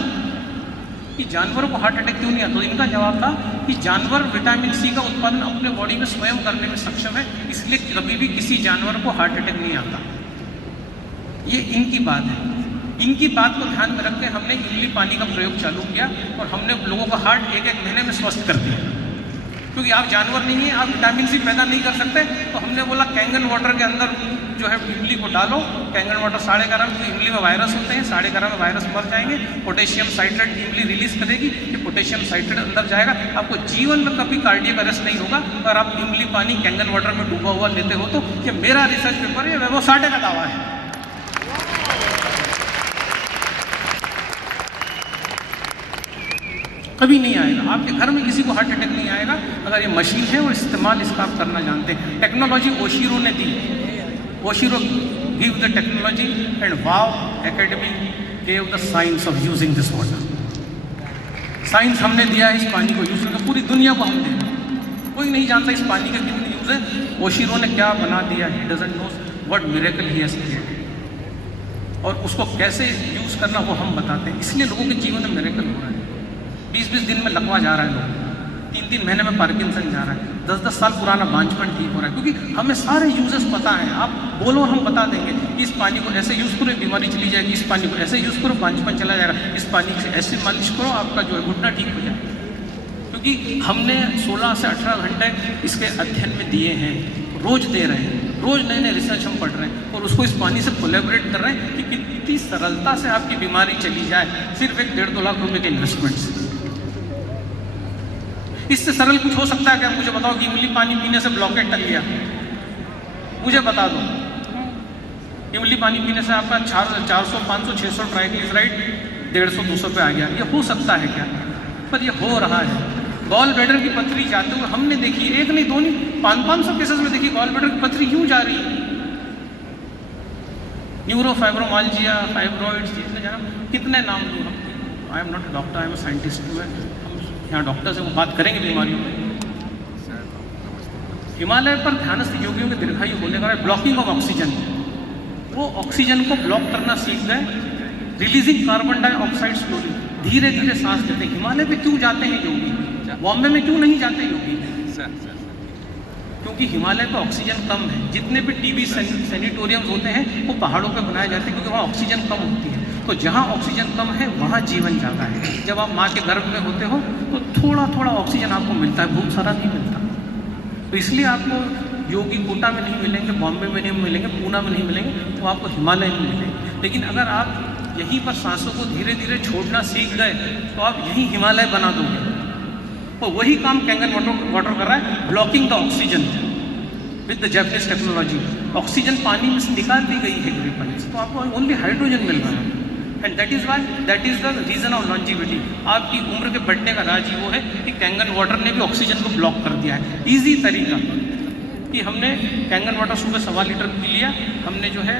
कि जानवरों को हार्ट अटैक क्यों नहीं आता, तो इनका जवाब था कि जानवर विटामिन C का उत्पादन अपने बॉडी में स्वयं करने में सक्षम है, इसलिए कभी भी किसी जानवर को हार्ट अटैक नहीं आता। ये इनकी बात है। इनकी बात को ध्यान में रखते हमने इमली पानी का प्रयोग चालू किया और हमने लोगों का हार्ट 1-1 महीने में स्वस्थ कर दिया। क्योंकि आप जानवर नहीं है, आप विटामिन C पैदा नहीं कर सकते, तो हमने बोला कैंगन वाटर के अंदर जो है इमली को डालो। कैंगन वाटर 11.5 में, इमली में वायरस होते हैं, 11.5 में वायरस मर जाएंगे, पोटेशियम साइट्रेट इमली रिलीज करेगी, ये पोटेशियम साइट्रेट अंदर जाएगा, आपको जीवन में कभी कार्डियक अरेस्ट नहीं होगा। अगर आप इमली पानी कैंगन वाटर में डूबा हुआ लेते हो तो ये मेरा रिसर्च पेपर है, वो 60 का दावा है। कभी नहीं आएगा, आपके घर में किसी को हार्ट अटैक नहीं आएगा अगर ये मशीन है और इस्तेमाल इसका आप करना जानते हैं। टेक्नोलॉजी ओशिरो ने दी, Oshiro give the technology and wow academy gave the science of using this water. Science हमने दिया इस पानी को यूज़ करके, पूरी दुनिया को हम दें। कोई नहीं जानता इस पानी का कितनी यूज़ है, ओशिरो ने क्या बना दिया, he doesn't know what miracle he has created, और उसको कैसे यूज़ करना वो हम बताते हैं। इसलिए लोगों के जीवन में मिरेकल हो रहा है। 20-20 दिन में लकवा जा रहा है लोग, 3-3 महीने में पार्किंसन जा रहा है, 10-10 साल पुराना बांझपन ठीक हो रहा है, क्योंकि हमें सारे यूजेस पता है। आप बोलो हम बता देंगे कि इस पानी को ऐसे यूज़ करो बीमारी चली जाएगी, इस पानी को ऐसे यूज़ करो बांझपन चला जाएगा, इस पानी से ऐसे मालिश करो आपका जो है घुटना ठीक हो जाए। क्योंकि हमने 16 से 18 घंटे इसके अध्ययन में दिए हैं, रोज़ दे रहे हैं, रोज़ नए नए रिसर्च हम पढ़ रहे हैं और उसको इस पानी से कोलैबोरेट कर रहे हैं कि कितनी सरलता से आपकी बीमारी चली जाए, सिर्फ 1-1.5-2 लाख रुपये के इन्वेस्टमेंट से। इससे सरल कुछ हो सकता है क्या? मुझे बताओ कि इमली पानी पीने से ब्लॉकेट टल गया, मुझे बता दो। इमली पानी पीने से आपका 400, 500, 600 ट्राइग्लिसराइड 150-200 पे आ गया, ये हो सकता है क्या? पर ये हो रहा है। गॉल ब्लैडर की पथरी जाते हुए हमने देखी, एक नहीं दो नहीं 500 केसेस में देखी गॉल ब्लैडर की पथरी क्यों जा रही है। न्यूरोफाइब्रोमाल्जिया, फाइब्रॉइड्स, कितने नाम दूँ हम। I am not a doctor, I am a scientist. यहाँ डॉक्टर से वो बात करेंगे बीमारियों में। हिमालय पर ध्यानस्थ योगियों के दीर्घायु होने का ब्लॉकिंग ऑफ ऑक्सीजन, वो ऑक्सीजन को ब्लॉक करना सीख गए, रिलीजिंग कार्बन डाइऑक्साइड स्लोली, धीरे धीरे सांस लेते। हिमालय पे क्यों जाते हैं योगी, बॉम्बे में क्यों नहीं जाते योगी? क्योंकि हिमालय पर ऑक्सीजन कम है। जितने भी टीबी सैनिटोरियम्स होते हैं वो पहाड़ों पर बनाए जाते हैं, क्योंकि वहाँ ऑक्सीजन कम होती है। तो जहाँ ऑक्सीजन कम है वहाँ जीवन जाता है। जब आप माँ के गर्भ में होते हो तो थोड़ा थोड़ा ऑक्सीजन आपको मिलता है, बहुत सारा नहीं मिलता। तो इसलिए आपको योगी कोटा में नहीं मिलेंगे, बॉम्बे में नहीं मिलेंगे, पूना में नहीं मिलेंगे, तो आपको हिमालय में मिलेंगे। लेकिन अगर आप यहीं पर सांसों को धीरे धीरे छोड़ना सीख गए तो आप यहीं हिमालय बना दोगे। तो वही काम कैंगन वाटर कर रहा है, blocking the oxygen with the Japanese technology. Oxygen पानी में से निकाल दी गई है ग्रीन पानी से, तो आपको ओनली हाइड्रोजन मिल रहा है। And that is the reason of longevity. आपकी उम्र के बढ़ने का राज ही वो है कि कैंगन वाटर ने भी ऑक्सीजन को ब्लॉक कर दिया है। ईजी तरीका कि हमने कैंगन वाटर सुबह 1.25 लीटर पी लिया, हमने जो है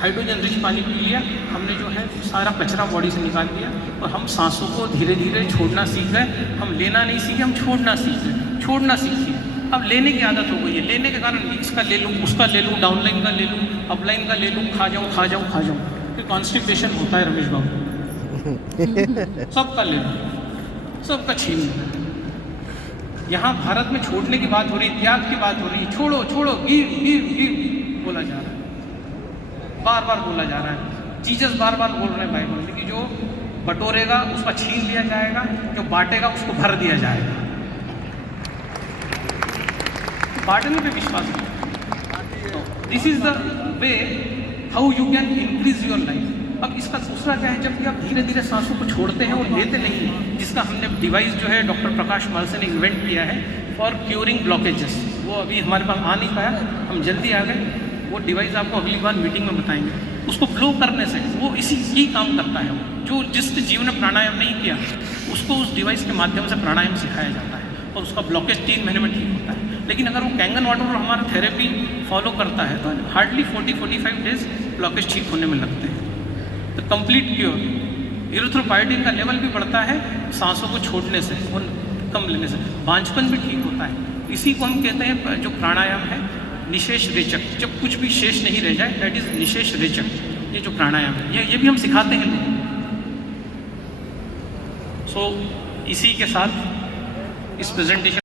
हाइड्रोजन रिच पानी पी लिया, हमने जो है सारा कचरा बॉडी से निकाल दिया और हम सांसों को धीरे धीरे छोड़ना सीख गए। हम लेना नहीं सीखे, हम छोड़ना सीख गए। छोड़ना सीखिए, अब लेने की आदत हो गई है। लेने के कारण इसका ले लूँ, उसका ले लूँ, डाउनलाइन का ले लूँ, अपलाइन का ले लूँ, खा जाऊँ खा जाऊँ खा जाऊँ, फिर कॉन्स्टिपेशन होता है रमेश बाबू। सबका ले लो, सबका छीन लो। यहाँ भारत में छोड़ने की बात हो रही है, त्याग की बात हो रही है। छोड़ो छोड़ो, गिव गिव गिव बोला जा रहा है, बार बार बोला जा रहा है। जीसस बार बार बोल रहे हैं बाइबल में कि जो बटोरेगा उसका छीन लिया जाएगा, जो बांटेगा उसको भर दिया जाएगा। बांटने पे विश्वास करो। This is the way how you can increase your life. अब इसका दूसरा क्या है, जब भी आप धीरे धीरे सांसों को छोड़ते हैं और लेते नहीं हैं, जिसका हमने डिवाइस जो है डॉक्टर प्रकाश मालसे ने इन्वेंट किया है फॉर क्यूरिंग ब्लॉकेजेस, वो अभी हमारे पास आ नहीं पाया, हम जल्दी आ गए। वो डिवाइस आपको अगली बार मीटिंग में बताएंगे। उसको ब्लो करने से वो इसी ही काम करता है। जो जिसके जीवन में प्राणायाम नहीं किया उसको उस डिवाइस के माध्यम से प्राणायाम सिखाया जाता है और उसका ब्लॉकेज 3 महीने में ठीक होता है। लेकिन अगर वो कैंगन वाटर और हमारा थेरेपी फॉलो करता है तो हार्डली 40-45 डेज ब्लॉकेज ठीक होने में लगते हैं। तो कंप्लीट क्योर, इरिथ्रोपाइडिन का लेवल भी बढ़ता है सांसों को छोड़ने से और कम लेने से, बांझपन भी ठीक होता है। इसी को हम कहते हैं जो प्राणायाम है निशेष रेचक, जब कुछ भी शेष नहीं रह जाए, दैट इज निशेष रेचक। ये जो प्राणायाम है ये भी हम सिखाते हैं लोगों को। सो इसी के साथ इस प्रेजेंटेशन